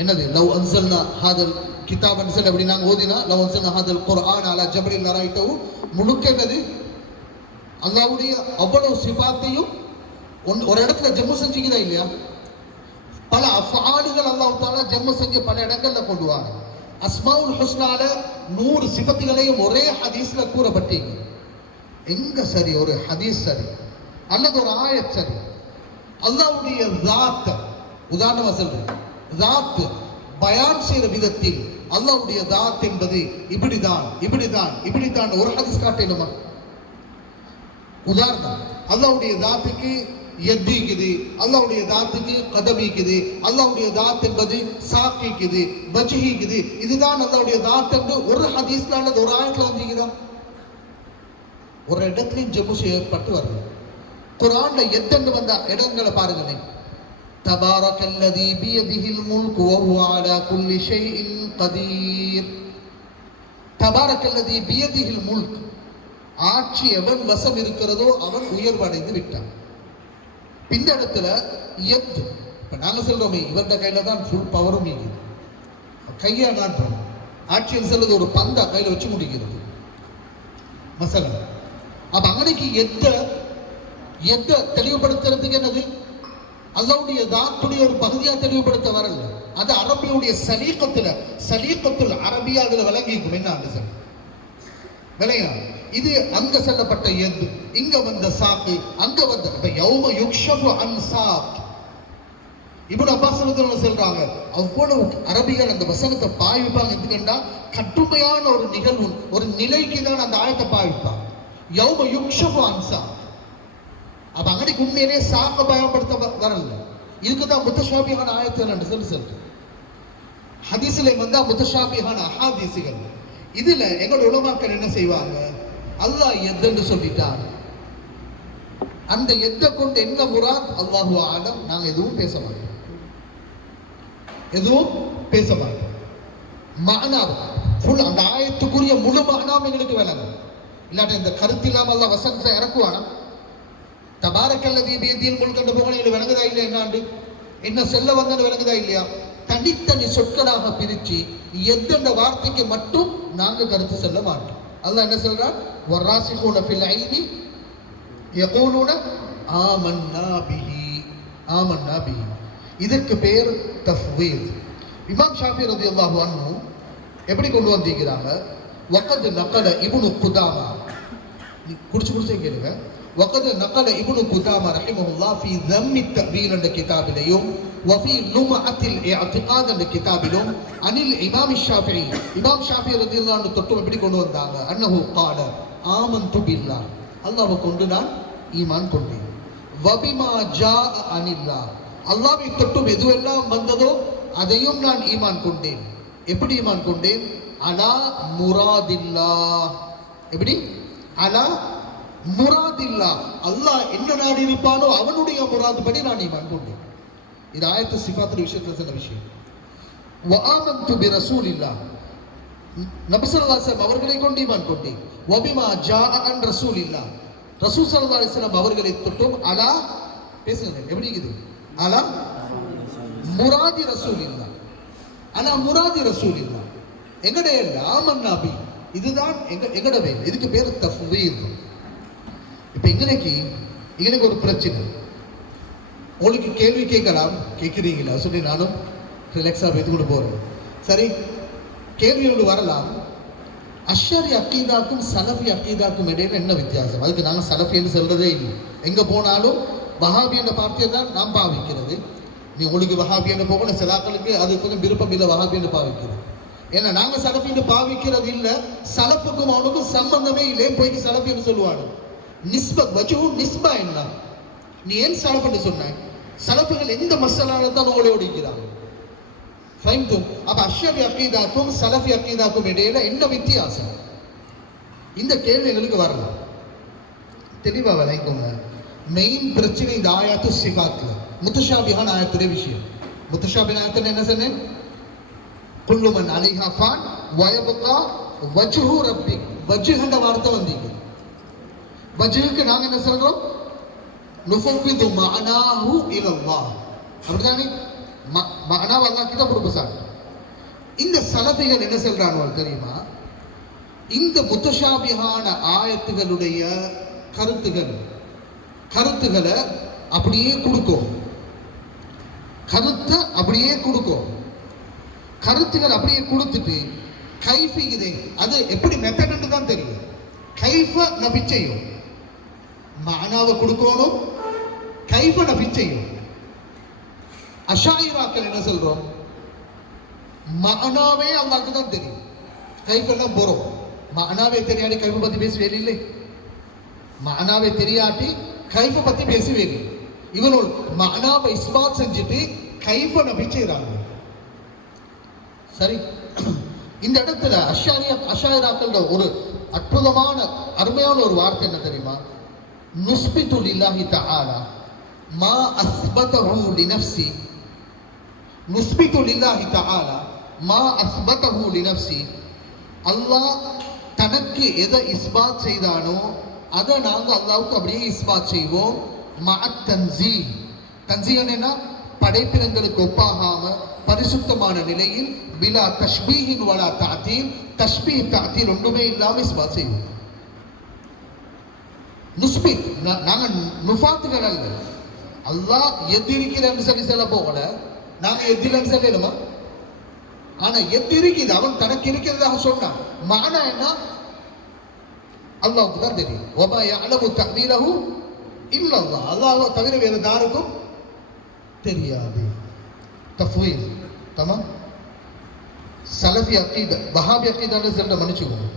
என்னது? லவ் அன்ஸல்னா ஹாதல் கிதாப் அன்ஸல் அப்படி நாங்கள் ஓதினா, லவ் அன்ஸல்னா ஹாதல் குர்ஆன் அலா ஜபலின் லரைத்தஹு, முழுக்க என்னது? அல்லாஹ்வுடைய அவ்வளவு சிஃபாத்தையும் ஒரு இடத்துல ஜம்மு செஞ்சுக்குதா இல்லையா? பல அஃஆலுகள் அல்லாஹ் தஆலா ஜம்மு செஞ்சு பல இடங்கள்ல கொண்டு வாங்க. அஸ்மாவுல் ஹுஸ்னால 100 சிஃபத்துகளையும் ஒரே ஹதீஸ்ல கூறப்பட்டீங்க. எங்க சரி ஒரு ஹதீஸ் சரி அல்லது ஒரு ஆயத் சரி? அல்லாஹ்வுடைய ஸாத், உதாரணமா சொல்றேன், ஸாத் பயான் செய்யற விதத்தில் அல்லாஹ்வுடைய ஸாத் என்பது இப்படிதான் இப்படிதான் இப்படிதான் ஒரு ஹதீஸ் காட்டணுமா? உதாரணம், அல்லாஹ்வுடைய ஸாத்துக்கு யத்திக்குது, அல்லாஹ்வுடைய ஸாத்துக்கு கதமிக்குது, அல்லாஹ்வுடைய ஸாத் என்பது சாக்கிக்குது, வஜ்ஹிக்குது, இதுதான் அல்லாஹ்வுடைய ஸாத் என்று ஒரு ஹதீஸ்ல அல்லது ஒரு ஆயத்துல வந்தீங்களா? ஒரு இடத்துலையும் ஜம்மு செய்யப்பட்டு வருது. குர்ஆன்ல எத்தனை வந்த இடங்களை பாருங்க. தபாரக்கல்லதி பியதிஹில் முல்கு வஹுவ அலா குல்லி ஷைஇன் கதீர். தபாரக்கல்லதி பியதிஹில் முல்க், ஆட்சி எவன் வசம் இருக்கிறதோ அவன் உயர்வடைந்து விட்டான். இந்த இடத்துல எத், இப்ப நாங்க சொல்றோமே இவர்த கையில தான் ஃபுல் பவரும் இருக்குது, கையா நாட்டுறோம். ஆட்சியில் செல்வது ஒரு பந்தா கையில வச்சு முடிக்கிறது மசலம். அப்ப அங்கனைக்கு எத்த தெளிவுபடுத்துறதுக்கு என்னது? அல்லாஹ்வுடைய ஸாத்துடைய ஒரு பகுதியா தெளிவுபடுத்த வரல. அது அரபியுடைய சலீகத்துல, சலீகத்துல் அரபியா அதுல விளங்கிக்கும். என்ன அந்த சார் விளையா இது அங்க செல்லப்பட்ட எது, இங்க வந்த சாக்கு, அங்க வந்த இப்ப யௌம யுக்ஷஃபு அன் சாக். இப்னு அப்பாஸ் ரலியல்லாஹு சொல்றாங்க, அவ்வளவு அரபிகள் அந்த வசனத்தை பாவிப்பாங்க. எதுக்குண்டா கடுமையான ஒரு நிகழ்வு, ஒரு நிலைக்கு தான் அந்த ஆயத்தை பாவிப்பாங்க. யௌம யுக்ஷஃபு அன் சாக். அப்ப அங்கடிக்கு உண்மையிலே சாக்க பயன்படுத்த வரல. இதுக்குதான் முத்தஷாபிஹான ஆயத்துகள் என்று சொல்லிட்டு ஹதீஸ்ல வந்தா முத்தஷாபிஹான அஹாதீஸ்கள். இதுல எங்களோட உலமாக்கள் என்ன செய்வாங்க, அல்லாஹ் எதுன்னு சொல்லிட்டார், அந்த எத்தை கொண்டு என்ன முராத் அல்லாஹு ஆலம், நாங்க எதுவும் பேச மாட்டோம், எதுவும் பேச மாட்டோம். மஅனா ஃபுல் அந்த ஆயத்துக்குரிய முழு மஅனாம் எங்களுக்கு விளங்கும். இல்லாட்ட இந்த கருத்து இல்லாம அல்லாஹ் வசனத்தை இறக்குவானா, தபாரக்கல்லதி பியதில் முல்கண்ட போகணும் எங்களுக்கு விளங்குதா இல்லையா, என்னாண்டு என்ன செல்ல வந்தன்னு விளங்குதா இல்லையா, தனித்தனி சொற்களாக பிரிச்சு எந்தெந்த வார்த்தைக்கு மட்டும் நாங்க கருத்து சொல்ல மாட்டோம். அல்லாஹ் என்ன சொல்றார், வராசிகூன ஃபில் இல்மி யகூலுன ஆமன்னா பிஹி, ஆமன்னா பிஹி. இதற்கு பேர் தஃவீத். இமாம் ஷாஃபி ரலியல்லாஹு அன்ஹு எப்படி கொண்டு வந்திருக்கிறாங்க, வகத் நகல இப்னு குதாமா, குடிச்சு கேளுங்க, வகத் நகல இப்னு குதாமா ரஹிமஹுல்லாஹ் ஃபீ ذم التأويل என்ற கிதாபிலையும் وفي لمعة الاعتقاد என்ற கிதாபிலும் அனில் இமாம் ஷாஃபிஈ, இமாம் ஷாஃபி ரலியல்லாஹு அன்ஹு தொட்டு எப்படி கொண்டு வந்தாங்க, அன்னஹு قال ஆமன்து பில்லாஹ், அல்லாஹ்வை கொண்டு நான் ஈமான் கொண்டேன், வபிமா ஜாஅ அனில்லாஹ், அல்லாஹ்வை தொட்டு எதுவெல்லாம் வந்ததோ அதையும் நான் ஈமான் கொண்டேன். எப்படி ஈமான் கொண்டேன், அலா முராதில்லாஹ், எப்படி அலா முராதில்லாஹ், அல்லாஹ் என்ன நாடி இருப்பானோ அவனுடைய முராது படி நான் ஈமான் கொண்டேன். இது ஆயத்து சிஃபாத்துடைய விஷயத்துல சொன்ன விஷயம். வஆமன்து பிரசூலில்லாஹ், நபி ஸல்லல்லாஹு அலைஹி வஸல்லம் அவர்களை கொண்டு ஈமான் கொண்டேன். வபிமா ஜாஅ அன் ரசூலில்லாஹ், ரசூல் ஸல்லல்லாஹு அலைஹி வஸல்லம் அவர்களை தொட்டும் அலா பேசுங்க, எப்படி இருக்குது, அலா முராதி ரசூலில்லாஹ், அலா முராதி ரசூலில்லாஹ், எங்களுடைய ஆமன்னா பி, இதுதான் எங்கட வேலை. இதுக்கு பேர் தஃவீத். இப்ப எங்களுக்கு ஒரு பிரச்சனை, உங்களுக்கு கேள்வி கேட்கலாம், கேட்குறீங்களா சொல்லி நானும் ரிலாக்ஸாக வைத்து கொண்டு போகிறேன். சரி, கேள்வி ஒன்று வரலாம், அஷ்ஷரி அக்கீதாக்கும் சலஃபி அக்கீதாக்கும் இடையில என்ன வித்தியாசம்? அதுக்கு நாங்கள் சலஃபின்னு சொல்றதே இல்லை. எங்கே போனாலும் வஹாபி என்ற வார்த்தையை தான் நாம் பாவிக்கிறது. நீ உங்களுக்கு வஹாபி என்று போகணும், சிலாக்களுக்கு அது கொஞ்சம் விருப்பம் இல்லை வஹாபி என்று பாவிக்கிறது. ஏன்னா நாங்கள் சலஃபின்னு பாவிக்கிறது இல்லை, சலஃபுக்கும் அவனுக்கும் சம்பந்தமே இல்லை, போய்க்கு சலஃபின்னு சொல்லுவாங்க. நிஸ்பா வஜூ நிஸ்பா என்ன, நீ ஏன் சலஃப்னு சொன்னாய், சலஃபுகள் எந்த மசாலால தான் உங்களோட இருக்கிறாங்க. ஃபைன்தும். அப்ப அஷ்ஷரி அக்கீதாக்கும் சலஃபி அக்கீதாக்கும் இடையில என்ன வித்தியாசம்? இந்த கேள்வி எங்களுக்கு வரலாம், தெளிவா விளைக்கோங்க. மெயின் பிரச்சனை இந்த ஆயாத்து சிஃபாத்ல, முத்தஷாபிஹான ஆயத்துடைய விஷயம். முத்தஷாபிஹான ஆயத்துல என்ன சொன்னேன், குல்லு மன் அலைஹா ஃபான் வயபகா வஜ்ஹு ரப்பிக், வஜ்ஹுன்ற வார்த்தை வந்தீங்க. வஜ்ஹுக்கு நாங்க என்ன சொல்றோம், நுஃபவ்விது மஅனாஹு இலல்லாஹ், அப்படிதானே, மஅனாவ அல்லாஹ் கிட்ட கொடுப்பாங்க. இந்த சலஃபிகள் என்ன சொல்றாங்க தெரியுமா, இந்த முத்தஷாபிஹான ஆயத்துகளுடைய கருத்துகளை அப்படியே கொடுக்கும், கருத்தை அப்படியே கொடுக்கும், கருத்துகள் அப்படியே கொடுத்துட்டு கைஃபி இது அது எப்படி மெத்தட் தான் தெரியும். கைஃப நபி செய்யும், மஅனாவை கொடுக்கணும், கைஃப நபி செய்யும். அஷாயிராக்கள் என்ன சொல்றோம், மஅனாவே அல்லாஹ்க்கு தான் தெரியும், கைஃப் எல்லாம் போறோம். மஅனாவே தெரியாட்டி கைஃப பத்தி பேசுவே இல்லை, மஅனாவே தெரியாட்டி கைஃப பத்தி பேசுவே இல்லை. இவனோட மஅனாவை இஸ்பாத் செஞ்சுட்டு கைஃப நபி செய்றாங்க. சரி, இந்த இடத்துல அஷாயிராக்கள் ஒரு அற்புதமான அருமையான ஒரு வார்த்தை என்ன தெரியுமா, நுஸ்பித்து லில்லாஹி தஆலா மா அஸ்பதஹு லினஃப்ஸி, நுஸ்பித்து லில்லாஹி தஆலா மா அஸ்பதஹு லினஃப்ஸி, அல்லாஹ் தனக்கு எதை இஸ்பாத் செய்தானோ அதை நாங்கள் அல்லாஹ்வுக்கு அப்படியே இஸ்பாத் செய்வோம். மஅத் தன்ஸீஹ், தன்ஸீஹ் என்ன, படைப்பினங்களுக்கு ஒப்பாகாம பரிசுத்தமான நிலையில், பிலா தஷ்பீஹின் வலா தஅதீல், தஷ்பீஹ் தஅதீல் ஒன்றுமே இல்லாமல் இஸ்பாத் செய்வோம். நுஸ்பித், நாங்க நுஃபாத்துகள் அல்ல. அல்லாஹ் எது இருக்கிறன்னு சொல்லி சொல்ல போகல, நாங்க எதிலன்னு சொல்லணுமா, ஆனா எது இருக்குது அவன் தனக்கு இருக்கிறதாக சொன்னான். மானா என்ன, அல்லாஹ்வுக்கு தான் தெரியும். வமா யஅலமு தஅவீலஹு இல்லல்லாஹ், அல்லாஹ்வை தவிர வேறு யாருக்கும் தெரியாது. தஃவீல் தமாம். சலஃபி அகீதா, வஹாபி அகீதான்னு சொல்லிட்டு மன்னிச்சுக்கோங்க.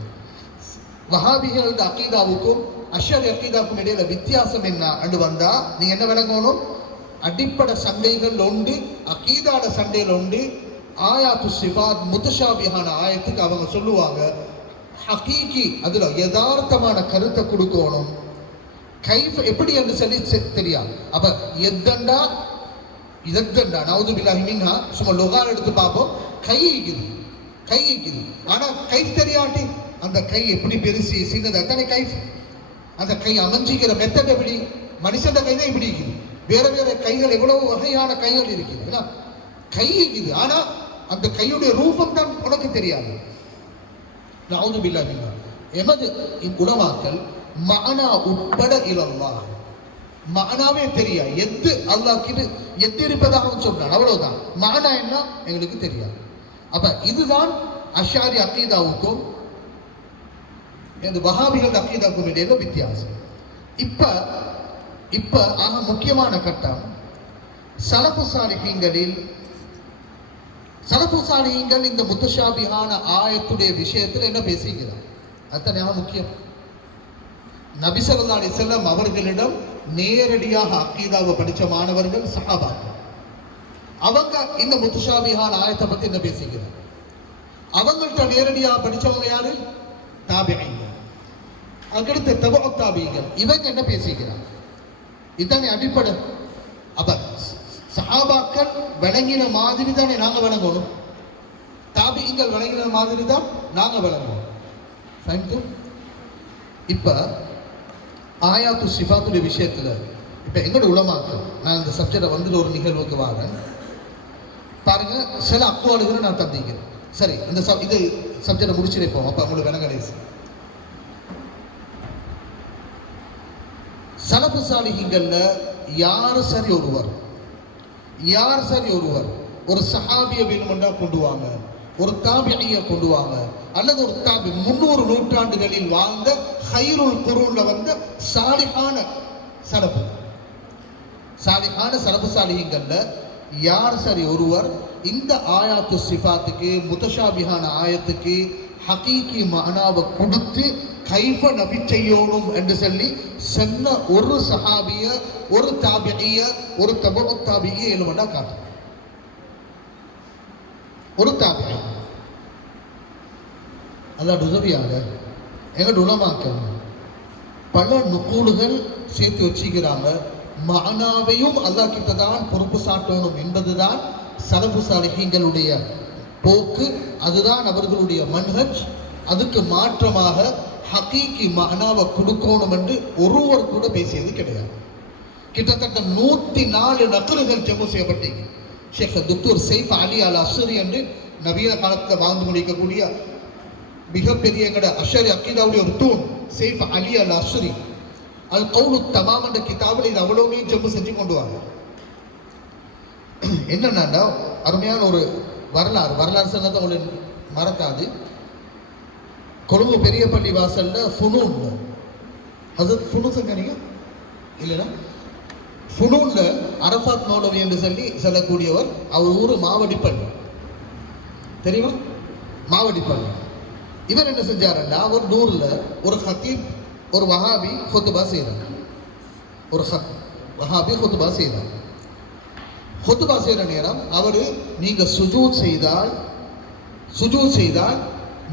வஹாபிகளோட அகீதாவுக்கும் அஷரி அகீதாவுக்கும் இடையில வித்தியாசம் என்ன அண்டு வந்தா நீங்க என்ன விளங்கணும்? அடிப்படை சண்டைகள் உண்டு, அகீதாட சண்டைகள் உண்டு. ஆயாத்து சிஃபாத் முத்தஷாபிஹான ஆயத்துக்கு அவங்க சொல்லுவாங்க ஹகீகி, அதுல யதார்த்தமான கருத்தை கொடுக்கணும். கைஃப் எப்படி என்று சொல்லி தெரியாது. அப்ப எத்தண்டா இதண்டா நவுது பில்லாஹி மின்ஹா சும்மா லொகால் எடுத்து பார்ப்போம். கை இருக்குது, ஆனா கைஃப் தெரியாட்டி அந்த கை எப்படி பெருசு சின்னது அத்தனை கைஃப். அந்த கை அமைஞ்சிக்கிற மெத்தட் எப்படி? மனுஷன் கை தான் இப்படி இருக்குது. வேற வேற கைகள் எவ்வளவு வகையான கைகள் இருக்குது. கை இருக்குது, ஆனா அந்த கையுடைய ரூபம் தான் உனக்கு தெரியாது. நவுது பில்லாஹி மின்ஹா. எமது உலமாக்கள் மஅனா உட்பட இலல்லாஹ், மஅனாவே தெரியா எது அல்லாஹ்க்கு எது இருப்பதாக சொன்னான், அவ்வளவுதான். மஅனா என்ன எங்களுக்கு தெரியாது. அப்ப இதுதான் அஷாரி அகீதாவுக்கும் இந்த வஹாபிகள் அகீதாவுக்கும் இடையில வித்தியாசம். இப்ப ஆக முக்கியமான கட்டம் சலஃபு சாலிஹீன்கள் இந்த முத்தஷாபிஹான ஆயத்துடைய விஷயத்தில் என்ன பேசுகிறார்? அத்தனை முக்கியம். நபி ஸல்லல்லாஹு அலைஹி வஸல்லம் அவர்களிடம் நேரடியாக அகீதாவை படித்த மாணவர்கள் சஹாபாக்கள். அவங்க இந்த முத்தஷாபிஹான ஆயத்தை பத்தி என்ன பேசுகிறார்? அவங்கள்ட்ட நேரடியாக படிச்சவங்க யாரு? தாபிஈன்கள். அதுக்கடுத்து தபஉ தாபிஈன்கள். இவங்க என்ன பேசுகிறார்? இதானே அடிப்படை. அப்ப சஹாபாக்கள் விளங்கின மாதிரி தானே நாங்க விளங்கணும், தாபிஈன்கள் விளங்கின மாதிரி தான் நாங்க விளங்கணும். இப்ப ஆயாத்து சிஃபாத்துடைய விஷயத்துல இப்ப எங்களோட உலமாக்கள், நான் இந்த சப்ஜெக்டை வந்துட்டு ஒரு நிகழ்வுக்கு வாரேன் பாருங்க. சில அக்குவாடுகளை நான் தந்திக்கிறேன். சரி, இந்த இது சப்ஜெக்டை முடிச்சிருப்போம். அப்ப உங்களுக்கு வேணா கடைசி சலஃபு சாலிஹீன்கள்ல யார் சரி ஒருவர் ஒரு சஹாபியை வேணுமென்றா கொண்டு வாங்க, ஒரு தாபியை கொண்டு வாங்க, அல்லது ஒரு தாபி 300 நூற்றாண்டுகளில் வாழ்ந்த ஹைருல் குரூன்ல வந்த சாலிஹான சலஃபு சாலிஹீன்கள்ல யார் சரி ஒருவர் இந்த ஆயாத்து சிஃபாத்துக்கு முத்தஷாபிஹான ஆயத்துக்கு ஹகீகி மஅனாவை கொடுத்து கைஃப நபி செய்யணும் என்று சொல்லி சொன்ன ஒரு சஹாபிய, ஒரு தாபிய, ஒரு தபஉ தாபிய எழுமண்டா காட்டு. ஒரு தாபிய அல்லாஹ் உதவியாக எங்க உலமாக்கள் பல நுகூலுகள் சேர்த்து வச்சுக்கிறாங்க. மஅனாவையும் அல்லாஹ் கிட்ட தான் பொறுப்பு சாட்டணும் என்பதுதான் சலஃபு சாலிஹீன்களுடைய போக்கு, அதுதான் அவர்களுடைய மன்ஹஜ். அதுக்கு மாற்றமாக ஹகீகி மஅனாவை கொடுக்கணும் என்று ஒருவர் கூட பேசியது கிடையாது. கிட்டத்தட்ட 104 நக்லுகள் ஜம்மு செய்யப்பட்டீங்க. ஷேக் துக்தூர் சைஃப் அலி அல் அஸ்ரி என்று நவீன காலத்தில் வாழ்ந்து முடிக்கக்கூடிய மிகப்பெரிய எங்கட அஷரி அக்கீதாவுடைய ஒரு தூண் சைஃப் அலி அல் அஸ்ரி அல் கௌலு தமாம் என்ற கிதாபில் இது அவ்வளவுமே ஜம்மு செஞ்சு கொண்டு வாங்க. என்னன்னா அருமையான ஒரு வரலாறு சொன்னதை உங்களுக்கு மறக்காது. கொழும்பு பெரிய பள்ளி வாசல்ல ஃபுனூன் ஹசரத் ஃபுனூன் சொன்னீங்க இல்லைன்னா ஃபுனூன்ல அரஃபாத் மௌலவி என்று சொல்லி சொல்லக்கூடியவர். அவர் ஊர் மாவடிப்பள்ளி, தெரியுமா? மாவடிப்பள்ளி. இவர் என்ன செஞ்சாருன்னா ஒரு நூறுல ஒரு ஹத்தீப் ஒரு வஹாபி ஹுத்பா செய்கிறார். ஹுத்பா செய்கிற நேரம் அவர் நீங்க சுஜூத் செய்தால்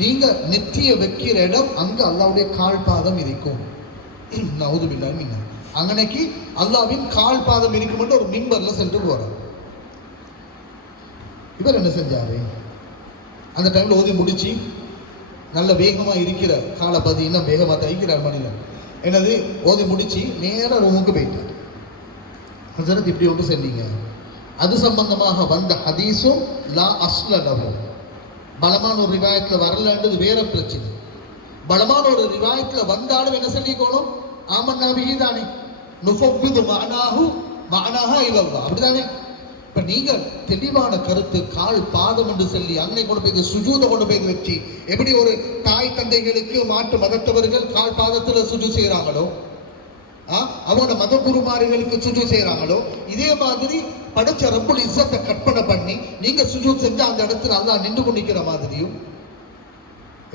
நீங்க நெத்திய வைக்கிற இடம் அங்க அல்லாவுடைய கால் பாதம் இருக்கும். நவுது பில்லாஹி மின்ஹா. அங்கனைக்கு அல்லாவின் கால் பாதம் இருக்கும் என்று ஒரு மிம்பர்ல சென்று போறார். இவர் என்ன செஞ்சாரு? அந்த டைம்ல ஓதி முடிச்சு நல்ல வேகமா இருக்கிற காலபதி இன்னும் வேகமா தைக்கிறார் மனிதன். என்னது ஓதி முடிச்சு நேர ரூமுக்கு போயிட்டார். ஹஸரத் இப்படி ஒன்று சொன்னீங்க, அது சம்பந்தமாக வந்த ஹதீஸும் லா அஸ்ல லஹு, பலமான ஒரு ரிவாயத்தில் வரலன்றது வேற பிரச்சனை. பலமான ஒரு ரிவாயத்தில் வந்தாலும் என்ன சொல்லிக்கணும்? ஆமன்னா பிஹி தானே, நுஃபவ்விது மஅனாஹா இலல்லாஹ், அப்படிதானே? இப்ப நீங்க தெளிவான கருத்து கால் பாதம் என்று சொல்லி அன்னை கொண்டு போய் சுஜூத கொண்டு போய் வச்சு எப்படி ஒரு தாய் தந்தைகளுக்கு மாற்று மதத்தவர்கள் கால் பாதத்துல சுஜு செய்யறாங்களோ, அவங்களோட மத குருமார்களுக்கு சுஜு செய்யறாங்களோ, இதே மாதிரி படைச்ச ரப்புல் இஸ்ஸத்தை கற்பனை பண்ணி நீங்க சுஜு செஞ்சு அந்த இடத்துல அல்லாஹ் நின்று கொண்டிருக்கிற மாதிரியும்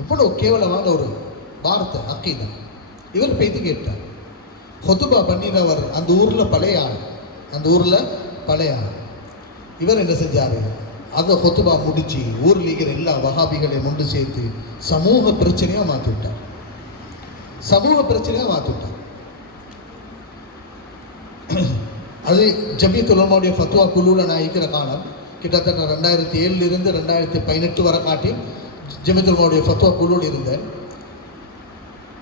எவ்வளவு கேவலமான ஒரு வார்த்தை அக்கீதா. இவர் பேத்து கேட்டார். ஹுதுபா பண்ணினவர் அந்த ஊர்ல பழைய ஆள், அந்த ஊர்ல பழைய ஆள். இவர் என்ன செஞ்சாரு, அதை ஹுதுபா முடிச்சு ஊர்ல இருக்கிற எல்லா வஹாபிகளையும் ஒன்று சேர்த்து சமூக பிரச்சனையா மாத்தி விட்டார். சமூக பிரச்சனையா மாத்தி விட்டார். அது ஜமியத்துல் உலமாவுடைய ஃபத்வா குழுல நான் இருக்கிற காலம் கிட்டத்தட்ட 2007 இருந்து 2018 வரை காட்டி ஜமியத்துல் உலமாவுடைய ஃபத்வா குழுவில் இருந்தேன்.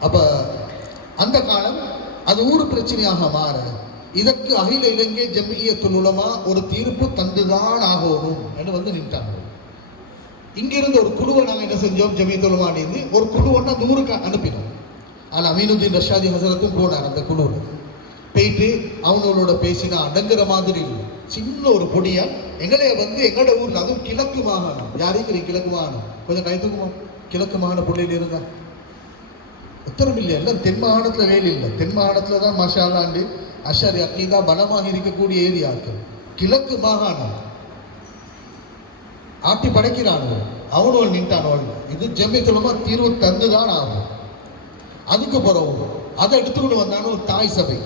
அப்ப அந்த காலம் அது ஊர் பிரச்சனையாக மாற இதற்கு அகில இலங்கை ஜமியத்துல் உலமா ஒரு தீர்ப்பு தந்துதான் ஆகணும் என்று வந்து நின்றாங்க. இங்கிருந்து ஒரு குழுவை நாங்கள் என்ன செஞ்சோம், ஜமியத்துல் உலமா இருந்து ஒரு குழுவை அந்த ஊருக்கு அனுப்பினோம். ஆனால் அமீனுதீன் ரஷாதி ஹசரத்தும் போனார். அந்த குழுவில் போயிட்டு அவங்களோட பேசினா அடங்குற மாதிரி இல்லை. சின்ன ஒரு பொடியா எங்களைய வந்து எங்களோட ஊர்ல, அதுவும் கிழக்கு மாகாணம், யாருக்கு கிழக்கு மாகாணம் கொஞ்சம் கைத்துக்குமா, கிழக்கு மாகாண பொடியில் இருந்தா உத்தரவு இல்லை, எல்லாம் தென் மாகாணத்துல வேலை இல்லை. தென் மாகாணத்துல தான் மாஷா அல்லாண்டு அஷரி அக்கீதா பலமாக இருக்கக்கூடிய ஏரியாக்கள். கிழக்கு மாகாணம் ஆட்டி படைக்கிறானோ அவனோல் நின்றானோல். இது ஜமியத்துல் உலமா தீர்வு தந்துதான் ஆகும். அதுக்கு பிறகு அதை எடுத்துக்கொண்டு வந்தானோ தாய் சபை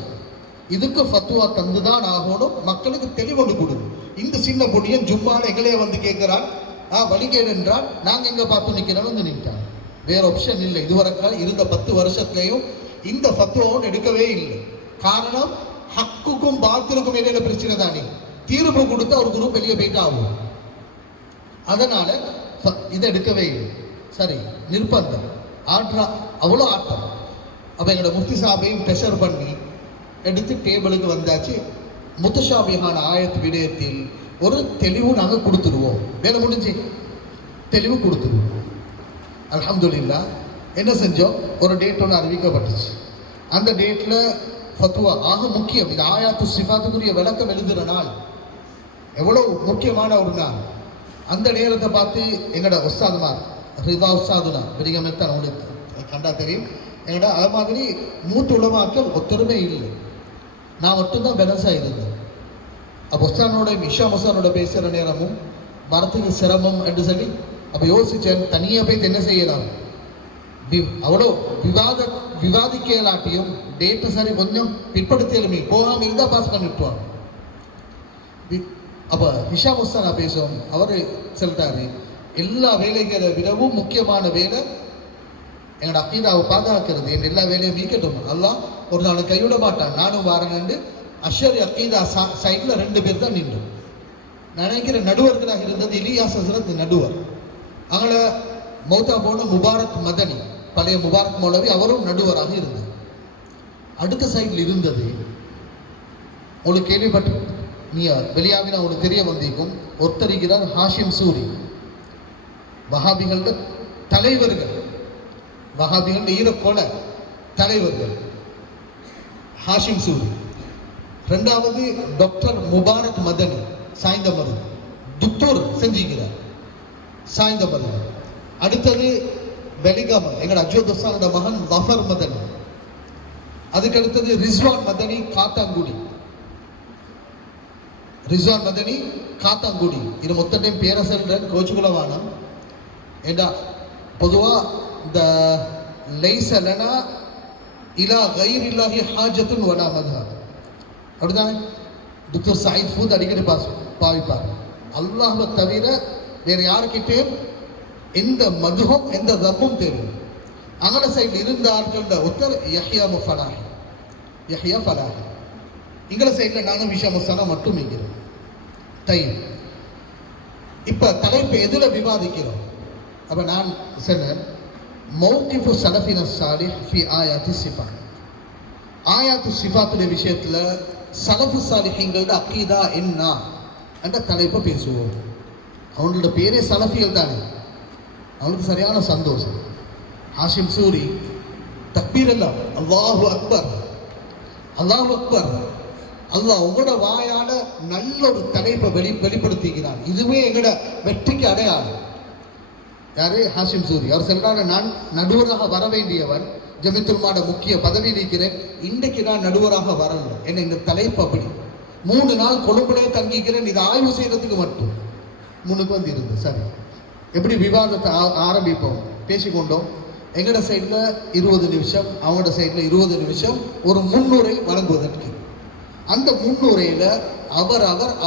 இதுக்கு ஃபத்வா தந்துதான் ஆகணும், மக்களுக்கு தெளிவொண்டு கொடுது. இந்த சின்ன பொடியன் ஜும்மால எங்களையே வந்து கேட்கிறான், வழிகேடு என்றால் நாங்க எங்க பார்த்து நிக்கிறோம் வந்து நின்றான். வேற ஆப்ஷன் இல்லை. இதுவரைக்கும் இருந்த 10 வருஷத்துலையும் இந்த ஃபத்வாவும் எடுக்கவே இல்லை. காரணம், ஹக்குக்கும் பாத்திலுக்கும் இடையில பிரச்சனை தானே. தீர்ப்பு கொடுத்து ஒரு குரூப் வெளியே போயிட்டு ஆகும். அதனால இதை எடுக்கவே இல்லை. சரி, நிர்பந்தம் ஆற்றா அவ்வளோ ஆட்டம். அப்ப எங்களோட முஃப்தி சாபையும் ப்ரெஷர் பண்ணி எடுத்து டேபிளுக்கு வந்தாச்சு. முத்தஷாபிஹான ஆயத் விடயத்தில் ஒரு தெளிவு நாங்கள் கொடுத்துருவோம். வேலை முடிஞ்சு தெளிவு கொடுத்துருவோம். அல்ஹம்துலில்லாஹ் என்ன செஞ்சோம், ஒரு டேட் ஒன்று அறிவிக்கப்பட்டுச்சு. அந்த டேட்டில் ஃபத்வா ஆக முக்கியம். இந்த ஆயாத்து சிஃபாத்துக்குரிய விளக்கம் எழுதுகிற நாள் எவ்வளோ முக்கியமான ஒரு நாள். அந்த நேரத்தை பார்த்து எங்களோட உஸ்தாதுமார் ரிதா உஸ்தாதுனா பெரிய மெத்தான் உங்களுக்கு கண்டா தெரியும். எங்களோட அது மாதிரி மூத்த உலமாக்கள் ஒத்துருமே இல்லை. நான் மட்டும்தான் பேலன்ஸாக இருந்தேன். அப்போ உஸ்தானோட இஷா முஸ்தானோட பேசுகிற நேரமும் வரத்துக்கு சிரமம் என்று சொல்லி அப்போ யோசித்தேன், தனியாக போய் என்ன செய்யலாம். அவ்வளோ விவாதிக்கலாட்டியும் டேட்டு சரி கொஞ்சம் பிற்படுத்தியலுமே போகாமல் இருந்தால் பாஸ் பண்ணி விட்டுவாங்க. அப்போ இஷா முஸ்தானா பேசுவோம். அவர் சொல்லிட்டாரு, எல்லா வேலைகளை விடவும் முக்கியமான வேலை எங்களோட அக்கீதாவை பாதுகாக்கிறது. என் எல்லா வேலையும் மீக்கட்டும், அல்லாஹ் ஒரு நாள் கைவிட மாட்டான். நானும் வாரேன்னு அஷரி அக்கீதா சைடில் 2 பேர் தான் நின்றோம். நினைக்கிற நடுவர்களாக இருந்தது இலியாஸ் ஹசரத் நடுவர். அவங்கள மௌத்தா போன முபாரக் மதனி, பழைய முபாரக் மௌலவி, அவரும் நடுவராக இருந்தார். அடுத்த சைடில் இருந்தது உங்களுக்கு கேள்விப்பட்டு நீ வெளியாகினா உங்களுக்கு தெரிய வந்திருக்கும், ஒருத்தரிக்கிறார் ஹாஷிம் சூரி. வஹாபிகளோட தலைவர்கள், வஹாபிகள் ஈரக்கொலை தலைவர்கள் ஹாஷிம் சூரி. 2வது டாக்டர் முபாரக் மதனி சாய்ந்த மருது, துக்தூர் செஞ்சிக்கிறார் சாய்ந்த மருது. அடுத்தது வெலிகாமன் எங்களோட அஜோத் ஹுசானோட மகன் ஜஃபர் மதனி. அதுக்கு அடுத்தது ரிஸ்வான் மதனி காத்தாங்குடி. ரிஸ்வான் மதனி காத்தாங்குடி. இது மொத்த டைம் பேர சொல்றேன், கோச்சுக்குலவானம். ஏண்டா பொதுவாக இந்த லைஸ லனா இலா கைரில்லாஹி ஹாஜத்துன் வலா மத்ஹப் அப்படிதானே டாக்டர் சயீத் ஃபூத் அடிக்கடி பாவிப்பார். அல்லாஹ்வை தவிர வேறு யாருக்கிட்டேயும் எந்த மதுஹம் எந்த ரப்பும் தெரியும். அங்கட சைடில் இருந்தார்கள் ஒருத்தர் யஹ்யா ஃபலாஹி, யஹ்யா ஃபலாஹி. இங்கட சைடில் நானும் விஷா முஸ்தானா மட்டும் இருக்கிறேன். இப்போ தலைப்பு எதில் விவாதிக்கிறோம்? அப்போ நான் சொன்னேன், மௌகிஃபு சலஃபின சாலிஹ் ஃபி ஆயாத்து சிஃபாத். ஆயாத்து சிஃபாத்துடைய விஷயத்தில் சலஃபு சாலிஹீங்களோட அக்கீதா என்ன என்ற தலைப்பை பேசுவோம். அவங்களோட பேரே சலஃபிகள் தானே, அவனுக்கு சரியான சந்தோஷம். ஹாஷிம் சூரி தக்பீர் எல்லாம் அல்லாஹு அக்பர், அல்லாஹு அக்பர் அல்லாஹ் உங்களோட வாயால நல்ல ஒரு தலைப்பை வெளிப்படுத்திக்கிறார். இதுவே எங்களோட வெற்றிக்கு அடையாளம். யாரு? ஹாஷிம் சூரி. அவர் சொல்றாரு, நான் நடுவராக வர வேண்டியவன், ஜமித்துல்மாட முக்கிய பதவியில் இருக்கிறேன், இன்றைக்கு நான் நடுவராக வரல. என்ன இந்த தலைப்பு அப்படி 3 நாள் கொழும்புலே தங்கிக்கிறேன், இதை ஆய்வு செய்யறதுக்கு மட்டும் முன்னுக்கு வந்து இருந்து. சரி, எப்படி விவாதத்தை ஆரம்பிப்போம்? பேசிக்கொண்டோம். எங்களோட சைடில் 20 நிமிஷம், அவங்களோட சைடில் 20 நிமிஷம் ஒரு முன்னுரை வழங்குவதற்கு. அந்த முன்னுரையில்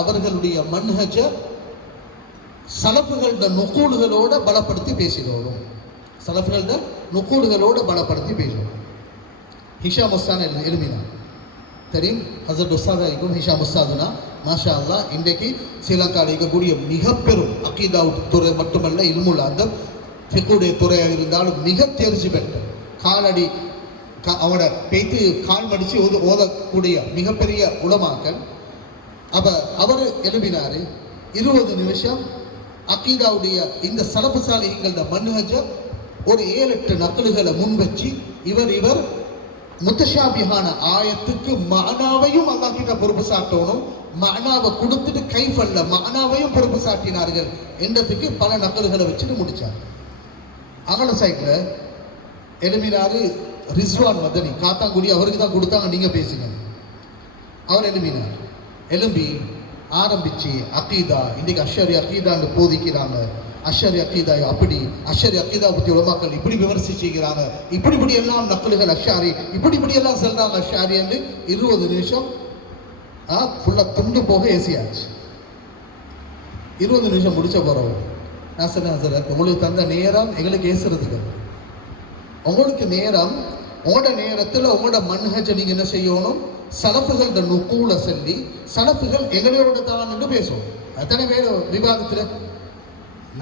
அவர்களுடைய மன்ஹஜ சலப்புகளோட நுக்கூல்களோட பலப்படுத்தி பேசினோம். சலப்புகளோட நுக்கூல்களோட பலப்படுத்தி பேசுவோம். ஹிஷாம் உஸ்தான் எழுமினா தெரியும், ஹசரத் உஸ்தாதாய்க்கும் ஹிஷாம் உஸ்தாதுனா மாஷா அல்லாஹ் இன்றைக்கு ஸ்ரீலங்காவில் இருக்கக்கூடிய மிக பெரும் அக்கீதா துறை மட்டுமல்ல, இல்முல் அதப் ஃபிக்குடைய துறையாக இருந்தாலும் மிக தேர்ச்சி பெற்ற காலடி அவனோட பேத்து கால் மடித்து ஓதக்கூடிய மிகப்பெரிய உலமாக்கள். அப்போ அவர் எழுப்பினார் 20 நிமிஷம் அக்கீதாவுடைய இந்த சலப்பு சாலிகளோட மன்ஹஜ ஒரு 7-8 நக்கல்களை முன் வச்சு இவர் முத்தஷாபிஹான ஆயத்துக்கு மஅனாவையும் அல்லாஹ் கிட்ட பொறுப்பு சாட்டணும், மஅனாவை கொடுத்துட்டு கைஃபல்ல மஅனாவையும் பொறுப்பு சாட்டினார்கள் என்றதுக்கு பல நக்கல்களை வச்சுட்டு முடிச்சார். அகல சைட்ல எழுப்பினாரு ரிஸ்வான் மதனி காத்தாங்குடி, அவருக்கு தான் கொடுத்தாங்க, நீங்க பேசுங்க. அவர் எழுப்பினார். எழும்பி ஆரம்பிச்சு அக்கீதா, இன்னைக்கு அஷரி அக்கீதான்னு போதிக்கிறாங்க, அஷரி அக்கீதா அப்படி, அஷரி அக்கீதா பற்றி உலமாக்கள் இப்படி விமர்சிச்சுக்கிறாங்க, இப்படி எல்லாம் நக்கல்கள் அஷாரி, இப்படி எல்லாம் சொல்றாங்க அஷாரி என்று 20 நிமிஷம் ஃபுல்லா துண்டு போக ஏசியாச்சு. 20 நிமிஷம் முடிச்ச போறோம். நான் சொன்னேன், சார் உங்களுக்கு தந்த நேரம் எங்களுக்கு ஏசுறதுக்கு, உங்களுக்கு நேரம், உங்களோட நேரத்தில் உங்களோட மன்ஹஜ நீங்க என்ன செய்யணும், சலப்புகளோட நுக்கூல சொல்லி சலப்புகள் எங்களோட தான் என்று பேசுவோம். அத்தனை பேர் விவாதத்தில்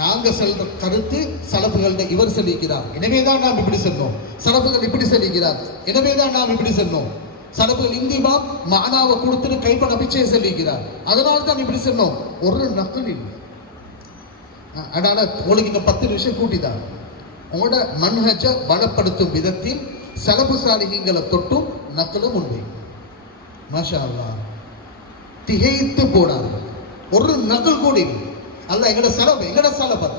நாங்க சொல்ற கருத்து சலப்புகளோட இவர் சொல்லிக்கிறார், எனவேதான் நாம் இப்படி சொன்னோம், சலப்புகள் இப்படி சொல்லிக்கிறார், எனவேதான் நாம் இப்படி சொன்னோம், சலப்புகள் இந்திமா மானாவை கொடுத்துட்டு கைப்பட பிச்சை சொல்லிக்கிறார், அதனால தான் இப்படி சொன்னோம். ஒரு நக்கல் இல்லை. அதனால உங்களுக்கு இந்த 10 நிமிஷம் கூட்டிதான் உங்களோட மன்ஹஜ பலப்படுத்தும் விதத்தில் சலப்பு சாலிகளை தொட்டும் நக்கலும் உண்மை. மாஷா அல்லாஹ் திகைத்து போனார். ஒரு நக்கல் கூடி அல்ல எங்கட சலபத்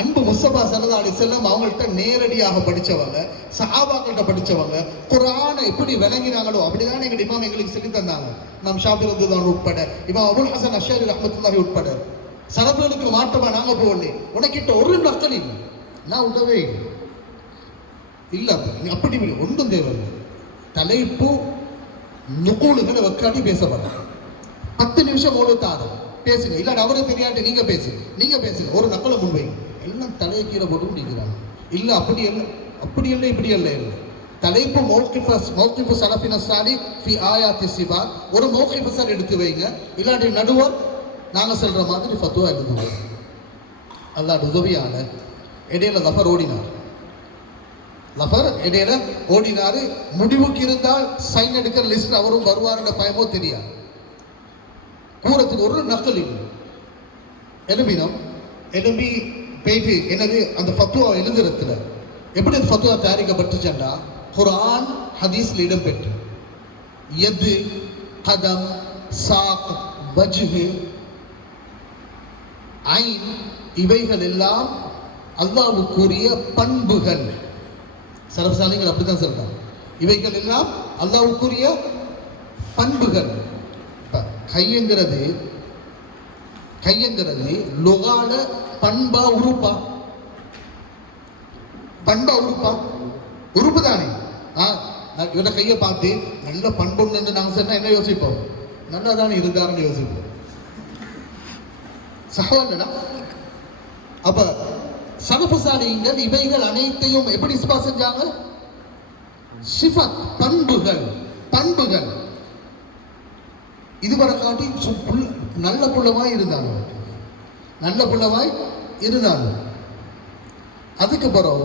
அன்பு முஸ்தபா ஸல்லல்லாஹு அலைஹி வஸல்லம் அவங்கள்ட்ட நேரடியாக படிச்சவங்க, சஹாபாக்கள்கிட்ட படிச்சவங்க, குர்ஆனை எப்படி விளங்கினாங்களோ அப்படிதான் எங்க இமாம் எங்களுக்கு சொல்லி தந்தாங்க. இமாம் ஷாஃபி ரலியல்லாஹு உட்பட, இமாம் அபுல் ஹசன் அஷ்ஷாரி ரஹ்மத்துல்லாஹி உட்பட சலபுகளுக்கு மாற்றமா நாங்க போகல. உனக்கிட்ட ஒரு நக்கல் இல்லை, நான் விடவே இல்லை. அப்படி ஒன்றும் தேவையில்லை. தலைப்பு நுகூலுகளை வைக்காட்டி பேசப்பட 10 நிமிஷம் ஓடுத்தாரு பேசுங்க. இல்லாட்டி அவருக்கு தெரியாட்டி நீங்க பேசுங்க. ஒரு நக்கலை முன்வைங்க. எல்லாம் தலையை கீழே போட்டு முடிக்கிறாங்க. இல்லை அப்படி இல்லை இப்படி இல்லை. தலைப்பு மௌகிஃபு சலஃபின ஸாலிஹ் ஃபி ஆயாத்தி ஸிஃபாத், ஒரு மௌகிஃபு சார் எடுத்து வைங்க. இல்லாட்டி நடுவர் நாங்க சொல்ற மாதிரி ஃபத்வா எழுதுவோம். அல்லாஹ் உதவியான இடையில லஃபர் ஓடினாரு. முடிவுக்கு இருந்தால் சைன் எடுக்கிற லிஸ்ட் அவரும் வருவாருன்ற பயமோ தெரியாது. கூறத்துக்கு ஒரு நக்கல் இல்லை. எழும்பி போயிட்டு என்னது அந்த ஃபத்வா எழுதுறதுல எப்படி அந்த ஃபத்வா தயாரிக்கப்பட்டுச்சுன்னா, குர்ஆன் ஹதீஸ்ல இடம்பெற்று யது, கதம், சாக், வஜ்ஹு, ஐன் இவைகள் எல்லாம் அல்லாஹ்வுக்குரிய பண்புகள். சலஃபுசாலிகள் அப்படித்தான் சொல்றாங்க. இவைகள் எல்லாம் அல்லாஹ்வுக்குரிய பண்புகள். கையங்கிறது லொகால பண்பா உறுப்பா உறுப்பு தானே. இவட கையை பார்த்து நல்ல பண்புன்னு நாங்க சொன்னா என்ன யோசிப்போம்? நல்லா தானே இருந்தாருன்னு யோசிப்போம். சகோதரனா அப்ப சலஃபுசாலிகள் இவைகள் அனைத்தையும் எப்படி இஸ்பா செஞ்சாங்க? சிஃபத், பண்புகள் இதுவரை காட்டி நல்ல புள்ளமாய் இருந்தாங்க. அதுக்கு பிறகு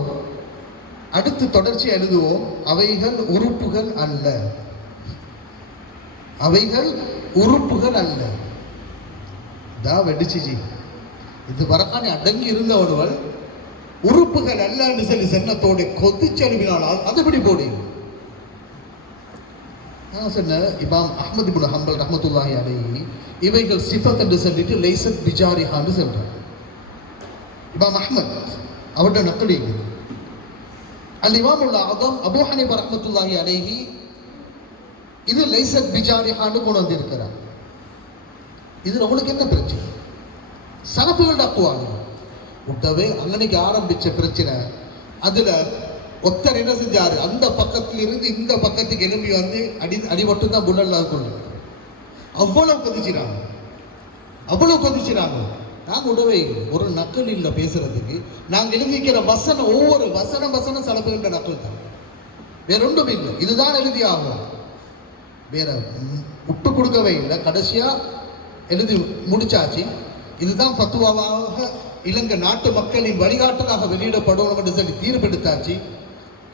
அடுத்து தொடர்ச்சி எழுதுவோம், அவைகள் உறுப்புகள் அல்ல. வெடிச்சிஜி இது வரக்கானே அடங்கி இருந்தவர்கள் உறுப்புகள் அல்ல என்று சொல்லி சென்னத்தோடு கொதிச்செழுப்பினால் அதுபடி போடு. நான் சொன்ன இமாம் அஹ்மத் இப்னு ஹம்பல் ரஹ்மத்துல்லாஹி அலைஹி இவைகள் சிஃபத் என்று சொல்லிட்டு லைசத் பிஜாரிஹான்னு சொல்றார். இமாம் அஹ்மத் அவருடைய நக்கல் இருக்குது. அல் இமாமுல் ஆதம் அபூ ஹனீஃபா ரஹ்மத்துல்லாஹி அலைஹி இது லைசத் பிஜாரிஹான்னு கொண்டு வந்திருக்கிறார். இதுல உங்களுக்கு என்ன பிரச்சனை? சலஃபிகளோட அக்குவாங்க விட்டவே அங்கனைக்கு ஆரம்பிச்ச பிரச்சனை. அதுல ஒத்தர் என்ன செஞ்சாரு, அந்த பக்கத்துல இருந்து இந்த பக்கத்துக்கு எழுப்பி வந்து அடிபட்டு தான் புல்லல்லா கொண்டு அவ்வளவு கொதிச்சுறாங்க. நாங்க விடவே ஒரு நக்கல் இல்லை பேசுறதுக்கு. நாங்க எழுதிக்கிற வசனம் ஒவ்வொரு வசனம் சலப்புகின்ற நக்கல் தான், வேற ஒன்றும் இல்லை. இதுதான் எழுதி ஆகும், வேற விட்டு கொடுக்கவே இல்லை. கடைசியா எழுதி முடிச்சாச்சு. இதுதான் ஃபத்வாவாக இலங்கை நாட்டு மக்களின் வழிகாட்டலாக வெளியிடப்படும் என்று சொல்லி தீர்ப்பெடுத்தாச்சு.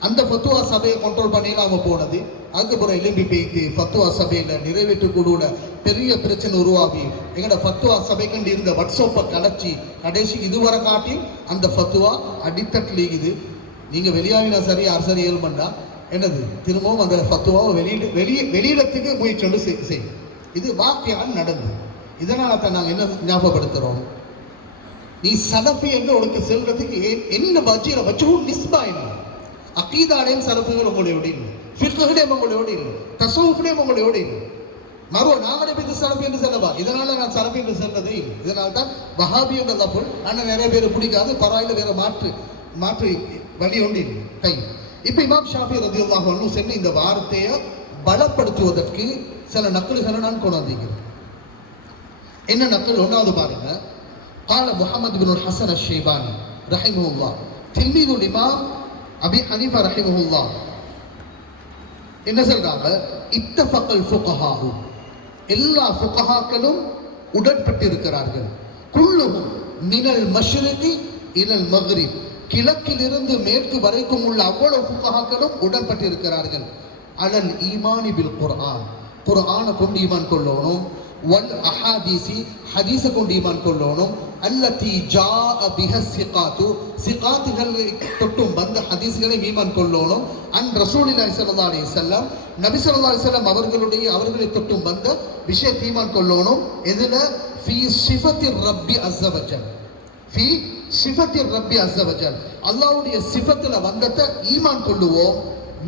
அந்த ஃபத்வா சபையை கண்ட்ரோல் பண்ணிடலாம போனது. அதுக்கப்புறம் எலும்பி பெய்து ஃபத்வா சபையில் நிறைவேற்று குழுவோட பெரிய பிரச்சனை உருவாகி எங்களோட ஃபத்வா சபைக்கண்டு இருந்த வாட்ஸ்அப்பை கலைச்சி கடைசி இதுவரை காட்டி அந்த ஃபத்வா அடித்தட்டில் இருக்குது. நீங்கள் வெளியாகினா சரி யார் சரி ஏழுமண்டா என்னது திரும்பவும் அந்த ஃபத்வாவை வெளியிடத்துக்கு முயற்சி செய்யும். இது வாக்கியம் நடந்தது. இதனால தான் நாங்கள் என்ன ஞாபகப்படுத்துகிறோம், நீ சலஃபி என்று உனக்கு செல்றதுக்கு என்ன வஜ்ஜில வச்சும் நிஸ்பா இல்லை. அகீதாடையும் சலஃபிகள் உங்களோட இல்லை, ஃபிக்ஹுடையும் உங்களோட இல்லை, தஸவுஃபுடையும் உங்களோட இல்லை. மறுவ நாங்களே பேசி சலஃபி என்று செல்லவா? இதனால நான் சலஃபி என்று செல்றதே இல்லை. இதனால தான் வஹாபி என்ற லஃபுல் ஆனால் நிறைய பேர் பிடிக்காது. பரவாயில்ல, வேற மாற்று வழி ஒன்று இல்லை. கை இப்போ இமாம் ஷாஃபி ரலியல்லாஹு அன்ஹு சென்று இந்த வார்த்தையை பலப்படுத்துவதற்கு சில நக்கல்களை நான் கொண்டு வந்திருக்கிறேன். என்ன நக்கல்? ஒன்றாவது பாருங்க. قال محمد بن الحسن الشيباني رحمه الله تلميذ الإمام أبي حنيفة رحمه الله என்ன சொல்றாங்க, இத்தஃபகல் ஃபுகஹா, எல்லா ஃபுகஹாக்களும் உடன்பட்டிருக்கிறார்கள். குல்லுஹும் மினல் மஷ்ரிகி இலல் மக்ரிப், கிழக்கிலிருந்து மேற்கு வரைக்கும் உள்ள அவ்வளவு ஃபுகஹாக்களும் உடன்பட்டிருக்கிறார்கள். அலல் ஈமானி பில் குர்ஆன், குர்ஆனை கொண்டு ஈமான் கொள்ளணும். வல் அஹாதீசி, ஹதீஸை கொண்டு ஈமான் கொள்ளணும். அல்லதி ஜாஅ பிஹ ஸிகாத்து, ஸிகாத்துகளை தொட்டும் வந்த ஹதீஸ்களை ஈமான் கொள்ளணும். அன் ரசூலுல்லாஹி ஸல்லல்லாஹு அலைஹி வஸல்லம், நபி ஸல்லல்லாஹு அலைஹி வஸல்லம் அவர்களை தொட்டும் வந்த விஷயத்தை ஈமான் கொள்ளணும். எதுல? ஃபீ ஸிஃபத்திர் ரப்பி அஸ்ஸ வஜல், ஃபீ ஸிஃபத்திர் ரப்பி அஸ்ஸ வஜல், அல்லாஹ்வுடைய ஸிஃபத்துல வந்தத ஈமான் கொள்ளுவோம்.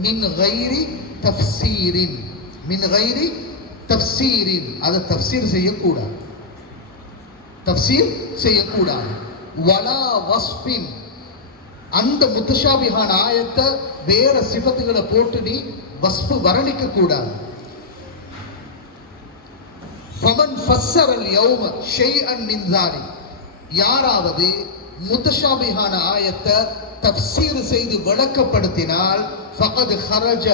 மின் கைரி தஃப்சீரின், மின் கைரி தஃப்சீரின், அதை தஃப்சீர் செய்யக்கூடாது, தஃப்சீர் செய்யக்கூடாது. வலா வஸ்ஃபின், அந்த முத்தஷாபிஹான ஆயத்தை வேற சிஃபத்துகளை போட்டு நீ வஸ்ஃபு வர்ணிக்க கூடாது. ஃபமன் ஃபஸ்ஸரல் யௌம ஷைஅன் மின் ஸாலிக், யாராவது முத்தஷாபிஹான ஆயத்தை தஃப்சீர் செய்து விளக்கப்படுத்தினால் ஃபகத் ஹரஜ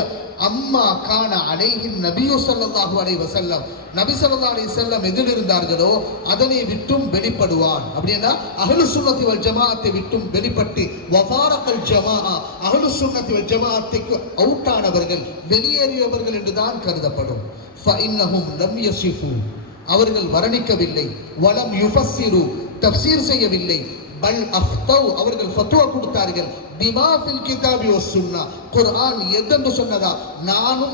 அம்மா கான அலைஹி நபியு ஸல்லல்லாஹு அலைஹி வஸல்லம், நபி ஸல்லல்லாஹு அலைஹி வஸல்லம் எதில் இருந்தார்களோ அதனை விட்டும் வெளிப்படுவான். அப்படின்னா அஹ்லுஸ் சுன்னத்தி வல் ஜமாஅத்தை விட்டும் வெளிப்பட்டு வஃபாரகல் ஜமாஅ, அஹ்லுஸ் சுன்னத்தி வல் ஜமாஅத்துக்கு அவுட் ஆனவர்கள், வெளியேறியவர்கள் என்றுதான் கருதப்படும். ஃபஇன்னஹும் லம் யஸிஃபு, அவர்கள் வர்ணிக்கவில்லை. வலம் யுஃபஸ்ஸிரு, தஃப்சீர் செய்யவில்லை. பல் அஃப்தவ், அவர்கள் ஃபத்வா கொடுத்தார்கள். பிமா ஃபில் கிதாபி வஸ் சுன்னா, குர்ஆன் எதென்று சொன்னதா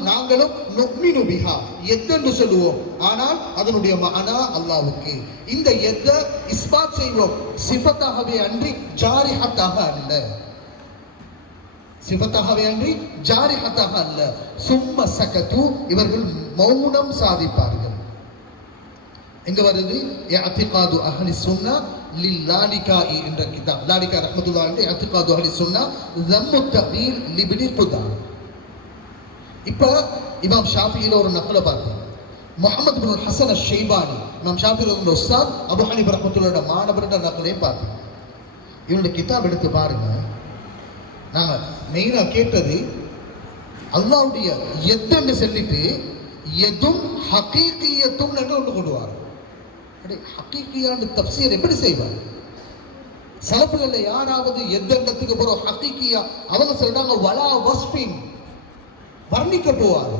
நாங்களும் நுக்மினு பிஹா, எதென்று சொல்லுவோம், ஆனால் அதனுடைய மஅனா அல்லாஹ்வுக்கு. இந்த எத இஸ்பாத் செய்வோம் சிஃபத்தாகவே அன்றி ஜாரிஹத்தாக அல்ல, சிஃபத்தாகவே அன்றி ஜாரிஹத்தாக அல்ல. சும்ம சகது, இவர்கள் மௌனம் சாதிப்பார்கள். எங்க வருது? இஅ்திகாது அஹ்லி சுன்னா லில்லாலிகாஇ என்ற கிதாப், லாலிகா ரஹ்மத்துல்லாஹி அலைஹி இஅ்திகாது அஹ்லி சுன்னா ஸம்மு தஅவீல் லிப்னி குதாம். இப்போ இமாம் ஷாஃபியில ஒரு நக்கலை பார்த்தேன். முஹம்மது பின் ஹசன் அஷ்-ஷைபானி, இமாம் ஷாஃபியில ஒரு உஸ்தாத் அபூ ஹனீஃபா ரஹ்மத்துல்லாஹி மாணவர்கிட்ட நக்கலையும் பார்த்தேன். இவனுடைய கிதாப் எடுத்து பாருங்க. நாம மெயினா கேட்டது அல்லாஹ்வுடைய எத்தன்னு சொல்லிட்டு எதும் ஹகீகியத்தும் என்று ஒன்று கொண்டுவார். ஹகீகியான தஃப்சீர் எப்படி செய்வார்? சலஃபுகள்ல யாராவது எத்தண்டத்துக்கு போறோம் ஹகீகியா, அவங்க சொல்றாங்க வலா வஸ்ஃபின், வர்ணிக்க போவார்.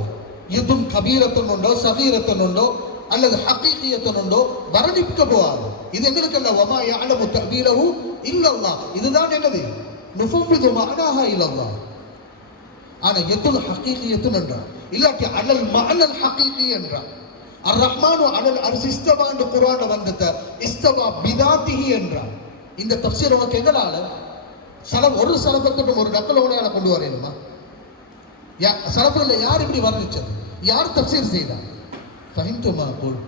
எதும் கபீரத்தன் உண்டோ சகீரத்தன் உண்டோ அல்லது ஹகீகியத்தன் உண்டோ வர்ணிக்க போவார். இது எங்களுக்கு அல்ல. வமா யஅலமு தஅபீலஹு இல்லல்லாஹ், இதுதான் என்னது? நுஃபவ்விது மஅனாஹா இலல்லாஹ். ஆனா எதுல் ஹகீகியத்துன் என்றார், இல்லாட்டி அலல் மஅனல் ஹகீகி என்றார். அர் ரஹ்மானு அலல் அர்ஷ் இஸ்தவா என்ற குர்ஆன்ல வந்தத இஸ்தவா பிதாத்திஹி என்றார். இந்த தஃப்சீர் உனக்கு எங்களால ஒரு சலபத்துடன் ஒரு நக்கலோடையால கொண்டு வரேனுமா? சலபுல யார் இப்படி வர்ணிச்சது? யார் தஃப்சீர் செய்தார்? ஃபஹிம்துமா குல்.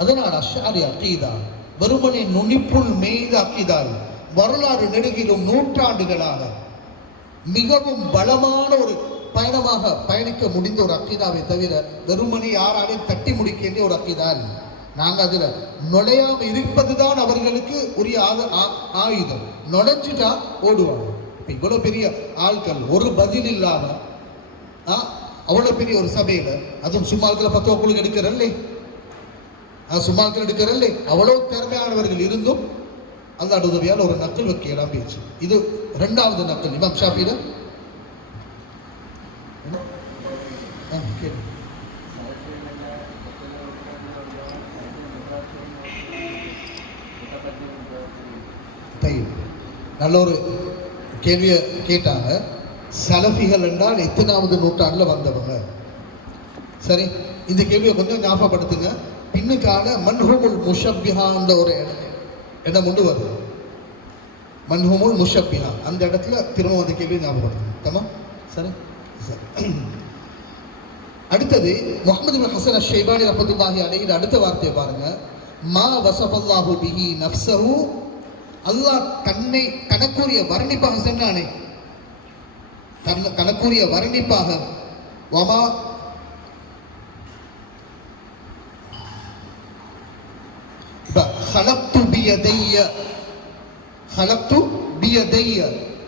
அதனால் அஷ்ஆரி அகீதா வெறுமனே நுனிப்புள் மேய்த அகீதால் வரலாறு நெடுகிலும் நூற்றாண்டுகளாக மிகவும் பலமான ஒரு பயணமாக பயணிக்க முடிந்த ஒரு அக்கீதாவை தவிர வெறுமனே யாராலையும் தட்டி முடிக்க ஒரு அக்கீதா இல்லை. நாங்கள் அதுல நுழையாம இருப்பதுதான் அவர்களுக்கு உரிய ஆயுதம். நுழைஞ்சுட்டா ஓடுவாங்க. இப்ப இவ்வளவு பெரிய ஆட்கள் ஒரு பதில் இல்லாம அவ்வளவு பெரிய ஒரு சபையில, அதுவும் சும்மாக்களை பத்துவக்குழுக்கு எடுக்கிறல்லே, சும்மாக்கள் எடுக்கிறல்லே, அவ்வளவு திறமையானவர்கள் இருந்தும் அல்லாஹ் உதவியால் ஒரு நக்கல் வைக்கலாம் பேச்சு. இது இரண்டாவது நக்கல் இமாம் ஷாஃபியில. நல்ல ஒரு கேள்வியை கேட்டாங்க. சலஃபிகள் என்றால் எத்தனாவது நூற்றாண்டுல வந்தவங்க? சரி, இந்த கேள்வியை கொஞ்சம் ஞாபகப்படுத்துங்க. பின்னுக்கால மன்ஹுமுல் முஷப்பிஹான்ற ஒரு இடம் கொண்டு வருது. மன்ஹுமுல் முஷப்பிஹா அந்த இடத்துல திரும்ப அந்த கேள்வியை ஞாபகப்படுத்துங்க. தமாம், சரி சரி. அடுத்தது முஹம்மது இப்னு ஹஸன் அஷ்-ஷைபானி ரஹ்மத்துல்லாஹி அலைஹி அடுத்த வார்த்தையை பாருங்க. மா வஸஃபல்லாஹு பிஹி நஃப்ஸஹு, அல்லாஹ் தன்னை தனக்குரிய வர்ணிப்பாக சொன்னானே, தனக்குரிய வர்ணிப்பாக வமா خلقت بيدي خلقت بيدي.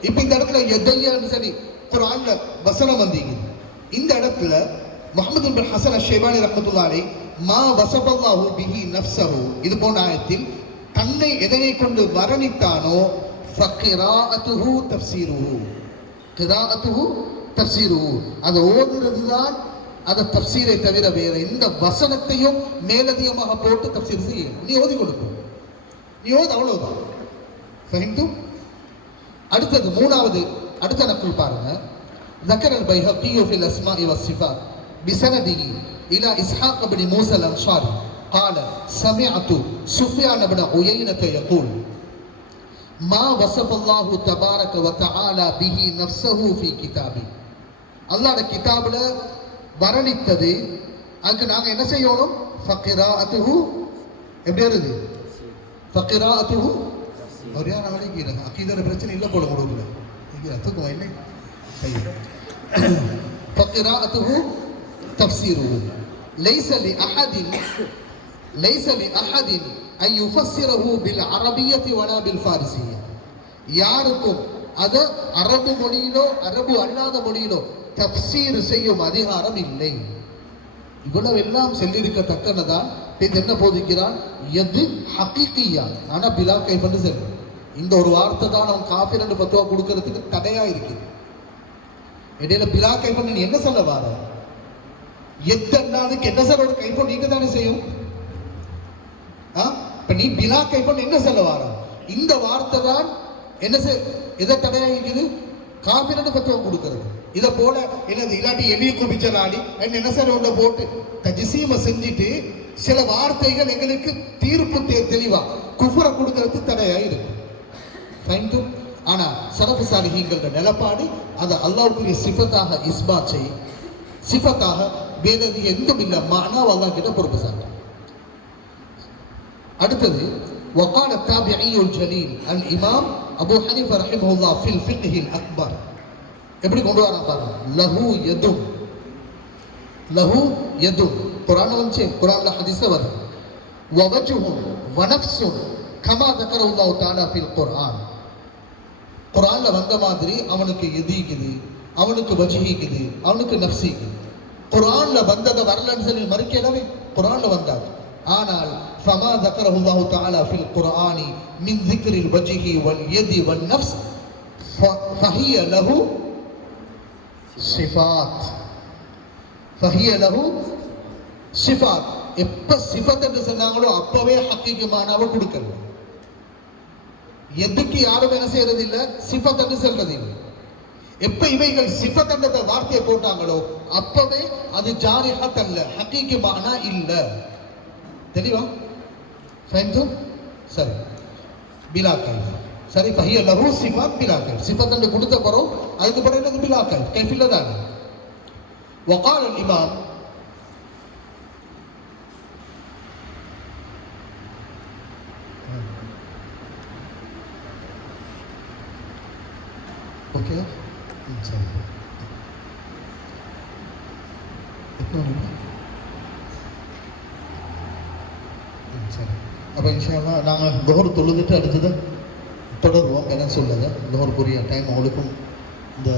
இப்ப இந்த இடத்துல யதையன்னு சொல்லி குர்ஆன்ல வசனம் வந்தீங்க. இந்த இடத்துல முஹம்மது இப்னு ஹஸன் அஷ்-ஷைபானி ரஹ்மத்துல்லாஹி அலைஹி மா வஸஃபல்லாஹு பிஹி நஃப்ஸஹு, இது போன்ற ஆயத்தில் தன்னை எதனை கொண்டு வர்ணித்தானோ ஃபகிராஅத்துஹு தஃப்ஸீருஹு, கிராஅத்துஹு தஃப்ஸீருஹு, அது ஓதுறதுதான் அந்த தஃப்சீரை தவிர வேற எந்த வசனத்தையும் மேலதிகமாக போட்டு தஃப்சீர் செய்ய நீ ஓதி கொடுக்கும். நீ ஓது, அவ்வளவுதான். ஃபஹிம்து. அடுத்தது மூணாவது அடுத்த நக்கல் பாருங்க. ذكر البيهقي في الأسماء والصفات بسنده إلى إسحاق بن موسى الأنصاري قال سمعت سفيان بن عيينة يقول ما وصف الله تبارك وتعالى به نفسه في كتابه. அல்லாஹ்வுடைய கிதாபுல வர்ணித்தது, அதுக்கு நாங்க என்ன செய்யணும்? ஃபகிராஅத்துஹு. எப்படி வருது? ஃபகிராஅத்துஹு. ஒரு யார் அவளிக்கிறாங்க அக்கீதால பிரச்சனை இல்லை போல முடியல தூக்கம் இல்லை. ஃபகிராஅத்துஹு தஃப்ஸீருஹு லைஸ லிஅஹதின் அன் யுஃபஸ்ஸிரஹு பில் அரபிய்யத்தி வலா பில் ஃபாரிஸிய்ய. யாருக்கும் அது அரபு மொழியிலோ அரபு அல்லாத மொழியிலோ தஃப்சீர் செய்யும் அதிகாரம் இல்லை. இவ்வளவு எல்லாம் செல்லிருக்கத்தக்கனதான் என்ன போதிக்கிறான்? எது ஹகீகியா, ஆனா பிலா கைஃபன்னு சொல்லும். இந்த ஒரு வார்த்தை தான் அவன் காஃபிர் என்று பத்துவா கொடுக்கறதுக்கு தடையா இருக்குது. இடையில பிலா கைஃபன் நீ என்ன சொல்ல வார? எத்தனாதுக்கு என்ன சார் ஒரு கைஃபன் நீங்க தானே செய்யும். இப்ப நீ பிலா கைஃபன் என்ன சொல்ல வார? இந்த வார்த்தை தான் என்ன எதை தடையா இருக்குது? காஃபிர் என்று பத்துவா கொடுக்கறது. இதை போல என்னது இல்லாட்டி எளிய குபிச்சராடி என்ன சார் ஒன்றை போட்டு தஜ்சீம செஞ்சுட்டு சில வார்த்தைகள் எங்களுக்கு தீர்ப்பு தெளிவா குஃபரை கொடுக்கறது தடையா இருக்கு. ஆனா சலஃபு சாலிஹீன்களோட நிலப்பாடு அதை அல்லாஹ்வுக்குரிய சிஃபத்தாக இஸ்பாத் செய், சிஃபத்தாக வேததி எந்தும் இல்லை, மானா அல்லாஹ் கிட்ட பொறுப்பு சாட்டான். அடுத்தது وقال التابعي الجليل الامام ابو حنيفه رحمه الله في الفقه الاكبر எப்படி கொண்டு வரான் பாருங்க. லஹு யதும், லஹு யதும் குர்ஆன்ல வந்து, குர்ஆன்ல ஹதீஸ்ல வருது. வவஜ்ஹுன் வனஃப்ஸுன் கமா ذكر الله تعالى في القرآن. குர்ஆன்ல வந்த மாதிரி அவனுக்கு எதிக்குது, அவனுக்கு வஜ்ஹிக்குது, அவனுக்கு நஃப்ஸிக்குது. குர்ஆன்ல வந்ததை வரலன்னு சொல்லி மறுக்கலவே, குர்ஆன்ல வந்தாது. ஆனால் فما ذكره الله تعالى في القرآن من ذكر الوجه واليد والنفس فهي له சிஃபாத், ஃபஹிய லஹு சிஃபாத். எப்ப சிஃபத் என்று சொன்னாங்களோ அப்பவே ஹக்கீக்கு மானாவை கொடுக்கல. எதுக்கு யாரும் என்ன செய்யறது இல்லை? சிஃபத் என்று சொல்றது இல்லை. எப்ப இவைகள் சிஃபத் என்ற வார்த்தையை போட்டாங்களோ அப்பவே அது ஜாரிஹத் அல்ல, ஹகீகி மானா இல்ல. தெளிவா ஃபஹம்தும்? சரி, பிலா கைஃப். சரி, ஃபஹிய லஹு சிஃபத் பிலா கைஃப். சிஃபத் என்று கொடுத்த பிறகு அதுக்கு பிறகு என்னது? பிலா கைஃப். கைஃப் இல்லதானே. وقال الإمام ஓகே சரி சரி. அப்போ இன்ஷா அல்லாஹ் நாங்கள் லுஹர் தொழுதுட்டு அடுத்தது தொடருவோம். என்ன சொல்லுங்க, லுஹருக்குரிய டைம் அவங்களுக்கும் இந்த